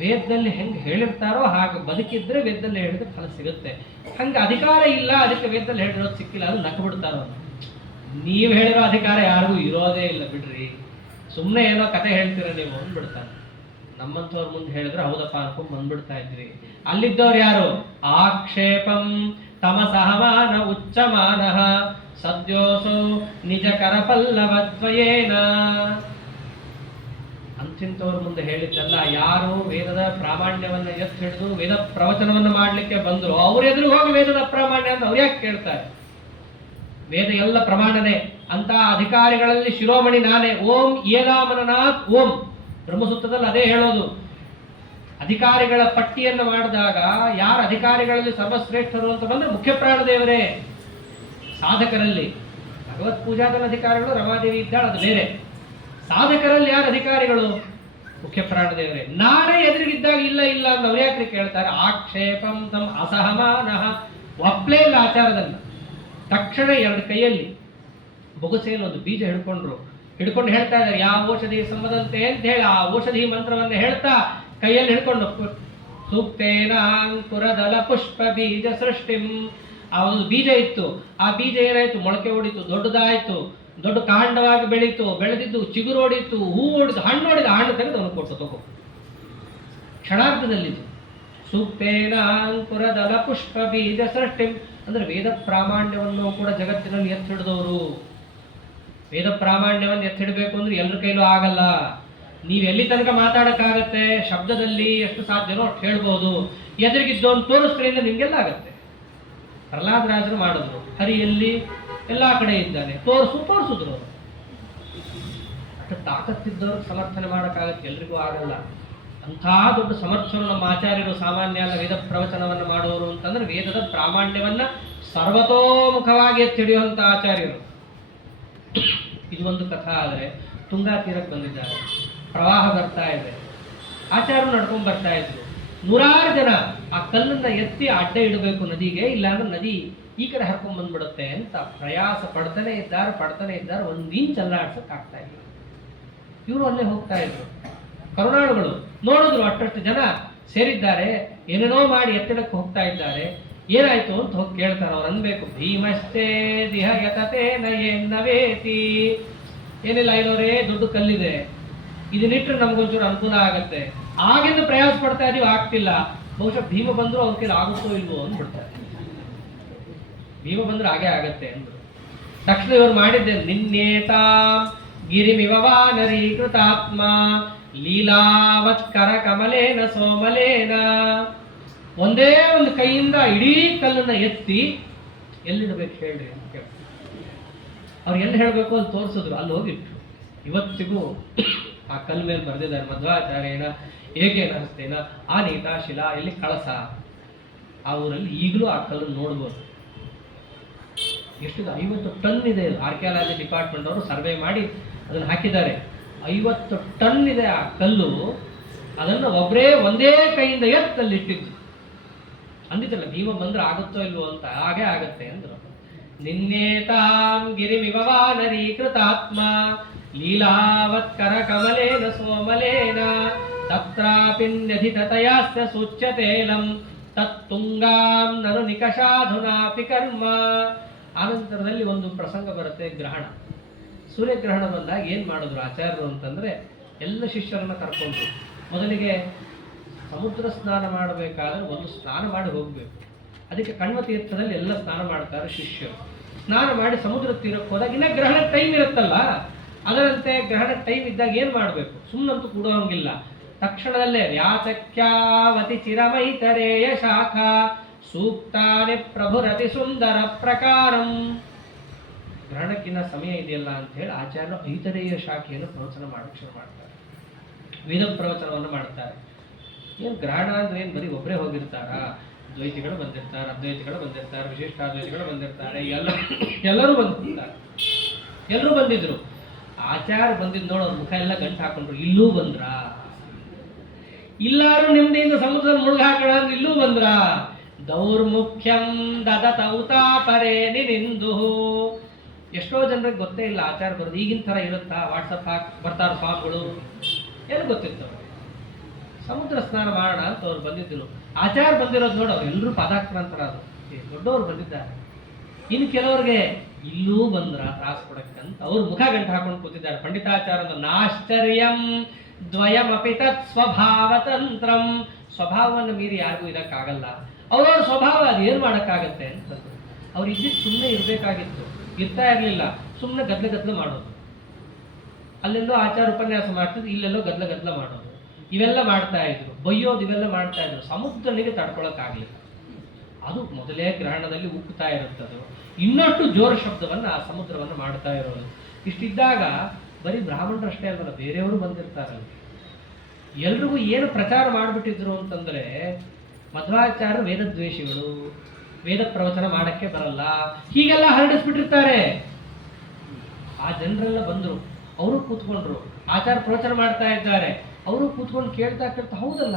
ವೇದದಲ್ಲಿ ಹೆಂಗೆ ಹೇಳಿರ್ತಾರೋ ಹಾಗೆ ಬದುಕಿದ್ರೆ ವೇದದಲ್ಲಿ ಹೇಳಿದ ಫಲ ಸಿಗುತ್ತೆ. ಹಂಗೆ ಅಧಿಕಾರ ಇಲ್ಲ, ಅದಕ್ಕೆ ವೇದದಲ್ಲಿ ಹೇಳಿರೋದು ಸಿಕ್ಕಿಲ್ಲ, ಅದು ನಕ್ಕು ಬಿಡ್ತಾರೋ. ನೀವು ಹೇಳಿರೋ ಅಧಿಕಾರ ಯಾರಿಗೂ ಇರೋದೇ ಇಲ್ಲ ಬಿಡ್ರಿ, ಸುಮ್ಮನೆ ಏನೋ ಕತೆ ಹೇಳ್ತೀರ ನೀವು ಅಂದ್ಬಿಡ್ತಾರೆ. ನಮ್ಮಂಥವ್ರ ಮುಂದೆ ಹೇಳಿದ್ರೆ ಹೌದಪ್ಪ ಅನ್ಕೊಂಡ್ ಬಂದ್ಬಿಡ್ತಾ ಇದ್ರಿ. ಅಲ್ಲಿದ್ದವ್ರು ಯಾರು? ಆಕ್ಷೇಪಂ ತಮಸಹಮಾನ ಉಚ್ಚಮಾನ ಸದ್ಯೋಸೋ ನಿಜ ಕರಪಲ್ಲವದ್ವಯೇನ. ಅಂತಿಂತವ್ರ ಮುಂದೆ ಹೇಳಿದ್ದಲ್ಲ, ಯಾರು ವೇದದ ಪ್ರಾಮಾಣ್ಯವನ್ನ ಎತ್ತು ಹಿಡಿದು ವೇದ ಪ್ರವಚನವನ್ನು ಮಾಡ್ಲಿಕ್ಕೆ ಬಂದ್ರು ಅವ್ರ ಎದುರು ಹೋಗಿ ವೇದದ ಪ್ರಾಮಾಣ್ಯ ಅಂತ ಅವ್ರು ಯಾಕೆ ಕೇಳ್ತಾರೆ? ವೇದ ಎಲ್ಲ ಪ್ರಮಾಣನೆ ಅಂತ ಅಧಿಕಾರಿಗಳಲ್ಲಿ ಶಿರೋಮಣಿ ನಾನೇ. ಓಂ ಏನಾಮನನಾಥ್ ಓಂ. ಬ್ರಹ್ಮಸೂತ್ರದಲ್ಲಿ ಅದೇ ಹೇಳೋದು. ಅಧಿಕಾರಿಗಳ ಪಟ್ಟಿಯನ್ನು ಮಾಡಿದಾಗ ಯಾರ ಅಧಿಕಾರಿಗಳಲ್ಲಿ ಸರ್ವಶ್ರೇಷ್ಠರು ಅಂತ ಬಂದ್ರೆ ಮುಖ್ಯ ಪ್ರಾಣದೇವರೇ. ಸಾಧಕರಲ್ಲಿ ಭಗವತ್ ಪೂಜಾದಲ್ಲಿ ಅಧಿಕಾರಿಗಳು ರಮಾದೇವಿ ಇದ್ದಾಳೆ, ಅದು ಬೇರೆ. ಸಾಧಕರಲ್ಲಿ ಯಾರು ಅಧಿಕಾರಿಗಳು? ಮುಖ್ಯ ಪ್ರಾಣದೇವರೇ. ನಾನೇ ಎದುರಿಗಿದ್ದಾಗ ಇಲ್ಲ ಇಲ್ಲ ಅಂತ ಅವ್ರು ಯಾಕ್ರಿ ಕೇಳ್ತಾರೆ? ಆಕ್ಷೇಪಂ ತಮ್ ಅಸಹಮಾನ. ಒಪ್ಲೇ ಇಲ್ಲ ಆಚಾರದನ್ನ. ತಕ್ಷಣ ಎರಡು ಕೈಯಲ್ಲಿ ಬೊಗಸೆಯಲ್ಲಿ ಒಂದು ಬೀಜ ಹಿಡ್ಕೊಂಡು ಹೇಳ್ತಾ ಇದ್ದಾರೆ, ಯಾವ ಔಷಧಿ ಸಂಬಂಧಂತೆ ಅಂತ ಹೇಳಿ ಆ ಔಷಧಿ ಮಂತ್ರವನ್ನು ಹೇಳ್ತಾ ಕೈಯಲ್ಲಿ ಹಿಡ್ಕೊಂಡು ಸೂಕ್ತೇನಾಂಕುರದಲ ಪುಷ್ಪ ಬೀಜ ಸೃಷ್ಟಿಂ. ಆ ಒಂದು ಬೀಜ ಇತ್ತು, ಆ ಬೀಜ ಏನಾಯ್ತು? ಮೊಳಕೆ ಹೊಡಿತು, ದೊಡ್ಡದಾಯ್ತು, ದೊಡ್ಡ ಕಾಂಡವಾಗಿ ಬೆಳೀತು, ಬೆಳೆದಿದ್ದು ಚಿಗುರು ಹೊಡಿತು, ಹೂ ಹೊಡಿತು, ಹಣ್ಣು ಹೊಡಿದು, ಹಣ್ಣು ತೆಗೆದು ಅವನು ಕೊಟ್ಟು ತಗೋ. ಕ್ಷಣಾರ್ಧದಲ್ಲಿದ್ದು ಸೂಕ್ತೇನಾಂಕುರದಲ ಪುಷ್ಪ ಬೀಜ ಸೃಷ್ಟಿಂ ಅಂದ್ರೆ ವೇದ ಪ್ರಾಮಾಣ್ಯವನ್ನು ಕೂಡ ಜಗತ್ತಿನಲ್ಲಿ ಎತ್ತಿಡಿದವರು. ವೇದ ಪ್ರಾಮಾಣ್ಯವನ್ನು ಎತ್ತಿಡಬೇಕು ಅಂದ್ರೆ ಎಲ್ಲರ ಕೈಲೂ ಆಗಲ್ಲ. ನೀವು ಎಲ್ಲಿ ತನಕ ಮಾತಾಡಕ್ಕಾಗತ್ತೆ, ಶಬ್ದದಲ್ಲಿ ಎಷ್ಟು ಸಾಧ್ಯನೋ ಅಷ್ಟು ಹೇಳ್ಬೋದು. ಎದುರಿಗಿದ್ದವನು ತೋರಿಸ್ತ್ರಿಂದ ನಿಮ್ಗೆಲ್ಲ ಆಗತ್ತೆ. ಪ್ರಹ್ಲಾದರಾಜರು ಮಾಡಿದ್ರು, ಹರಿಯಲ್ಲಿ ಎಲ್ಲಾ ಕಡೆ ಇದ್ದಾನೆ, ತೋರಿಸಿದ್ರು. ಅಷ್ಟು ತಾಕತ್ತಿದ್ದವ್ರಿಗೆ ಸಮರ್ಥನೆ ಮಾಡೋಕ್ಕಾಗತ್ತೆ, ಎಲ್ರಿಗೂ ಆಗಲ್ಲ. ಅಂಥ ದೊಡ್ಡ ಸಮರ್ಥರು ನಮ್ಮ ಆಚಾರ್ಯರು ಸಾಮಾನ್ಯ ಅಲ್ಲ. ವೇದ ಪ್ರವಚನವನ್ನು ಮಾಡುವವರು ಅಂತಂದ್ರೆ ವೇದದ ಪ್ರಾಮಾಣ್ಯವನ್ನ ಸರ್ವತೋಮುಖವಾಗಿ ಎತ್ತಿಡಿಯುವಂಥ ಆಚಾರ್ಯರು. ಇದು ಒಂದು ಕಥಾ. ಆದರೆ ತುಂಗಾ ತೀರಕ್ಕೆ ಬಂದಿದ್ದಾರೆ, ಪ್ರವಾಹ ಬರ್ತಾ ಇದೆ, ಆಚಾರ್ಯರು ನಡ್ಕೊಂಡ್ ಬರ್ತಾ ಇದ್ರು. 100 ಜನ ಆ ಕಲ್ಲನ್ನ ಎತ್ತಿ ಅಡ್ಡ ಇಡಬೇಕು ನದಿಗೆ, ಇಲ್ಲಾಂದ್ರೆ ನದಿ ಈ ಕಡೆ ಹರ್ಕೊಂಡ್ ಬಂದ್ಬಿಡುತ್ತೆ ಅಂತ ಪ್ರಯಾಸ ಪಡ್ತಾನೆ ಇದ್ದಾರೆ. 1 ಇಂಚ್ ಅಲ್ಲಾಡ್ಸಕ್ ಆಗ್ತಾ ಇಲ್ಲ. ಇವರು ಅಲ್ಲೇ ಹೋಗ್ತಾ ಇದ್ರು. ಕರುಣಾಳುಗಳು ನೋಡಿದ್ರು, ಅಷ್ಟು ಜನ ಸೇರಿದ್ದಾರೆ, ಏನೇನೋ ಮಾಡಿ ಎತ್ತಿಡಕ್ಕೆ ಹೋಗ್ತಾ ಇದ್ದಾರೆ. ಏನಾಯ್ತು ಅಂತ ಹೋಗಿ ಕೇಳ್ತಾರೆ. ಅವ್ರು ಅನ್ಬೇಕು, ಭೀಮಷ್ಟೇ ದಿಹ ಯತತೆ ನವೇತಿ. ಏನಿಲ್ಲ ಐನೋರೇ, ದೊಡ್ಡ ಕಲ್ಲಿದೆ, ಇದನ್ನಿಟ್ರೆ ನಮ್ಗೊಂಚೂರು ಅನುಕೂಲ ಆಗತ್ತೆ. ಆಗಿಂದ ಪ್ರಯಾಸ ಪಡ್ತಾ ಇದೀವಿ, ಆಗ್ತಿಲ್ಲ. ಬಹುಶಃ ಭೀಮ ಬಂದ್ರು ಅವ್ರ ಕೈಲಿ ಆಗುತ್ತೋ ಇಲ್ವೋ ಅಂದ್ಬಿಡ್ತಾರೆ. ಭೀಮ ಬಂದ್ರೆ ಹಾಗೆ ಆಗತ್ತೆ ಅಂದ್ರು. ತಕ್ಷಣ ಇವ್ರು ಮಾಡಿದ್ದೆ, ನಿನ್ನೇತಾ ಗಿರಿಮಿವವಾನರೀಕೃತಾತ್ಮ ಲೀಲಾವತ್ಕರ ಕಮಲೇನ ಸೋಮಲೇನ. ಒಂದೇ ಒಂದು ಕೈಯಿಂದ ಇಡೀ ಕಲ್ಲನ್ನ ಎತ್ತಿ ಎಲ್ಲಿಡ್ಬೇಕು ಹೇಳ್ರಿ ಅಂತ ಕೇಳಿ ಅವ್ರು ಎಲ್ಲಿ ಹೇಳ್ಬೇಕು ಅಂತ ತೋರಿಸಿದ್ರು. ಅಲ್ಲಿ ಹೋಗಿಟ್ರು. ಇವತ್ತಿಗೂ ಆ ಕಲ್ ಮೇಲೆ ಬರೆದಿದ್ದಾರೆ, ಮಧ್ವಾಚಾರ್ಯನ ಏಕೇನ ಹಸ್ತೇನ ಆನೀತ ಶಿಲಾ, ಎಲ್ಲಿ ಕಳಸ. ಆ ಊರಲ್ಲಿ ಈಗಲೂ ಆ ಕಲ್ಲು ನೋಡ್ಬೋದು. ಎಷ್ಟು 50 ಟನ್ ಇದೆ. ಆರ್ಕಿಯಾಲಜಿ ಡಿಪಾರ್ಟ್ಮೆಂಟ್ ಅವರು ಸರ್ವೆ ಮಾಡಿ ಅದನ್ನು ಹಾಕಿದ್ದಾರೆ. 50 ಟನ್ ಇದೆ ಆ ಕಲ್ಲು. ಅದನ್ನು ಒಂದೇ ಕೈಯಿಂದ ಎತ್ತಲ್ಲಿ ಇಟ್ಟಿದ್ದು. ಅಂದಿತ್ತಲ್ಲ, ಭೀಮ ಬಂದ್ರೆ ಆಗುತ್ತೋ ಇಲ್ವೋ ಅಂತ. ಹಾಗೆ ಆಗತ್ತೆ ಅಂದ್ರು. ನಿನ್ನೇತಾಂ ಗಿರಿಮಿವವಾನರೀಕೃತಾತ್ಮ ಲೀಲಾವತ್ಕರ ಕಮಲೇನ ಸೋಮಲೇನ ತತ್ರಾಪಿನ್ಯಧಿತತಯಾಸ್ಯ ಸೂಚ್ಯತೇಲಂ ತತ್ತುಂಗಾಂ ನನು ನಿಕಷಾಧುನಾಪಿ ಕರ್ಮ. ಆನಂತರದಲ್ಲಿ ಒಂದು ಪ್ರಸಂಗ ಬರುತ್ತೆ, ಗ್ರಹಣ. ಸೂರ್ಯಗ್ರಹಣ ಬಂದಾಗ ಏನ್ ಮಾಡಿದ್ರು ಆಚಾರ್ಯರು ಅಂತಂದ್ರೆ, ಎಲ್ಲ ಶಿಷ್ಯರನ್ನ ಕರ್ಕೊಂಡ್ರು. ಮೊದಲಿಗೆ ಸಮುದ್ರ ಸ್ನಾನ ಮಾಡಬೇಕಾದ್ರೆ ಒಂದು ಸ್ನಾನ ಮಾಡಿ ಹೋಗ್ಬೇಕು. ಅದಕ್ಕೆ ಕಣ್ವ ತೀರ್ಥದಲ್ಲಿ ಎಲ್ಲ ಸ್ನಾನ ಮಾಡ್ತಾರೆ ಶಿಷ್ಯರು. ಸ್ನಾನ ಮಾಡಿ ಸಮುದ್ರ ತೀರಕ್ಕೆ ಹೋದಾಗ ಇನ್ನ ಗ್ರಹಣ ಟೈಮ್ ಇರುತ್ತಲ್ಲ, ಅದರಂತೆ ಗ್ರಹಣ ಟೈಮ್ ಇದ್ದಾಗ ಏನ್ ಮಾಡ್ಬೇಕು, ಸುಮ್ಮನಂತೂ ಕೂಡೋಂಗಿಲ್ಲ. ತಕ್ಷಣದಲ್ಲೇ ವ್ಯಾಚಕ್ಯಾವತಿ ಚಿರಮೈತರೇಯ ಶಾಖಾ ಸೂಕ್ತಾನಿ ಪ್ರಭುರತಿ ಸುಂದರ ಪ್ರಕಾರಂ. ಗ್ರಹಣಕ್ಕಿನ್ನ ಸಮಯ ಇದೆಯಲ್ಲ ಅಂತ ಹೇಳಿ ಆಚಾರ್ಯರು ಐತರೇಯ ಶಾಖೆಯನ್ನು ಪ್ರವಚನ ಮಾಡಕ್ಕೆ ಶುರು ಮಾಡ್ತಾರೆ. ವೇದ ಪ್ರವಚನವನ್ನು ಮಾಡ್ತಾರೆ. ಏನು ಗ್ರಹಣ ಅಂದ್ರೆ ಏನು ಬರೀ ಒಬ್ಬರೇ ಹೋಗಿರ್ತಾರ? ದ್ವೈತಿಗಳು ಬಂದಿರ್ತಾರೆ, ಅದ್ವೈತಿಗಳು ಬಂದಿರ್ತಾರೆ, ವಿಶಿಷ್ಟಾದ್ವೈತಿಗಳು ಬಂದಿರ್ತಾರೆ, ಎಲ್ಲರೂ ಬಂದಿರ್ತಾರೆ. ಎಲ್ಲರೂ ಬಂದಿದ್ರು. ಆಚಾರ್ಯ ಬಂದಿದ್ ನೋಡು, ಅವ್ರ ಮುಖ ಎಲ್ಲ ಗಂಟು ಹಾಕೊಂಡ್ರು. ಇಲ್ಲೂ ಬಂದ್ರ? ಇಲ್ಲಾರು ನೆಮ್ಮದಿಯಿಂದ ಸಮುದ್ರದ ಮುಳುಗ ಹಾಕೋಣ ಅಂದ್ರೆ ಇಲ್ಲೂ ಬಂದ್ರ? ದೌರ್ಮುಖ್ಯಂ ದದತ ಉತಾಪರೇ ನಿಂದು. ಎಷ್ಟೋ ಜನರಿಗೆ ಗೊತ್ತೇ ಇಲ್ಲ ಆಚಾರ ಬರೋದು. ಈಗಿನ ಥರ ಇರುತ್ತಾ? ವಾಟ್ಸಪ್ ಬರ್ತಾರ ಸ್ವಾಮಿಗಳು, ಏನು ಗೊತ್ತಿರ್ತವೆ. ಸಮುದ್ರ ಸ್ನಾನ ಮಾಡೋಣ ಅಂತ ಅವ್ರು ಬಂದಿದ್ರು. ಆಚಾರ ಬಂದಿರೋದು ನೋಡಿ, ಅವ್ರು ಎಲ್ಲರೂ ಪಾದಾಕ್ರಾಂತರ. ಅದು ದೊಡ್ಡವರು ಬಂದಿದ್ದಾರೆ. ಇನ್ನು ಕೆಲವ್ರಿಗೆ ಇಲ್ಲೂ ಬಂದ್ರ ತ್ರಾಸ ಕೊಡಕ್ಕಂತ ಅವ್ರು ಮುಖ ಗಂಟು ಹಾಕೊಂಡು ಕೂತಿದ್ದಾರೆ. ಪಂಡಿತಾಚಾರ್ಯ ನಾಶ್ಚರ್ಯಂ ದ್ವಯಮಪಿ ತತ್ ಸ್ವಭಾವತಂತ್ರಂ. ಸ್ವಭಾವವನ್ನು ಮೀರಿ ಯಾರಿಗೂ ಇದಕ್ಕಾಗಲ್ಲ. ಅವ್ರವ್ರ ಸ್ವಭಾವ ಅದು ಏನು ಮಾಡೋಕ್ಕಾಗತ್ತೆ ಅಂತಂದ್ರು. ಅವ್ರು ಇದ್ದಿದ್ದು ಸುಮ್ಮನೆ ಇರಬೇಕಾಗಿತ್ತು, ಇರ್ತಾ ಇರಲಿಲ್ಲ. ಸುಮ್ಮನೆ ಗದ್ಲ ಮಾಡೋದು. ಅಲ್ಲೆಲ್ಲೋ ಆಚಾರ ಉಪನ್ಯಾಸ ಮಾಡ್ತಿದ್ರು, ಇಲ್ಲೆಲ್ಲೋ ಗದ್ಲ ಮಾಡೋದು. ಇವೆಲ್ಲ ಮಾಡ್ತಾ ಇದ್ರು. ಬೈಯೋದು ಇವೆಲ್ಲ ಮಾಡ್ತಾ ಇದ್ರು. ಸಮುದ್ರನಿಗೆ ತಡ್ಕೊಳಕ್ಕಾಗಲಿಲ್ಲ. ಅದು ಮೊದಲೇ ಗ್ರಹಣದಲ್ಲಿ ಉಕ್ಕುತ್ತಾ ಇರುತ್ತದು. ಇನ್ನಷ್ಟು ಜೋರ ಶಬ್ದವನ್ನು ಆ ಸಮುದ್ರವನ್ನು ಮಾಡ್ತಾ ಇರೋದು. ಇಷ್ಟಿದ್ದಾಗ ಬರೀ ಬ್ರಾಹ್ಮಣರಷ್ಟೇ ಅಲ್ವಲ್ಲ, ಬೇರೆಯವರು ಬಂದಿರ್ತಾರಲ್ಲ. ಎಲ್ರಿಗೂ ಏನು ಪ್ರಚಾರ ಮಾಡಿಬಿಟ್ಟಿದ್ರು ಅಂತಂದ್ರೆ, ಮಧ್ವಾಚಾರ್ಯರು ವೇದದ್ವೇಷಿಗಳು, ವೇದ ಪ್ರವಚನ ಮಾಡಕ್ಕೆ ಬರಲ್ಲ, ಹೀಗೆಲ್ಲ ಹರಡಿಸ್ಬಿಟ್ಟಿರ್ತಾರೆ. ಆ ಜನರೆಲ್ಲ ಬಂದರು, ಅವರು ಕೂತ್ಕೊಂಡ್ರು. ಆಚಾರ ಪ್ರವಚನ ಮಾಡ್ತಾ ಇದ್ದಾರೆ, ಅವರು ಕೂತ್ಕೊಂಡು ಕೇಳ್ತಾ ಹೌದಲ್ಲ,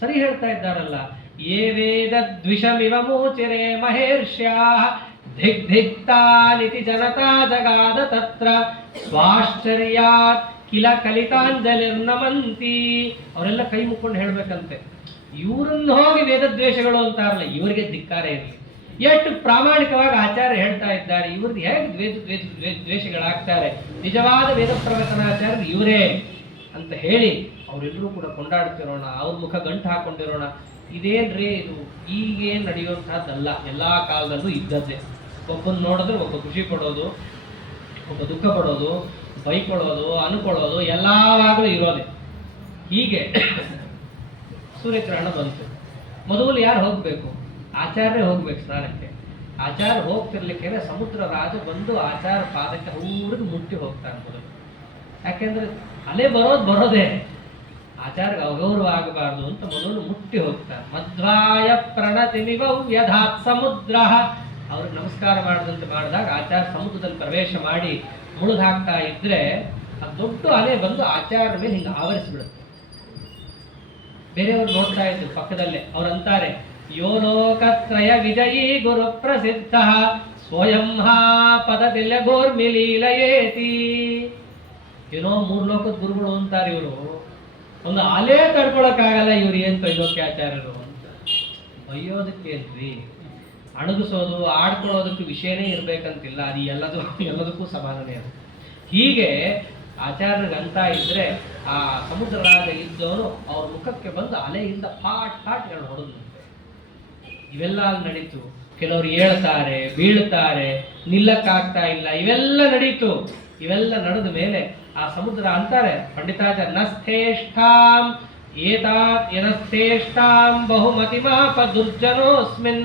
ಸರಿ ಹೇಳ್ತಾ ಇದ್ದಾರಲ್ಲ. ಯೇ ವೇದ ದ್ವಿಷಮಿವ ಮೋಚಿರೆ ಮಹೇರ್ಷ್ಯಾ ದಿಗ್ಧಿಕ್ತಾನಿತಿ ಜನತಾ ಜಗಾದ ತತ್ರ ಸ್ವಾಶ್ಚರ್ಯಾತ್ ಕಿಲ ಕಲಿತಾಂಜಲಿರ್ನಮಂತಿ. ಅವರೆಲ್ಲ ಕೈ ಮುಕ್ಕೊಂಡು ಹೇಳ್ಬೇಕಂತೆ, ಇವರನ್ನು ಹೋಗಿ ವೇದದ್ವೇಷಗಳು ಅಂತಾರಲ್ಲ, ಇವರಿಗೆ ಧಿಕ್ಕಾರ ಇರಲಿ. ಎಷ್ಟು ಪ್ರಾಮಾಣಿಕವಾಗಿ ಆಚಾರ್ಯ ಹೇಳ್ತಾ ಇದ್ದಾರೆ, ಇವ್ರದ್ದು ಹೇಗೆ ದ್ವೇಷಗಳಾಗ್ತಾರೆ? ನಿಜವಾದ ವೇದ ಪ್ರವಚನಾಚಾರ್ಯರು ಇವರೇ ಅಂತ ಹೇಳಿ ಅವರೆಲ್ಲರೂ ಕೂಡ ಕೊಂಡಾಡ್ತಿರೋಣ, ಅವ್ರ ಮುಖ ಗಂಟು ಹಾಕೊಂಡಿರೋಣ. ಇದೇನ್ರಿ ಇದು ಈಗೇನು ನಡೆಯುವಂತಹದ್ದಲ್ಲ, ಎಲ್ಲಾ ಕಾಲದಲ್ಲೂ ಇದ್ದದ್ದೇ. ಒಬ್ಬನ ನೋಡಿದ್ರೆ ಒಬ್ಬ ಖುಷಿ ಪಡೋದು, ಒಬ್ಬ ದುಃಖ ಪಡೋದು, ಬೈಕೊಳ್ಳೋದು, ಅನ್ಕೊಳ್ಳೋದು ಎಲ್ಲವಾಗಲೂ ಇರೋದೆ. ಹೀಗೆ ಸೂರ್ಯಗ್ರಹಣ ಬಂತು. ಮೊದಲು ಯಾರು ಹೋಗಬೇಕು? ಆಚಾರ್ಯ ಹೋಗ್ಬೇಕು ಸ್ನಾನಕ್ಕೆ. ಆಚಾರ್ಯ ಹೋಗ್ತಿರ್ಲಿಕ್ಕೆ ಸಮುದ್ರ ರಾಜ ಬಂದು ಆಚಾರ ಪಾದಕ್ಕೆ ಅವ್ರಿಗೆ ಮುಟ್ಟಿ ಹೋಗ್ತಾನೆ ಮೊದಲು. ಯಾಕೆಂದ್ರೆ ಅಲೆ ಬರೋದೇ ಆಚಾರ್ಯ ಅಗೌರವ ಆಗಬಾರ್ದು ಅಂತ ಮೊದಲು ಮುಟ್ಟಿ ಹೋಗ್ತಾನೆ. ಮಧ್ವಾಯ ಪ್ರಣತಿನಿವ ವ್ಯಧಾತ್ ಸಮುದ್ರ, ಅವ್ರಿಗೆ ನಮಸ್ಕಾರ ಮಾಡಿದಂತೆ ಮಾಡಿದಾಗ ಆಚಾರ್ಯ ಸಮುದ್ರದಲ್ಲಿ ಪ್ರವೇಶ ಮಾಡಿ ಮುಳುಗಾಗ್ತಾ ಇದ್ರೆ ಆ ದೊಡ್ಡ ಅಲೆ ಬಂದು ಆಚಾರ್ಯ ಮೇಲೆ ಹಿಂಗೆ ಆವರಿಸಿಬಿಡುತ್ತೆ. ಬೇರೆಯವರು ನೋಡ್ತಾ ಇದ್ರು ಪಕ್ಕದಲ್ಲೇ. ಅವ್ರಂತಾರೆ, ಯೋ ಲೋಕತ್ರಯ ವಿಜಯೀ ಗುರು ಪ್ರಸಿದ್ಧ ಸ್ವಯಂ ಪದದಿಲ್ಲ ಗೋರ್ಮಿಲೀಲಯೇತಿ. ಏನೋ 3 ಲೋಕದ ಗುರುಗಳು ಅಂತಾರೆ ಇವರು. ಒಂದು ಅಲೆ ತಡ್ಕೊಳಕ್ಕಾಗಲ್ಲ ಇವ್ರು ಏನ್ ಕೈಲೋಕ್ಯ ಆಚಾರ್ಯರು ಅಂತ. ಬೈಯೋದಕ್ಕೇನ್ರಿ, ಅಣಗಿಸೋದು ಆಡ್ಕೊಳ್ಳೋದಕ್ಕೆ ವಿಷಯನೇ ಇರ್ಬೇಕಂತಿಲ್ಲ. ಅದು ಎಲ್ಲದಕ್ಕೂ ಸಮಾನನೇ ಅದು. ಹೀಗೆ ಆಚಾರ್ಯರಿಗಂತ ಇದ್ರೆ ಆ ಸಮುದ್ರ ರಾಜ ಇದ್ದವನು ಅವ್ರ ಮುಖಕ್ಕೆ ಬಂದು ಅಲೆಯಿಂದ ಫಾಟ್ಗಳು ಹೊಡೆದು. ಇವೆಲ್ಲ ಅಲ್ಲಿ ನಡೀತು. ಕೆಲವರು ಏಳ್ತಾರೆ, ಬೀಳ್ತಾರೆ, ನಿಲ್ಲಕ್ಕಾಗ್ತಾ ಇಲ್ಲ, ಇವೆಲ್ಲ ನಡೀತು. ಇವೆಲ್ಲ ನಡೆದ ಮೇಲೆ ಆ ಸಮುದ್ರ ಅಂತಾರೆ ಪಂಡಿತಾಚಾರ್ಯ, ನಸ್ಥೇಷ್ಠಾಂ ಏತಾತ್ ಯನಸ್ಥೇಷ್ಠಾಂ ಬಹುಮತಿಮಾಪ ದುರ್ಜನೋಸ್ಮಿನ್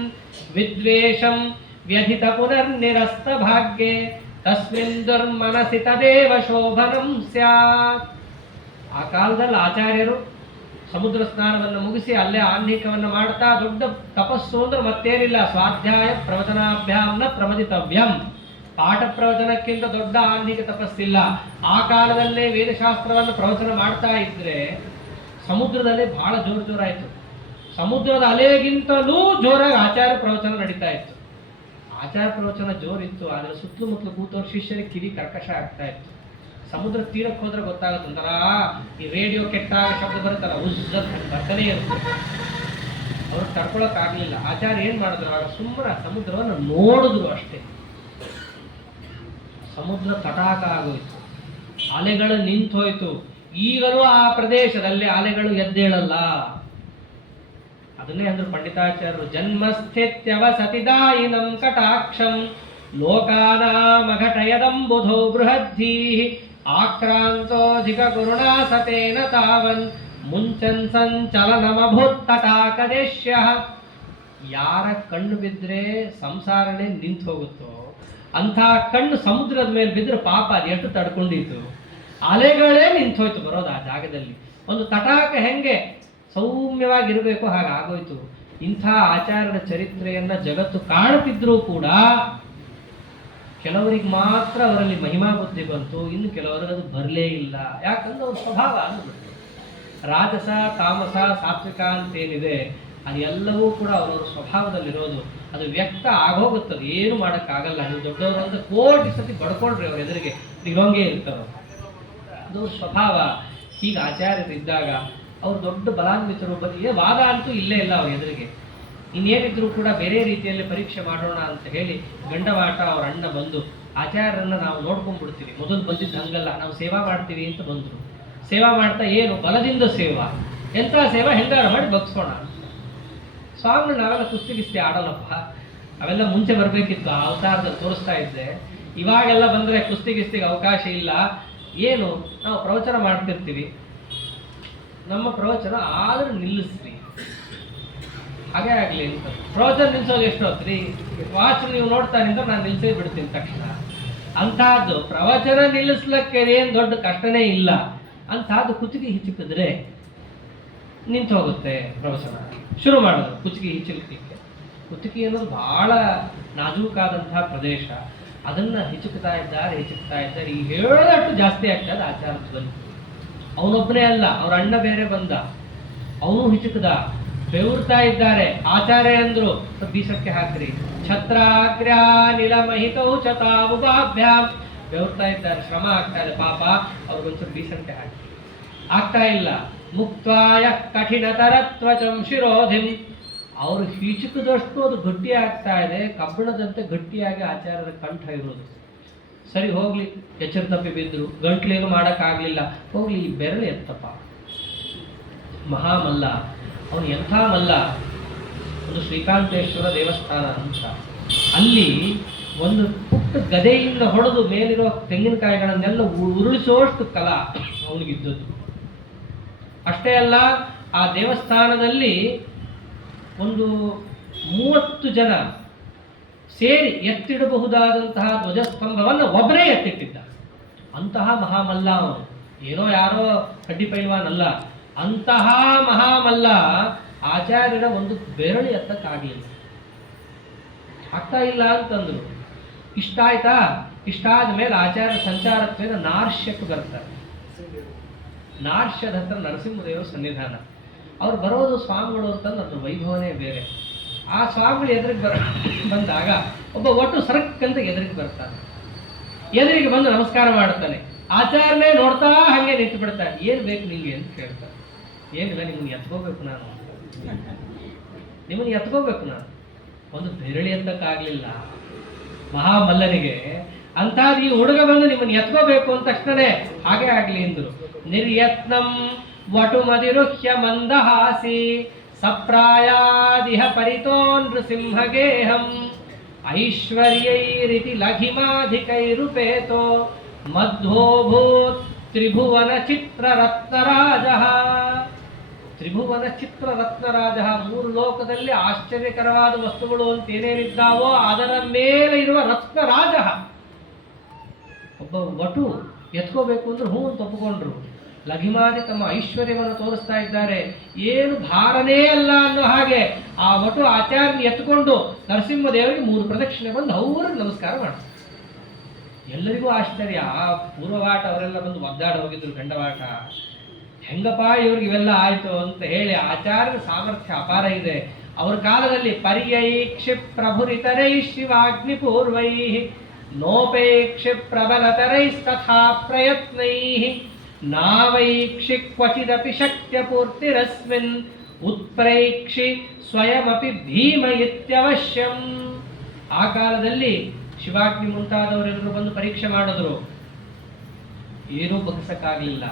ವಿದ್ವೇಷಂ ವ್ಯಧಿತ ಪುನರ್ನಿರಸ್ತ ಭಾಗ್ಯೆ ತಸ್ಮಿನ್ ದುರ್ಮನಸಿ ತದೇವ ಶೋಭನಂ ಸ್ಯಾತ್. ಆ ಕಾಲದಲ್ಲಿ ಆಚಾರ್ಯರು ಸಮುದ್ರ ಸ್ನಾನವನ್ನು ಮುಗಿಸಿ ಅಲ್ಲೇ ಆಹ್ನಿಕವನ್ನು ಮಾಡ್ತಾ, ದೊಡ್ಡ ತಪಸ್ಸು ಅಂದ್ರೆ ಮತ್ತೇನಿಲ್ಲ, ಸ್ವಾಧ್ಯಾಯ ಪ್ರವಚನಾಭ್ಯಾಮ್ನ ಪ್ರಮದಿತವ್ಯಂ. ಪಾಠ ಪ್ರವಚನಕ್ಕಿಂತ ದೊಡ್ಡ ಆಹ್ನಿಕ ತಪಸ್ಸಿಲ್ಲ. ಆ ಕಾಲದಲ್ಲೇ ವೇದಶಾಸ್ತ್ರವನ್ನು ಪ್ರವಚನ ಮಾಡ್ತಾ ಇದ್ರೆ ಸಮುದ್ರದಲ್ಲಿ ಬಹಳ ಜೋರಾಯಿತು. ಸಮುದ್ರದ ಅಲೆಗಿಂತಲೂ ಜೋರಾಗಿ ಆಚಾರ್ಯ ಪ್ರವಚನ ನಡೀತಾ ಇತ್ತು. ಆಚಾರ್ಯ ಪ್ರವಚನ ಜೋರಿತ್ತು, ಆದರೆ ಸುತ್ತಮುತ್ತಲು ಕೂತವ್ರ ಶಿಷ್ಯರಿಗೆ ಕಿವಿ ಕರ್ಕಶ ಆಗ್ತಾ ಇತ್ತು. ಸಮುದ್ರ ತೀರಕ್ಕೆ ಹೋದ್ರೆ ಗೊತ್ತಾಗುತ್ತೆ. ಒಂಥರ ಈ ರೇಡಿಯೋ ಕೆಟ್ಟಾಗ ಶಬ್ದ ಬರುತ್ತಲ್ಲ, ಉಜ್ಜತ್ ಬರ್ತಾನೆ ಇರುತ್ತೆ. ಅವ್ರಿಗೆ ತಡ್ಕೊಳಕ್ ಆಗ್ಲಿಲ್ಲ. ಆಚಾರ್ಯ ಏನ್ ಮಾಡಿದ್ರು, ಆಗ ಸುಮ್ಮನೆ ಸಮುದ್ರವನ್ನು ನೋಡಿದ್ರು ಅಷ್ಟೇ. ಸಮುದ್ರ ತಟಾಕ ಆಗೋಯ್ತು, ಅಲೆಗಳು ನಿಂತೋಯ್ತು. ಈಗಲೂ ಆ ಪ್ರದೇಶದಲ್ಲಿ ಅಲೆಗಳು ಎದ್ದೇಳಲ್ಲ. ಅದನ್ನೇ ಅಂದ್ರು ಪಂಡಿತಾಚಾರ್ಯರು, ಜನ್ಮಸ್ಥಿತ್ಯವಸತಿದಾಯಿನಂ ಕಟಾಕ್ಷಂ ಲೋಕಾನಾಮಘಟಯದಂಬುಧೋ ಬೃಹದ್ಧೀ ಆಕ್ರಾಂತೋಧಿಕ ಗುರುಣಾಸತೇನ ತಾವನ್ ಮುಂಚನ್ ಸಂಚಲನಮಭೂತ್ ತಟಾಕದೇಶ್ಯ. ಯಾರ ಕಣ್ಣು ಬಿದ್ದರೆ ಸಂಸಾರನೇ ನಿಂತು ಹೋಗುತ್ತೋ ಅಂಥ ಕಣ್ಣು ಸಮುದ್ರದ ಮೇಲೆ ಬಿದ್ದರೆ ಪಾಪ ಅದು ಎಷ್ಟು ತಡ್ಕೊಂಡಿತ್ತು. ಅಲೆಗಳೇ ನಿಂತೋಯ್ತು ಬರೋದು ಆ ಜಾಗದಲ್ಲಿ. ಒಂದು ತಟಾಕ ಹೆಂಗೆ ಸೌಮ್ಯವಾಗಿರಬೇಕು ಹಾಗಾಗೋಯ್ತು. ಇಂಥ ಆಚಾರ್ಯರ ಚರಿತ್ರೆಯನ್ನ ಜಗತ್ತು ಕಾಣುತ್ತಿದ್ರೂ ಕೂಡ ಕೆಲವರಿಗೆ ಮಾತ್ರ ಅವರಲ್ಲಿ ಮಹಿಮಾ ಬುದ್ಧಿ ಬಂತು, ಇನ್ನು ಕೆಲವರಿಗೆ ಅದು ಬರಲೇ ಇಲ್ಲ. ಯಾಕಂದ್ರೆ ಅವ್ರ ಸ್ವಭಾವ ಅಂದ್ಬಿಟ್ಟು ರಾಜಸ ತಾಮಸ ಸಾತ್ವಿಕ ಅಂತೇನಿದೆ ಅದೆಲ್ಲವೂ ಕೂಡ ಅವ್ರವ್ರ ಸ್ವಭಾವದಲ್ಲಿರೋದು. ಅದು ವ್ಯಕ್ತ ಆಗೋಗುತ್ತದೆ, ಏನು ಮಾಡೋಕ್ಕಾಗಲ್ಲ. ನೀವು ದೊಡ್ಡವರು ಅಂತ ಕೋಟಿ ಸತಿ ಬಡ್ಕೊಳ್ರಿ ಅವ್ರ ಎದುರಿಗೆ, ಇರೋಂಗೆ ಇರ್ತಾರ. ಅದು ಸ್ವಭಾವ. ಹೀಗೆ ಆಚಾರ್ಯರಿದ್ದಾಗ ಅವ್ರು ದೊಡ್ಡ ಬಲಾನ್ವಿತರು. ವಾದ ಅಂತೂ ಇಲ್ಲೇ ಇಲ್ಲ ಅವ್ರ ಎದುರಿಗೆ. ಇನ್ನೇನಿದ್ರು ಕೂಡ ಬೇರೆ ರೀತಿಯಲ್ಲಿ ಪರೀಕ್ಷೆ ಮಾಡೋಣ ಅಂತ ಹೇಳಿ ಗಂಡವಾಟ ಅವ್ರ ಅಣ್ಣ ಬಂದು ಆಚಾರ್ಯರನ್ನ ನಾವು ನೋಡ್ಕೊಂಡ್ಬಿಡ್ತೀವಿ. ಮೊದಲು ಬಂದಿದ್ದು ಹಂಗಲ್ಲ, ನಾವು ಸೇವಾ ಮಾಡ್ತೀವಿ ಅಂತ ಬಂದರು. ಸೇವಾ ಮಾಡ್ತಾ ಏನು ಬಲದಿಂದ ಸೇವಾ, ಎಂಥ ಸೇವಾ ಹೆಂಗಾರ ಮಾಡಿ ಬಗ್ಸೋಣ. ಸ್ವಾಮಿ ನಾವೆಲ್ಲ ಕುಸ್ತಿ ಆಡೋಲ್ಲಪ್ಪ, ಅವೆಲ್ಲ ಮುಂಚೆ ಬರಬೇಕಿತ್ತು, ಆ ಅವತಾರದಲ್ಲಿ ತೋರಿಸ್ತಾ ಇದ್ದೆ. ಇವಾಗೆಲ್ಲ ಬಂದರೆ ಕುಸ್ತಿಗಿಸ್ತಿಗೆ ಅವಕಾಶ ಇಲ್ಲ. ಏನು ನಾವು ಪ್ರವಚನ ಮಾಡ್ತಿರ್ತೀವಿ, ನಮ್ಮ ಪ್ರವಚನ ಆದ್ರೆ ನಿಲ್ಲಿಸ್ರಿ, ಹಾಗೆ ಆಗಲಿ ಅಂತ. ಪ್ರವಚನ ನಿಲ್ಸೋದು ಎಷ್ಟು ಹೊತ್ರಿ? ವಾಚ್ ನೀವು ನೋಡ್ತಾ ನಿಂತ ನಾನು ನಿಲ್ಸೇ ಬಿಡ್ತೀನಿ ತಕ್ಷಣ. ಅಂಥದ್ದು ಪ್ರವಚನ ನಿಲ್ಲಿಸ್ಲಿಕ್ಕೆ ಏನು ದೊಡ್ಡ ಕಷ್ಟನೇ ಇಲ್ಲ. ಅಂಥದ್ದು ಕುತ್ತಿಗೆ ಹಿಚ್ಚಿಕಿದ್ರೆ ನಿಂತು ಹೋಗುತ್ತೆ ಪ್ರವಚನ. ಶುರು ಮಾಡೋದು ಕುತ್ತಿಗೆ ಹಿಚ್ಚಲಿಕ್ಕೆ. ಕುತ್ತಿಗೆ ಅನ್ನೋದು ಬಹಳ ನಾಜೂಕಾದಂತಹ ಪ್ರದೇಶ. ಅದನ್ನು ಹಿಚುಕ್ತಾ ಇದ್ದಾರೆ. ಈ ಹೇಳೋದಷ್ಟು ಜಾಸ್ತಿ ಆಗ್ತದೆ ಆಚಾರದ ಧ್ವನಿ. ಅವನೊಬ್ಬನೇ ಅಲ್ಲ, ಅವ್ರ ಅಣ್ಣ ಬೇರೆ ಬಂದ, ಅವನು ಹಿಚುಕದ, ಬೆವರ್ತಾ ಇದ್ದಾರೆ. ಆಚಾರ್ಯ ಅಂದ್ರು ಬೀಸಕ್ಕೆ ಹಾಕ್ರಿ. ಛತ್ರಾಗ್ರ್ಯಾ ನಿಲಮಹಿತೌ ಚತಾವುಭಾಭ್ಯಾಂ. ಬೆವರ್ತಾ ಇದ್ದಾರೆ, ಶ್ರಮ ಆಗ್ತಾ ಇದೆ ಪಾಪ, ಅವ್ರಿಗೊಂಚೂರು ಬೀಸಕ್ಕೆ ಹಾಕಿ. ಆಗ್ತಾ ಇಲ್ಲ. ಮುಕ್ತಾಯ ಕಠಿಣತರತ್ವಚಂ ಶಿರೋಧಿಂ. ಅವರು ಹಿಚುಕದಷ್ಟು ಅದು ಗಟ್ಟಿ ಆಗ್ತಾ ಇದೆ, ಕಬ್ಬಿಣದಂತೆ ಗಟ್ಟಿಯಾಗಿ ಆಚಾರ್ಯರ ಕಂಠ ಇರೋದು. ಸರಿ ಹೋಗ್ಲಿ, ಎಚ್ಚರ ತಪ್ಪಿ ಬಿದ್ರು, ಗಂಟ್ಲೇನು ಮಾಡೋಕ್ಕಾಗಲಿಲ್ಲ. ಹೋಗ್ಲಿ, ಈ ಬೆರಳು ಎತ್ತಪ್ಪ. ಮಹಾಮಲ್ಲ ಅವನು. ಎಂಥ ಮಲ್ಲ! ಒಂದು ಶ್ರೀಕಾಂತೇಶ್ವರ ದೇವಸ್ಥಾನ ಅಂತ, ಅಲ್ಲಿ ಒಂದು ಪುಟ್ಟ ಗದೆಯಿಂದ ಹೊಡೆದು ಮೇಲಿರೋ ತೆಂಗಿನಕಾಯಿಗಳನ್ನೆಲ್ಲ ಉರುಳಿಸುವಷ್ಟು ಕಲಾ ಅವನಿಗಿದ್ದದ್ದು. ಅಷ್ಟೇ ಅಲ್ಲ, ಆ ದೇವಸ್ಥಾನದಲ್ಲಿ ಒಂದು 30 ಜನ ಸೇರಿ ಎತ್ತಿಡಬಹುದಾದಂತಹ ಧ್ವಜಸ್ತಂಭವನ್ನು ಒಬ್ಬರೇ ಎತ್ತಿಟ್ಟಿದ್ದ. ಅಂತಹ ಮಹಾಮಲ್ಲ ಅವನು, ಏನೋ ಯಾರೋ ಕಡ್ಡಿ ಪೈಲ್ವಾನಲ್ಲ. ಅಂತಹ ಮಹಾಮಲ್ಲ ಆಚಾರ್ಯರ ಒಂದು ಬೆರಳು ಎತ್ತಕ್ಕಾಗಲಿಲ್ಲ. ಆಗ್ತಾ ಇಲ್ಲ ಅಂತಂದ್ರು. ಇಷ್ಟ ಆಯ್ತಾ? ಇಷ್ಟ ಆದ ಮೇಲೆ ಆಚಾರ್ಯ ಸಂಚಾರತ್ವೇನ ನಾರ್ಷ್ಯಕ್ಕೆ ಬರ್ತಾರೆ. ನಾರ್ಷ್ಯದ ಹತ್ರ ನರಸಿಂಹದೇವರ ಸನ್ನಿಧಾನ. ಅವ್ರು ಬರೋದು ಸ್ವಾಮಿಗಳು ಅಂತಂದ್ರೆ ಅದ್ರ ವೈಭವನೇ ಬೇರೆ. ಆ ಸ್ವಾಮಿಗಳು ಎದುರಿಗೆ ಬಂದಾಗ ಒಬ್ಬ ಒಟ್ಟು ಸರಕ್ಕಂತ ಎದುರಿಗೆ ಬರ್ತಾನೆ. ಎದುರಿಗೆ ಬಂದು ನಮಸ್ಕಾರ ಮಾಡ್ತಾನೆ. ಆಚಾರ್ಯನೇ ನೋಡ್ತಾ ಹಾಗೆ ನಿಂತು ಬಿಡ್ತಾನೆ. ಏನು ಬೇಕು ನಿಂಗೆ ಅಂತ ಕೇಳ್ತಾನೆ. ಏನಿಲ್ಲ, ನಿಮ್ಮನ್ನು ಎತ್ಕೋಬೇಕು ನಾನು, ನಿಮ್ಮನ್ನು ಎತ್ಕೋಬೇಕು ನಾನು. ಒಂದು ಬೆರಳಿ ಎತ್ತಕ್ಕಾಗಲಿಲ್ಲ ಮಹಾಮಲ್ಲನಿಗೆ. ಅಂಥದ್ದು ಈ ಹುಡುಗ ಬಂದು ನಿಮ್ಮನ್ನು ಎತ್ಕೋಬೇಕು ಅಂತ ತಕ್ಷಣನೇ ಹಾಗೆ ಆಗಲಿ ಎಂದರು. ನಿರ್ಯತ್ನಂ ವಟು ಮದಿರುಹ್ಯ ಮಂದಹಾಸಿ ಸಪ್ರಾಯಾದಿಹ ಪರಿತೋ ನೃಸಿಂಹಗೇಹಂ ಐಶ್ವರ್ಯೈರಿತಿ ಲಘಿಮಾಧಿಕೈರುಪೇತೋ ಮಧ್ವೋಭೂತ್ ತ್ರಿಭುವನ ಚಿತ್ರರತ್ನರಾಜ. ತ್ರಿಭುವನ ಚಿತ್ರರತ್ನರಾಜ, 3 ಲೋಕದಲ್ಲಿ ಆಶ್ಚರ್ಯಕರವಾದ ವಸ್ತುಗಳು ಅಂತ ಏನೇನಿದ್ದಾವೋ ಅದರ ಮೇಲೆ ಇರುವ ರತ್ನರಾಜ. ಒಬ್ಬ ವಟು ಎತ್ಕೋಬೇಕು ಅಂದ್ರೆ ಹೂ ಅಂತ ಒಪ್ಪಿಕೊಂಡ್ರು. ಲಘಿಮಾದಿ ತಮ್ಮ ಐಶ್ವರ್ಯವನ್ನು ತೋರಿಸ್ತಾ ಇದ್ದಾರೆ. ಏನು ಭಾರನೇ ಅಲ್ಲ ಅನ್ನೋ ಹಾಗೆ ಆ ವಟು ಆಚಾರ್ಯನ ಎತ್ಕೊಂಡು ನರಸಿಂಹದೇವರಿಗೆ 3 ಪ್ರದಕ್ಷಿಣೆ ಬಂದು ಅವ್ರಿಗೆ ನಮಸ್ಕಾರ ಮಾಡ್ತಾರೆ. ಎಲ್ಲರಿಗೂ ಆಶ್ಚರ್ಯ. ಆ ಪೂರ್ವವಾಟ ಅವರೆಲ್ಲ ಬಂದು ಒದ್ದಾಡ ಹೋಗಿದ್ರು, ಗಂಡವಾಟ. ಹೆಂಗಪ್ಪ ಇವ್ರಿಗೆ ಇವೆಲ್ಲ ಆಯ್ತು ಅಂತ ಹೇಳಿ ಆಚಾರ್ಯನ ಸಾಮರ್ಥ್ಯ ಅಪಾರ ಇದೆ. ಅವ್ರ ಕಾಲದಲ್ಲಿ ಪರ್ಯೈಕ್ಷಿ ಪ್ರಭುರಿತರೈ ಶಿವಾಗ್ನಿ ಪೂರ್ವೈ ನೋಪೇಕ್ಷಿ ಪ್ರಬಲತರೈಸ್ತಥಾ ಪ್ರಯತ್ನೈ ನಾವೈಕ್ಷಿ ಕ್ವಚಿದಪಿ ಶಕ್ಯ ಪೂರ್ತಿರಸ್ಮಿನ್ ಉತ್ಪ್ರೇಕ್ಷಿ ಸ್ವಯಮಪಿ ಭೀಮ ಇತ್ಯವಶ್ಯಂ. ಆ ಕಾಲದಲ್ಲಿ ಶಿವಾಗ್ನಿ ಮುಂತಾದವರೆಲ್ಲರೂ ಬಂದು ಪರೀಕ್ಷೆ ಮಾಡಿದ್ರು, ಏನೂ ಬಗ್ಸಕ್ಕಾಗಲಿಲ್ಲ.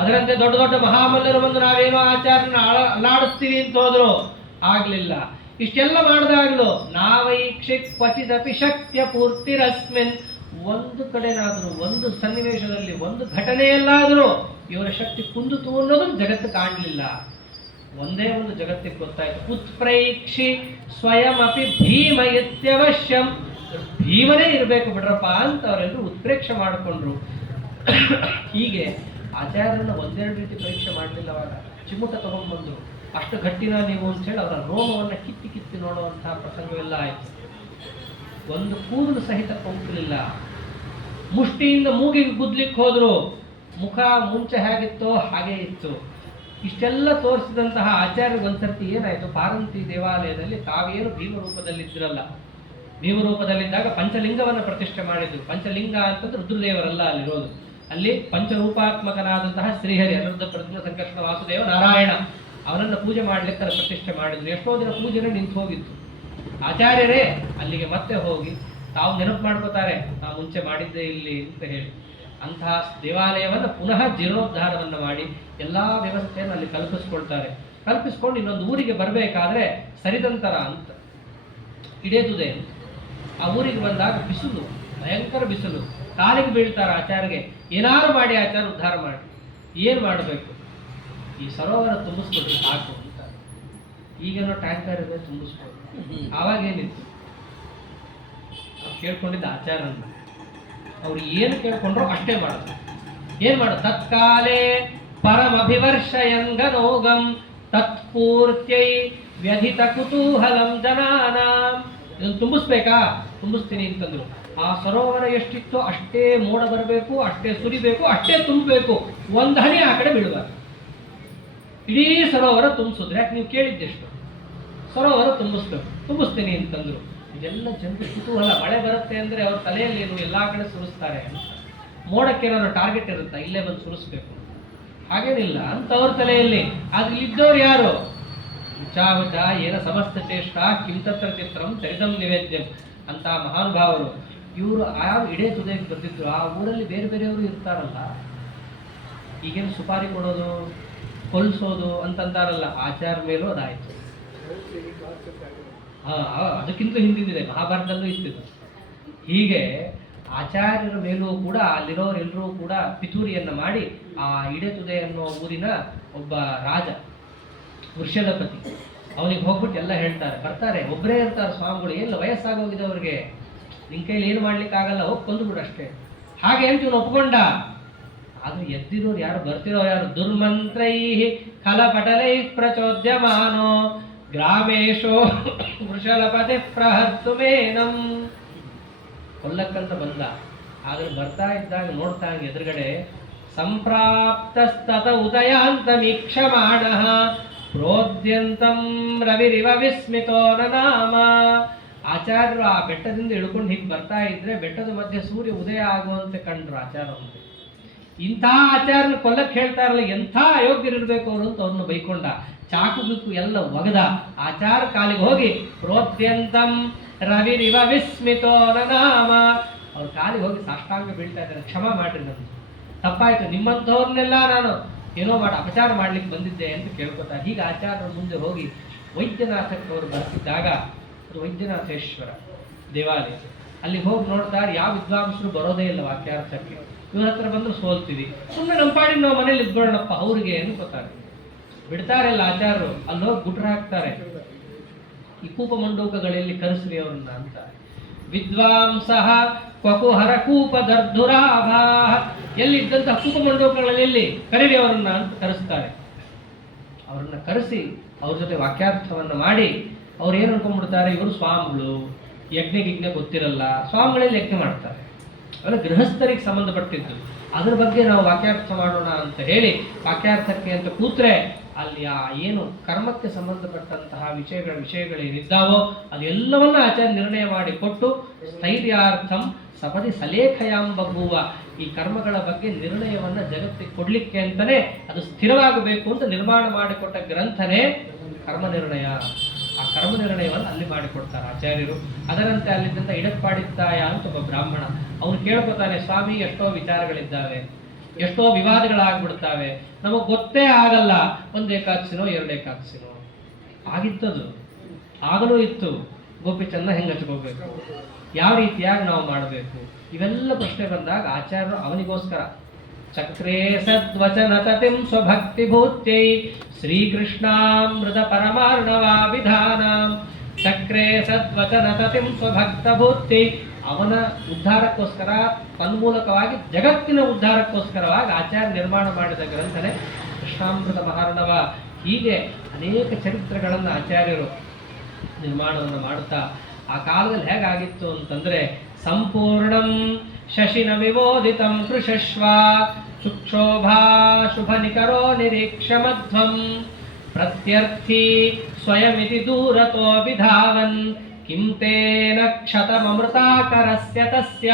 ಅದರಂತೆ ದೊಡ್ಡ ದೊಡ್ಡ ಮಹಾಮಲ್ಲರು ಬಂದು ನಾವೇನೋ ಆಚಾರ್ಯನ ಅಲ್ಲಾಡಿಸ್ತೀವಿ ಅಂತ ಹೋದ್ರು, ಆಗ್ಲಿಲ್ಲ. ಇಷ್ಟೆಲ್ಲ ಮಾಡಿದಾಗಲೂ ನಾವೈಕ್ಷಿ ಕ್ವಚಿದಪಿ ಶಕ್ಯ ಪೂರ್ತಿರಸ್ಮಿನ್, ಒಂದು ಕಡೆನಾದರೂ, ಒಂದು ಸನ್ನಿವೇಶದಲ್ಲಿ, ಒಂದು ಘಟನೆಯಲ್ಲಾದರೂ ಇವರ ಶಕ್ತಿ ಕುಂದಿತು ಅನ್ನೋದು ಜಗತ್ತು ಕಾಣಲಿಲ್ಲ. ಒಂದೇ ಒಂದು ಜಗತ್ತಿಗೆ ಗೊತ್ತಾಯ್ತು, ಉತ್ಪ್ರೇಕ್ಷಿ ಸ್ವಯಮಪಿ ಭೀಮ ಇತ್ಯವಶ್ಯಂ. ಭೀಮನೇ ಇರಬೇಕು ಬಿಡ್ರಪ್ಪ ಅಂತ ಅವರೆಲ್ಲರೂ ಉತ್ಪ್ರೇಕ್ಷೆ ಮಾಡಿಕೊಂಡ್ರು. ಹೀಗೆ ಆಚಾರ್ಯರನ್ನ ಒಂದೆರಡು ರೀತಿ ಪರೀಕ್ಷೆ ಮಾಡಲಿಲ್ಲ. ಅವಾಗ ಚಿಮುಟ ತಗೊಂಡ್ಬಂದ್ರು. ಅಷ್ಟು ಗಟ್ಟಿನ ನೀವು ಅಂತ ಹೇಳಿ ಅವರ ರೋಮವನ್ನು ಕಿತ್ತಿ ಕಿತ್ತಿ ನೋಡುವಂತಹ ಪ್ರಸಂಗವೆಲ್ಲ ಆಯಿತು. ಒಂದು ಕೂದಲು ಸಹಿತ ಕೊಂಕಲಿಲ್ಲ. ಮುಷ್ಟಿಯಿಂದ ಮೂಗಿಗೆ ಗುದ್ಲಿಕ್ಕೆ ಹೋದ್ರು, ಮುಖ ಮುಂಚೆ ಹೇಗಿತ್ತೋ ಹಾಗೇ ಇತ್ತು. ಇಷ್ಟೆಲ್ಲ ತೋರಿಸಿದಂತಹ ಆಚಾರ್ಯರಿಗೆ ಒಂದ್ಸರ್ತಿ ಏನಾಯಿತು, ಪಾರಂತಿ ದೇವಾಲಯದಲ್ಲಿ ತಾವೇನು ಭೀಮರೂಪದಲ್ಲಿದ್ದರಲ್ಲ, ಭೀಮರೂಪದಲ್ಲಿದ್ದಾಗ ಪಂಚಲಿಂಗವನ್ನು ಪ್ರತಿಷ್ಠೆ ಮಾಡಿದ್ರು. ಪಂಚಲಿಂಗ ಅಂತಂದ್ರೆ ರುದ್ರದೇವರಲ್ಲ ಅಲ್ಲಿರೋದು. ಅಲ್ಲಿ ಪಂಚರೂಪಾತ್ಮಕನಾದಂತಹ ಶ್ರೀಹರಿ, ಅನಿರುದ್ಧ ಪ್ರದ್ಯುಮ್ನ ಸಂಕರ್ಷಣ ವಾಸುದೇವ ನಾರಾಯಣ, ಅವನನ್ನು ಪೂಜೆ ಮಾಡ್ಲಿಕ್ಕೆ ಅದನ್ನು ಪ್ರತಿಷ್ಠೆ ಮಾಡಿದ್ರು. ಎಷ್ಟೋ ದಿನ ಪೂಜೆನೇ ನಿಂತು ಹೋಗಿತ್ತು. ಆಚಾರ್ಯರೇ ಅಲ್ಲಿಗೆ ಮತ್ತೆ ಹೋಗಿ ತಾವು ನೆನಪು ಮಾಡ್ಕೋತಾರೆ, ನಾವು ಮುಂಚೆ ಮಾಡಿದ್ದೇ ಇಲ್ಲಿ ಅಂತ ಹೇಳಿ. ಅಂತಹ ದೇವಾಲಯವನ್ನು ಪುನಃ ಜೀರ್ಣೋದ್ಧಾರವನ್ನು ಮಾಡಿ ಎಲ್ಲ ವ್ಯವಸ್ಥೆಯನ್ನು ಅಲ್ಲಿ ಕಲ್ಪಿಸ್ಕೊಳ್ತಾರೆ. ಕಲ್ಪಿಸ್ಕೊಂಡು ಇನ್ನೊಂದು ಊರಿಗೆ ಬರಬೇಕಾದ್ರೆ ಸರಿದಂತರ ಅಂತ ಇಡೇದುದೆ ಅಂತ ಆ ಊರಿಗೆ ಬಂದಾಗ ಬಿಸಿಲು, ಭಯಂಕರ ಬಿಸಿಲು. ಕಾಲಿಗೆ ಬೀಳ್ತಾರೆ ಆಚಾರ್ಯಗೆ, ಏನಾರು ಮಾಡಿ ಆಚಾರ್ಯ ಉದ್ಧಾರ ಮಾಡಿ. ಏನು ಮಾಡಬೇಕು? ಈ ಸರೋವರ ತುಂಬಿಸ್ಕೊಡ್ರಿ ಸಾಕು ಅಂತ. ಈಗೇನೋ ಟ್ಯಾಂಕರ್ ಇದೆ, ತುಂಬಿಸ್ಕೊಡ್ರಿ. ಆವಾಗೇನಿತ್ತು, ಕೇಳ್ಕೊಂಡಿದ್ದ ಆಚಾರ್ಯನ್ನ. ಅವ್ರು ಏನು ಕೇಳ್ಕೊಂಡ್ರು ಅಷ್ಟೇ ಮಾಡೋದು. ಏನು ಮಾಡೋದು? ತತ್ಕಾಲೇ ಪರಮಭಿವರ್ಷಯಂಗನೋಗಂ ತತ್ಪೂರ್ತ್ಯೈ ವ್ಯಧಿತ ಕುತೂಹಲಂ ಜನಾನಾಂ. ಇದನ್ನು ತುಂಬಿಸ್ಬೇಕಾ? ತುಂಬಿಸ್ತೀನಿ ಅಂತಂದ್ರು. ಆ ಸರೋವರ ಎಷ್ಟಿತ್ತೋ ಅಷ್ಟೇ ಮೋಡ ಬರಬೇಕು, ಅಷ್ಟೇ ಸುರಿಬೇಕು, ಅಷ್ಟೇ ತುಂಬಬೇಕು. ಒಂದು ಹನಿ ಆ ಕಡೆ ಬೀಳಬಾರ್ದು. ಇಡೀ ಸರೋವರ ತುಂಬಿಸಿದ್ರೆ, ಯಾಕೆ ನೀವು ಕೇಳಿದ್ದೆಷ್ಟು? ಸರೋವರ ತುಂಬಿಸ್ತೀನಿ ಅಂತಂದ್ರು. ಇದೆಲ್ಲ ಜನರಿಗೆ ಕುತೂಹಲ. ಮಳೆ ಬರುತ್ತೆ ಅಂದರೆ ಅವ್ರ ತಲೆಯಲ್ಲಿ ಏನು ಎಲ್ಲ ಕಡೆ ಸುರಿಸ್ತಾರೆ. ಮೋಡಕ್ಕೆ ಏನಾದ್ರು ಟಾರ್ಗೆಟ್ ಇರುತ್ತಾ, ಇಲ್ಲೇ ಬಂದು ಸುರಿಸ್ಬೇಕು? ಹಾಗೇನಿಲ್ಲ ಅಂತ ಅವ್ರ ತಲೆಯಲ್ಲಿ. ಆದ್ರೆ ಇದ್ದವ್ರು ಯಾರು? ವಿಚಾವಚ ಏನ ಸಮಸ್ತ ಚೇಷ್ಟ ಕಿಂತತ್ರ ಚಿತ್ರಂ ಚರಿತಂ ನಿವೇದ್ಯಂ ಅಂತ ಮಹಾನುಭಾವರು. ಇವರು ಯಾವ ಇಡೇ ತುದಿಗೆ ಬಂದಿದ್ರು. ಆ ಊರಲ್ಲಿ ಬೇರೆ ಬೇರೆಯವರು ಇರ್ತಾರಲ್ಲ, ಈಗೇನು ಸುಪಾರಿ ಕೊಡೋದು, ಕೊಲ್ಸೋದು ಅಂತಂತಾರಲ್ಲ, ಆಚಾರ ಮೇಲೂ ಅದಾಯಿತು. ಅದಕ್ಕಿಂತ ಹಿಂದಿದೆ, ಮಹಾಭಾರತದಲ್ಲೂ ಇತ್ತಿದ್ದು. ಹೀಗೆ ಆಚಾರ್ಯರ ಮೇಲೂ ಕೂಡ ಅಲ್ಲಿರೋರೆಲ್ಲರೂ ಕೂಡ ಪಿತೂರಿಯನ್ನು ಮಾಡಿ ಆ ಇಡೆತುದೆ ಅನ್ನೋ ಊರಿನ ಒಬ್ಬ ರಾಜ ವೃಷಲಪತಿ ಅವನಿಗೆ ಹೋಗ್ಬಿಟ್ಟು ಎಲ್ಲ ಹೇಳ್ತಾರೆ, ಬರ್ತಾರೆ ಒಬ್ಬರೇ ಇರ್ತಾರೆ ಸ್ವಾಮಿಗಳು, ಎಲ್ಲ ವಯಸ್ಸಾಗೋಗಿದೆ ಅವ್ರಿಗೆ, ನಿನ್ನ ಕೈಲಿ ಏನು ಮಾಡ್ಲಿಕ್ಕೆ ಆಗಲ್ಲ, ಹೋಗಿ ಕೊಂದುಬಿಡು ಅಷ್ಟೇ. ಹಾಗೆ ಅಂತ ಇವನು ಒಪ್ಕೊಂಡ. ಆದ್ರೆ ಎದ್ದಿರೋರು ಯಾರು, ಬರ್ತಿರೋ ಯಾರು, ದುರ್ಮಂತ್ರೈ ಖಲಪಟಲೈ ಪ್ರಚೋದ್ಯಮಾನೋ ಗ್ರಾಮೇಶೋ ವೃಷಲಪತಿ ಪ್ರಹರ್ತುಮೇನಂ. ಕೊಲ್ಲಕ್ಕಂತ ಬಂದ. ಆದ್ರೆ ಬರ್ತಾ ಇದ್ದಾಗ ನೋಡ್ತಾ ಎದುರುಗಡೆ ಸಂಪ್ರಾಪ್ತಸ್ತತ ಉದಯಾಂತಮೀಕ್ಷಮಾಣ ಪ್ರೋದ್ಯಂತಂ ರವಿರಿವ ವಿಸ್ಮಿತೋ ನಾಮ. ಆಚಾರ್ಯರು ಆ ಬೆಟ್ಟದಿಂದ ಇಳ್ಕೊಂಡು ಹೀಗೆ ಬರ್ತಾ ಇದ್ರೆ ಬೆಟ್ಟದ ಮಧ್ಯೆ ಸೂರ್ಯ ಉದಯ ಆಗುವಂತೆ ಕಂಡ್ರು ಆಚಾರ್ಯರು. ಇಂಥ ಆಚಾರ್ಯನ ಕೊಲ್ಲಕ್ಕೆ ಹೇಳ್ತಾ ಇರಲ್ಲ, ಎಂಥ ಅಯೋಗ್ಯರಿರ್ಬೇಕು ಅವರು ಅಂತ ಅವ್ರನ್ನ ಬೈಕೊಂಡ. ಚಾಕು ಎಲ್ಲ ಒಗದ ಆಚಾರ ಕಾಲಿಗೆ ಹೋಗಿ ಪ್ರೋದ್ಯಂತಂ ರವಿರಿವ ವಿಸ್ಮಿತೋ ನಾಮ, ಅವ್ರ ಕಾಲಿಗೆ ಹೋಗಿ ಸಾಷ್ಟಾಂಗ ಬೀಳ್ತಾ ಇದ್ದಾರೆ, ಕ್ಷಮ ಮಾಡ್ರಿ, ನನ್ನ ತಪ್ಪಾಯ್ತು, ನಿಮ್ಮಂಥವ್ರನ್ನೆಲ್ಲ ನಾನು ಏನೋ ಮಾಡಿ ಅಪಚಾರ ಮಾಡ್ಲಿಕ್ಕೆ ಬಂದಿದ್ದೆ ಅಂತ ಕೇಳ್ಕೊತಾರೆ. ಹೀಗೆ ಆಚಾರ್ಯರ ಮುಂದೆ ಹೋಗಿ ವೈದ್ಯನಾಥಕ್ಕೆ ಅವರು ಬರ್ತಿದ್ದಾಗ, ಅದು ವೈದ್ಯನಾಥೇಶ್ವರ ದೇವಾಲಯ, ಅಲ್ಲಿ ಹೋಗಿ ನೋಡ್ತಾರೆ ಯಾವ ವಿದ್ವಾಂಸರು ಬರೋದೇ ಇಲ್ಲ ವಾಕ್ಯಾರ್ಥಕ್ಕೆ. ಇವ್ರ ಹತ್ರ ಬಂದ್ರೆ ಸೋಲ್ತೀವಿ, ಸುಮ್ಮನೆ ನಮ್ಮ ಪಾಡಿಗೆ ನಾವು ಮನೇಲಿ ಇದ್ಕೊಳ್ಳೋಣಪ್ಪ ಅವ್ರಿಗೆ ಅನ್ಕೋತಾರೆ. ಬಿಡ್ತಾರಲ್ಲ ಆಚಾರ್ಯರು, ಅಲ್ಲಿ ಹೋಗಿ ಗುಟ್ರ ಹಾಕ್ತಾರೆ, ಈ ಕೂಪ ಮಂಡೂಕಗಳಲ್ಲಿ ಕರೆಸ್ರಿ ಅವ್ರನ್ನ ಅಂತ. ವಿದ್ವಾಂಸ ಕ್ವಕುಹರ ಕೂಪ ದರ್ಧುರಾಭಾ, ಎಲ್ಲಿದ್ದಂತಹ ಕೂಪ ಮಂಡೂಕಗಳಲ್ಲಿ ಕರೀರಿ ಅವರನ್ನ ಅಂತ ಕರೆಸ್ತಾರೆ. ಅವ್ರನ್ನ ಕರೆಸಿ ಅವ್ರ ಜೊತೆ ವಾಕ್ಯಾರ್ಥವನ್ನ ಮಾಡಿ ಅವ್ರು ಏನು ಅನ್ಕೊಂಡ್ಬಿಡ್ತಾರೆ, ಇವರು ಸ್ವಾಮಿಗಳು, ಯಜ್ಞ ಗೊತ್ತಿರಲ್ಲ, ಸ್ವಾಮಿಗಳಲ್ಲಿ ಯಜ್ಞ ಮಾಡ್ತಾರೆ, ಅವೆಲ್ಲ ಗೃಹಸ್ಥರಿಗೆ ಸಂಬಂಧಪಟ್ಟಿದ್ದು, ಅದ್ರ ಬಗ್ಗೆ ನಾವು ವಾಕ್ಯಾರ್ಥ ಮಾಡೋಣ ಅಂತ ಹೇಳಿ ವಾಕ್ಯಾರ್ಥಕ್ಕೆ ಅಂತ ಕೂತ್ರೆ ಅಲ್ಲಿ ಆ ಏನು ಕರ್ಮಕ್ಕೆ ಸಂಬಂಧಪಟ್ಟಂತಹ ವಿಷಯಗಳೇನಿದ್ದಾವೋ ಅದೆಲ್ಲವನ್ನ ಆಚಾರ್ಯ ನಿರ್ಣಯ ಮಾಡಿ ಕೊಟ್ಟು ಸ್ಥೈರ್ಯಾರ್ಥಂ ಸಪದಿ ಸಲೇಖಯಾಂಬಭೂವ, ಈ ಕರ್ಮಗಳ ಬಗ್ಗೆ ನಿರ್ಣಯವನ್ನ ಜಗತ್ತಿಗೆ ಕೊಡ್ಲಿಕ್ಕೆ ಅಂತಾನೆ ಅದು ಸ್ಥಿರವಾಗಬೇಕು ಅಂತ ನಿರ್ಮಾಣ ಮಾಡಿಕೊಟ್ಟ ಗ್ರಂಥನೇ ಕರ್ಮ ನಿರ್ಣಯ. ಆ ಕರ್ಮ ನಿರ್ಣಯವನ್ನು ಅಲ್ಲಿ ಮಾಡಿಕೊಡ್ತಾರೆ ಆಚಾರ್ಯರು. ಅದರಂತೆ ಅಲ್ಲಿದ್ದಂತ ಇಡಕ್ಪಾಡಿದ್ದಾಯ ಅಂತ ಒಬ್ಬ ಬ್ರಾಹ್ಮಣ, ಅವನು ಕೇಳ್ಕೊತಾನೆ, ಸ್ವಾಮಿ ಎಷ್ಟೋ ವಿಚಾರಗಳಿದ್ದಾವೆ, ಎಷ್ಟೋ ವಿವಾದಗಳಾಗ್ಬಿಡ್ತಾವೆ, ನಮಗ್ ಗೊತ್ತೇ ಆಗಲ್ಲ, ಒಂದು ಏಕಾದಶಿನೋ 2 ಏಕಾದಶಿನೋ ಆಗಿತ್ತದು, ಆಗಲೂ ಇತ್ತು, ಗೋಪಿ ಚೆನ್ನ ಹೆಂಗೆ ಹಚ್ಕೋಬೇಕು, ಯಾವ ರೀತಿಯಾಗಿ ನಾವು ಮಾಡಬೇಕು, ಇವೆಲ್ಲ ಪ್ರಶ್ನೆ ಬಂದಾಗ ಆಚಾರ್ಯರು ಅವನಿಗೋಸ್ಕರ ಚಕ್ರೇ ಸದ್ವಚನ ತತಿಂ ಸ್ವಭಕ್ತಿ ಭೂತ್ಯೈ ಶ್ರೀಕೃಷ್ಣಾಮೃತ ಪರಮಾರ್ಣವಾ ವಿಧಾನಂ. ಚಕ್ರೇ ಸದ್ವಚನ ತತಿಂ ಸ್ವಭಕ್ತ ಭೂತ್ಯೈ, ಅವನ ಉದ್ಧಾರಕ್ಕೋಸ್ಕರ ತನ್ಮೂಲಕವಾಗಿ ಜಗತ್ತಿನ ಉದ್ಧಾರಕ್ಕೋಸ್ಕರವಾಗಿ ಆಚಾರ್ಯ ನಿರ್ಮಾಣ ಮಾಡಿದ ಗ್ರಂಥನೇ ಕೃಷ್ಣಾಮೃತ ಮಹಾರ್ಣವ. ಹೀಗೆ ಅನೇಕ ಚರಿತ್ರೆಗಳನ್ನು ಆಚಾರ್ಯರು ನಿರ್ಮಾಣವನ್ನು ಮಾಡುತ್ತಾ, ಆ ಕಾಲದಲ್ಲಿ ಹೇಗಾಗಿತ್ತು ಅಂತಂದ್ರೆ, ಸಂಪೂರ್ಣಂ ಶಶಿನ ವಿವೋದಿತಂ ಕೃಷಶ್ವ ಚುಕ್ಷೋಭಾ ಶುಭ ನಿಕರೋ ನಿರೀಕ್ಷ ಮಧ್ವಂ ಪ್ರತ್ಯರ್ಥಿ ಸ್ವಯಮಿತಿ ದೂರತೋ ವಿಧಾವನ್ ಕಿಂ ತೇನ ಕ್ಷತಮೃತಾಕರಸ್ಯ ತಸ್ಯ.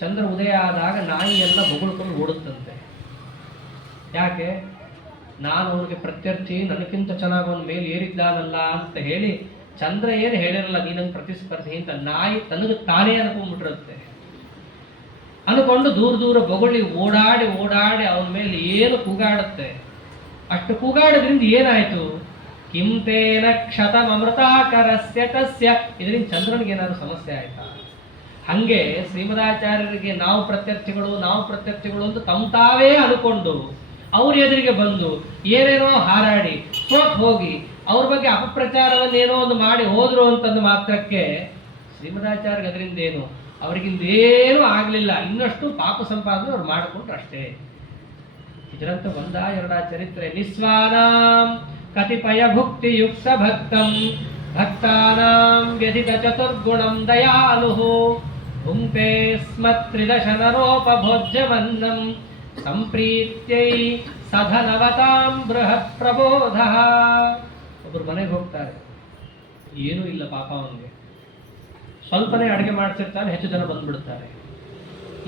ಚಂದ್ರ ಉದಯ ಆದಾಗ ನಾಯಿ ಎಲ್ಲ ಬೊಗಳ್ಕೊಂಡು ಓಡುತ್ತಂತೆ. ಯಾಕೆ? ನಾನು ಅವ್ರಿಗೆ ಪ್ರತ್ಯರ್ಥಿ, ನನಗಿಂತ ಚೆನ್ನಾಗಿ ಅವನ ಮೇಲೆ ಏರಿದ್ದಾನಲ್ಲ ಅಂತ ಹೇಳಿ ಚಂದ್ರ ಏನು ಹೇಳಿರಲ್ಲ ನೀನಂಗೆ ಪ್ರತಿಸ್ಪರ್ಧಿ ಅಂತ, ನಾಯಿ ತನಗೆ ತಾನೇ ಅನ್ಕೊಂಡ್ಬಿಟ್ಟಿರುತ್ತೆ. ಅನ್ಕೊಂಡು ದೂರ ದೂರ ಬೊಗಳಿ ಓಡಾಡಿ ಓಡಾಡಿ ಅವನ ಮೇಲೆ ಏನು ಕೂಗಾಡುತ್ತೆ. ಅಷ್ಟು ಕೂಗಾಡೋದ್ರಿಂದ ಏನಾಯ್ತು? ಕಿಂತೇನ ಕ್ಷತಮೃತಾಕರಸ್ಯ ತಸ್ಯ, ಇದರಿಂದ ಚಂದ್ರನಿಗೆ ಏನಾದ್ರು ಸಮಸ್ಯೆ ಆಯ್ತಾ? ಹಂಗೆ ಶ್ರೀಮದಾಚಾರ್ಯರಿಗೆ ನಾವು ಪ್ರತ್ಯರ್ಥಿಗಳು ಅಂತ ತಾವೇ ಅನ್ಕೊಂಡು ಅವ್ರ ಎದುರಿಗೆ ಬಂದು ಏನೇನೋ ಹಾರಾಡಿ ಸೋತ್ ಹೋಗಿ ಅವ್ರ ಬಗ್ಗೆ ಅಪಪ್ರಚಾರವನ್ನೇನೋ ಒಂದು ಮಾಡಿ ಹೋದ್ರು ಅಂತಂದು ಮಾತ್ರಕ್ಕೆ ಶ್ರೀಮದಾಚಾರ್ಯ ಅದರಿಂದ ಏನು ಅವರಿಗಿಂದೇನೂ ಆಗಲಿಲ್ಲ, ಇನ್ನಷ್ಟು ಪಾಪ ಸಂಪಾದನೆ ಅವ್ರು ಮಾಡಿಕೊಂಡ್ರು ಅಷ್ಟೇ. ಇದರಂತ 1-2 ಚರಿತ್ರೆ. ನಿಸ್ವಾನಾಂ ಕತಿಪಯ ಭುಕ್ತಿ ಯುಕ್ತ ಭಕ್ತಂ ಭಕ್ತಾನಾಂ ವ್ಯಧಿತ ಚತುರ್ಗುಣಂ ದಯಾಲು ಭುಂಕ್ತೆ ಸ್ಮತ್ರಿದಶನರೋಪಭೋಜ್ಯಮನ್ನಂ ಸಂಪ್ರೀತ್ಯೈ ಸಧನವತಾಂ ಬೃಹತ್ ಪ್ರಬೋಧ. ಒಬ್ಬರು ಮನೆಗೆ ಹೋಗ್ತಾರೆ, ಏನೂ ಇಲ್ಲ ಪಾಪ ಅವನಿಗೆ, ಸ್ವಲ್ಪನೇ ಅಡುಗೆ ಮಾಡ್ತಿರ್ತಾನೆ, ಹೆಚ್ಚು ಜನ ಬಂದ್ಬಿಡ್ತಾರೆ.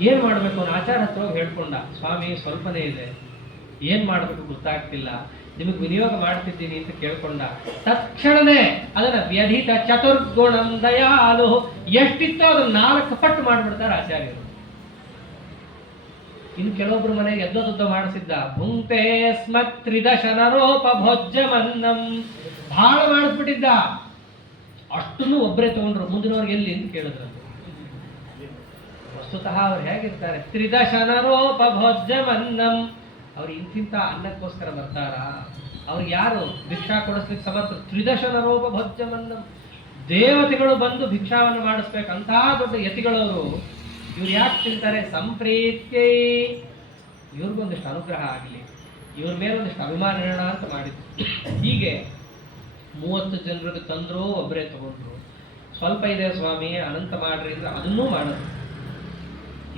ಏನು ಮಾಡಬೇಕು? ಅವನು ಆಚಾರ ಹತ್ರ ಹೋಗಿ ಹೇಳ್ಕೊಂಡ, ಸ್ವಾಮಿ ಸ್ವಲ್ಪನೇ ಇದೆ, ಏನು ಮಾಡಬೇಕು ಗೊತ್ತಾಗ್ತಿಲ್ಲ, ನಿಮಗೆ ವಿನಿಯೋಗ ಮಾಡ್ತಿದ್ದೀನಿ ಅಂತ ಕೇಳ್ಕೊಂಡ. ತಕ್ಷಣನೇ ಅದನ್ನ ವ್ಯಧಿತ ಚತುರ್ಗುಣಂ ದಯಾಲು, ಎಷ್ಟಿತ್ತೋ ಅದನ್ನ 4 ಪಟ್ಟು ಮಾಡಿಬಿಡ್ತಾರೆ ಆಚಾರ್ಯರು. ಇನ್ನು ಕೆಲವೊಬ್ರು ಮನೆಗೆ ಎದ್ದೊದ್ದ ಮಾಡಿಸಿದ್ದ, ಭುಂಕ್ತೆ ಸ್ಮತ್ರಿದಶನರೋಪಭೋಜ್ಯಮನ್ನಂ, ಬಹಳ ಮಾಡಿಸ್ಬಿಟ್ಟಿದ್ದ. ಅಷ್ಟನ್ನು ಒಬ್ಬರೇ ತಗೊಂಡ್ರು. ಮುಂದಿನವ್ರಿಗೆ ಎಲ್ಲಿ ಅಂತ ಕೇಳಿದ್ರು. ವಸ್ತುತಃ ಅವ್ರು ಹೇಗಿರ್ತಾರೆ? ತ್ರಿದಶನರೋಪಭೋಜ್ಯಮನ್ನಂ. ಅವ್ರು ಇಂತಿಂತ ಅನ್ನಕ್ಕೋಸ್ಕರ ಬರ್ತಾರ? ಅವ್ರಿಗೆ ಯಾರು ಭಿಕ್ಷಾ ಕೊಡಿಸ್ಲಿಕ್ಕೆ ಸಮರ್ಥ? ತ್ರಿದಶನರೋಪಭೋಜ್ಯಮನ್ನಂ. ದೇವತೆಗಳು ಬಂದು ಭಿಕ್ಷಾವನ್ನು ಮಾಡಿಸ್ಬೇಕಂತ ದೊಡ್ಡ ಯತಿಗಳವರು. ಇವ್ರು ಯಾಕೆ ತಿಂತಾರೆ? ಸಂಪ್ರೀತ್ಯೈ. ಇವ್ರಿಗೊಂದಿಷ್ಟು ಅನುಗ್ರಹ ಆಗಲಿ, ಇವ್ರ ಮೇಲೆ ಒಂದಿಷ್ಟು ಅಭಿಮಾನ ಇರೋಣ ಅಂತ ಮಾಡಿದ್ರು. ಹೀಗೆ 30 ಜನರಿಗೆ ತಂದ್ರು, ಒಬ್ಬರೇ ತಗೊಂಡ್ರು. ಸ್ವಲ್ಪ ಇದೆ ಸ್ವಾಮಿ ಅನಂತ ಮಾಡ್ರಿ ಅಂದ್ರೆ ಅದನ್ನೂ ಮಾಡೋದು.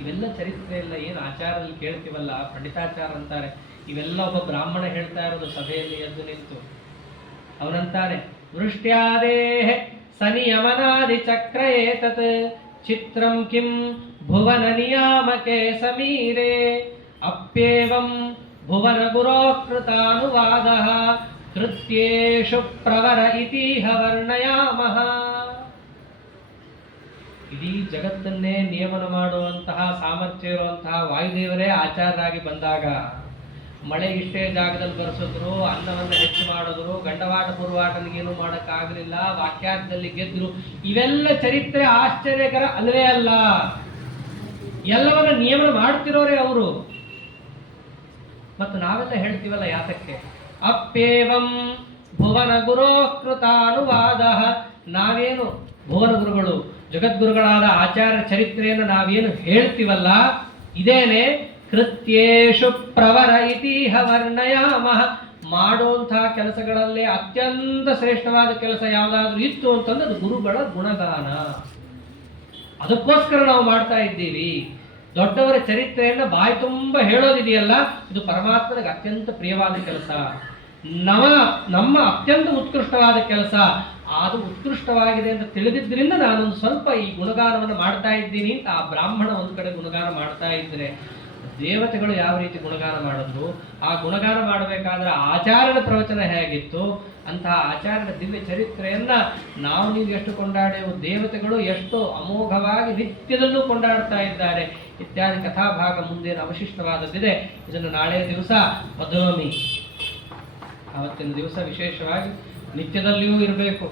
ಇವೆಲ್ಲ ಚರಿತ್ರೆ ಎಲ್ಲ ಏನು ಆಚಾರದಲ್ಲಿ ಕೇಳ್ತೀವಲ್ಲ, ಪಂಡಿತಾಚಾರ ಅಂತಾರೆ. ಇವೆಲ್ಲ ಒಬ್ಬ ಬ್ರಾಹ್ಮಣ ಹೇಳ್ತಾ ಇರೋದು ಸಭೆಯಲ್ಲಿ ಎದ್ದು ನಿಂತು. ಅವನಂತಾನೆ, ವೃಷ್ಟ್ಯಾದೇಹ ಸನಿಯಮನಾದಿ ಚಕ್ರ ಏತತ್ ಚಿತ್ರಂ ಕಿಂ ಭುವನ ನಿಯಾಮಕೆ ಸಮೀರೆ ಅಪ್ಯೇವಂ ಭುವನ ಗುರೋ ಕೃತಾನುವಾದಃ ಕೃತ್ಯೇಷು ಪ್ರವರ ಇತೀಹ ವರ್ಣಯಾಮಃ. ಇಡೀ ಜಗತ್ತನ್ನೇ ನಿಯಮನ ಮಾಡುವಂತಹ ಸಾಮರ್ಥ್ಯ ಇರುವಂತಹ ವಾಯುದೇವರೇ ಆಚಾರ್ಯರಾಗಿ ಬಂದಾಗ ಮಳೆ ಇಷ್ಟೇ ಜಾಗದಲ್ಲಿ ಬರೆಸಿದ್ರು, ಅನ್ನವನ್ನು ಹೆಚ್ಚು ಮಾಡಿದ್ರು, ಗಂಡವಾಟ ಪೂರ್ವಾಟನಿಗೇನು ಮಾಡೋಕ್ಕಾಗಲಿಲ್ಲ, ವಾಕ್ಯಾರ್ಥದಲ್ಲಿ ಗೆದ್ರು. ಇವೆಲ್ಲ ಚರಿತ್ರೆ ಆಶ್ಚರ್ಯಕರ ಅಲ್ಲವೇ ಅಲ್ಲ? ಎಲ್ಲವನ್ನ ನಿಯಮನ ಮಾಡ್ತಿರೋರೇ ಅವರು. ಮತ್ತು ನಾವೆಲ್ಲ ಹೇಳ್ತೀವಲ್ಲ ಯಾತಕ್ಕೆ? ಅಪ್ಯೇವಂ ಭುವನ ಗುರೋ ಕೃತಾನುವಾದ. ನಾವೇನು ಭುವನ ಗುರುಗಳು, ಜಗದ್ಗುರುಗಳಾದ ಆಚಾರ್ಯ ಚರಿತ್ರೆಯನ್ನು ನಾವೇನು ಹೇಳ್ತೀವಲ್ಲ, ಇದೇನೆ ಕೃತ್ಯೇಷು ಪ್ರವರ ಇತೀಹ ವರ್ಣಯಾಮಃ. ಮಾಡುವಂತಹ ಕೆಲಸಗಳಲ್ಲೇ ಅತ್ಯಂತ ಶ್ರೇಷ್ಠವಾದ ಕೆಲಸ ಯಾವುದಾದ್ರೂ ಇತ್ತು ಅಂತಂದ್ರೆ ಅದು ಗುರುಗಳ ಗುಣಗಾನ. ಅದಕ್ಕೋಸ್ಕರ ನಾವು ಮಾಡ್ತಾ ಇದ್ದೀವಿ. ದೊಡ್ಡವರ ಚರಿತ್ರೆಯನ್ನ ಬಾಯಿ ತುಂಬ ಹೇಳೋದಿದೆಯಲ್ಲ, ಇದು ಪರಮಾತ್ಮನಿಗೆ ಅತ್ಯಂತ ಪ್ರಿಯವಾದ ಕೆಲಸ, ನಮ್ಮ ಅತ್ಯಂತ ಉತ್ಕೃಷ್ಟವಾದ ಕೆಲಸ. ಅದು ಉತ್ಕೃಷ್ಟವಾಗಿದೆ ಅಂತ ತಿಳಿದಿದ್ದರಿಂದ ನಾನೊಂದು ಸ್ವಲ್ಪ ಈ ಗುಣಗಾನವನ್ನು ಮಾಡ್ತಾ ಇದ್ದೀನಿ ಅಂತ ಆ ಬ್ರಾಹ್ಮಣ ಒಂದು ಕಡೆ ಗುಣಗಾನ ಮಾಡ್ತಾ ಇದ್ರೆ, ದೇವತೆಗಳು ಯಾವ ರೀತಿ ಗುಣಗಾನ ಮಾಡಿದ್ರು, ಆ ಗುಣಗಾನ ಮಾಡಬೇಕಾದ್ರೆ ಆಚಾರ್ಯನ ಪ್ರವಚನ ಹೇಗಿತ್ತು, ಅಂತಹ ಆಚಾರ್ಯನ ದಿವ್ಯ ಚರಿತ್ರೆಯನ್ನ ನಾವು ನೀವು ಎಷ್ಟು ಕೊಂಡಾಡೆವು, ದೇವತೆಗಳು ಎಷ್ಟು ಅಮೋಘವಾಗಿ ನಿತ್ಯದಲ್ಲೂ ಕೊಂಡಾಡ್ತಾ ಇದ್ದಾರೆ ಇತ್ಯಾದಿ ಕಥಾಭಾಗ ಮುಂದೇನು ಅವಶಿಷ್ಟವಾದದ್ದಿದೆ. ಇದನ್ನು ನಾಳೆ ದಿವಸ ಮಧುನವಮಿ, ಆವತ್ತಿನ ದಿವಸ ವಿಶೇಷವಾಗಿ ನಿತ್ಯದಲ್ಲಿಯೂ ಇರಬೇಕು.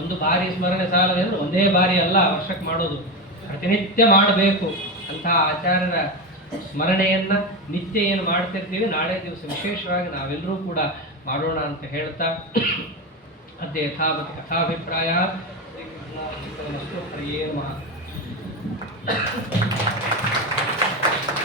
ಒಂದು ಬಾರಿ ಸ್ಮರಣೆ ಸಾಲವೆಂದ್ರೆ ಒಂದೇ ಬಾರಿ ಅಲ್ಲ ವರ್ಷಕ್ಕೆ ಮಾಡೋದು, ಪ್ರತಿನಿತ್ಯ ಮಾಡಬೇಕು. ಅಂತಹ ಆಚಾರ್ಯರ ಸ್ಮರಣೆಯನ್ನ ನಿತ್ಯ ಏನು ಮಾಡ್ತಿರ್ತೀವಿ, ನಾಳೆ ದಿವಸ ವಿಶೇಷವಾಗಿ ನಾವೆಲ್ಲರೂ ಕೂಡ ಮಾಡೋಣ ಅಂತ ಹೇಳ್ತಾ, ಅದೇ ಯಥಾವತಿ ಕಥಾಭಿಪ್ರಾಯ.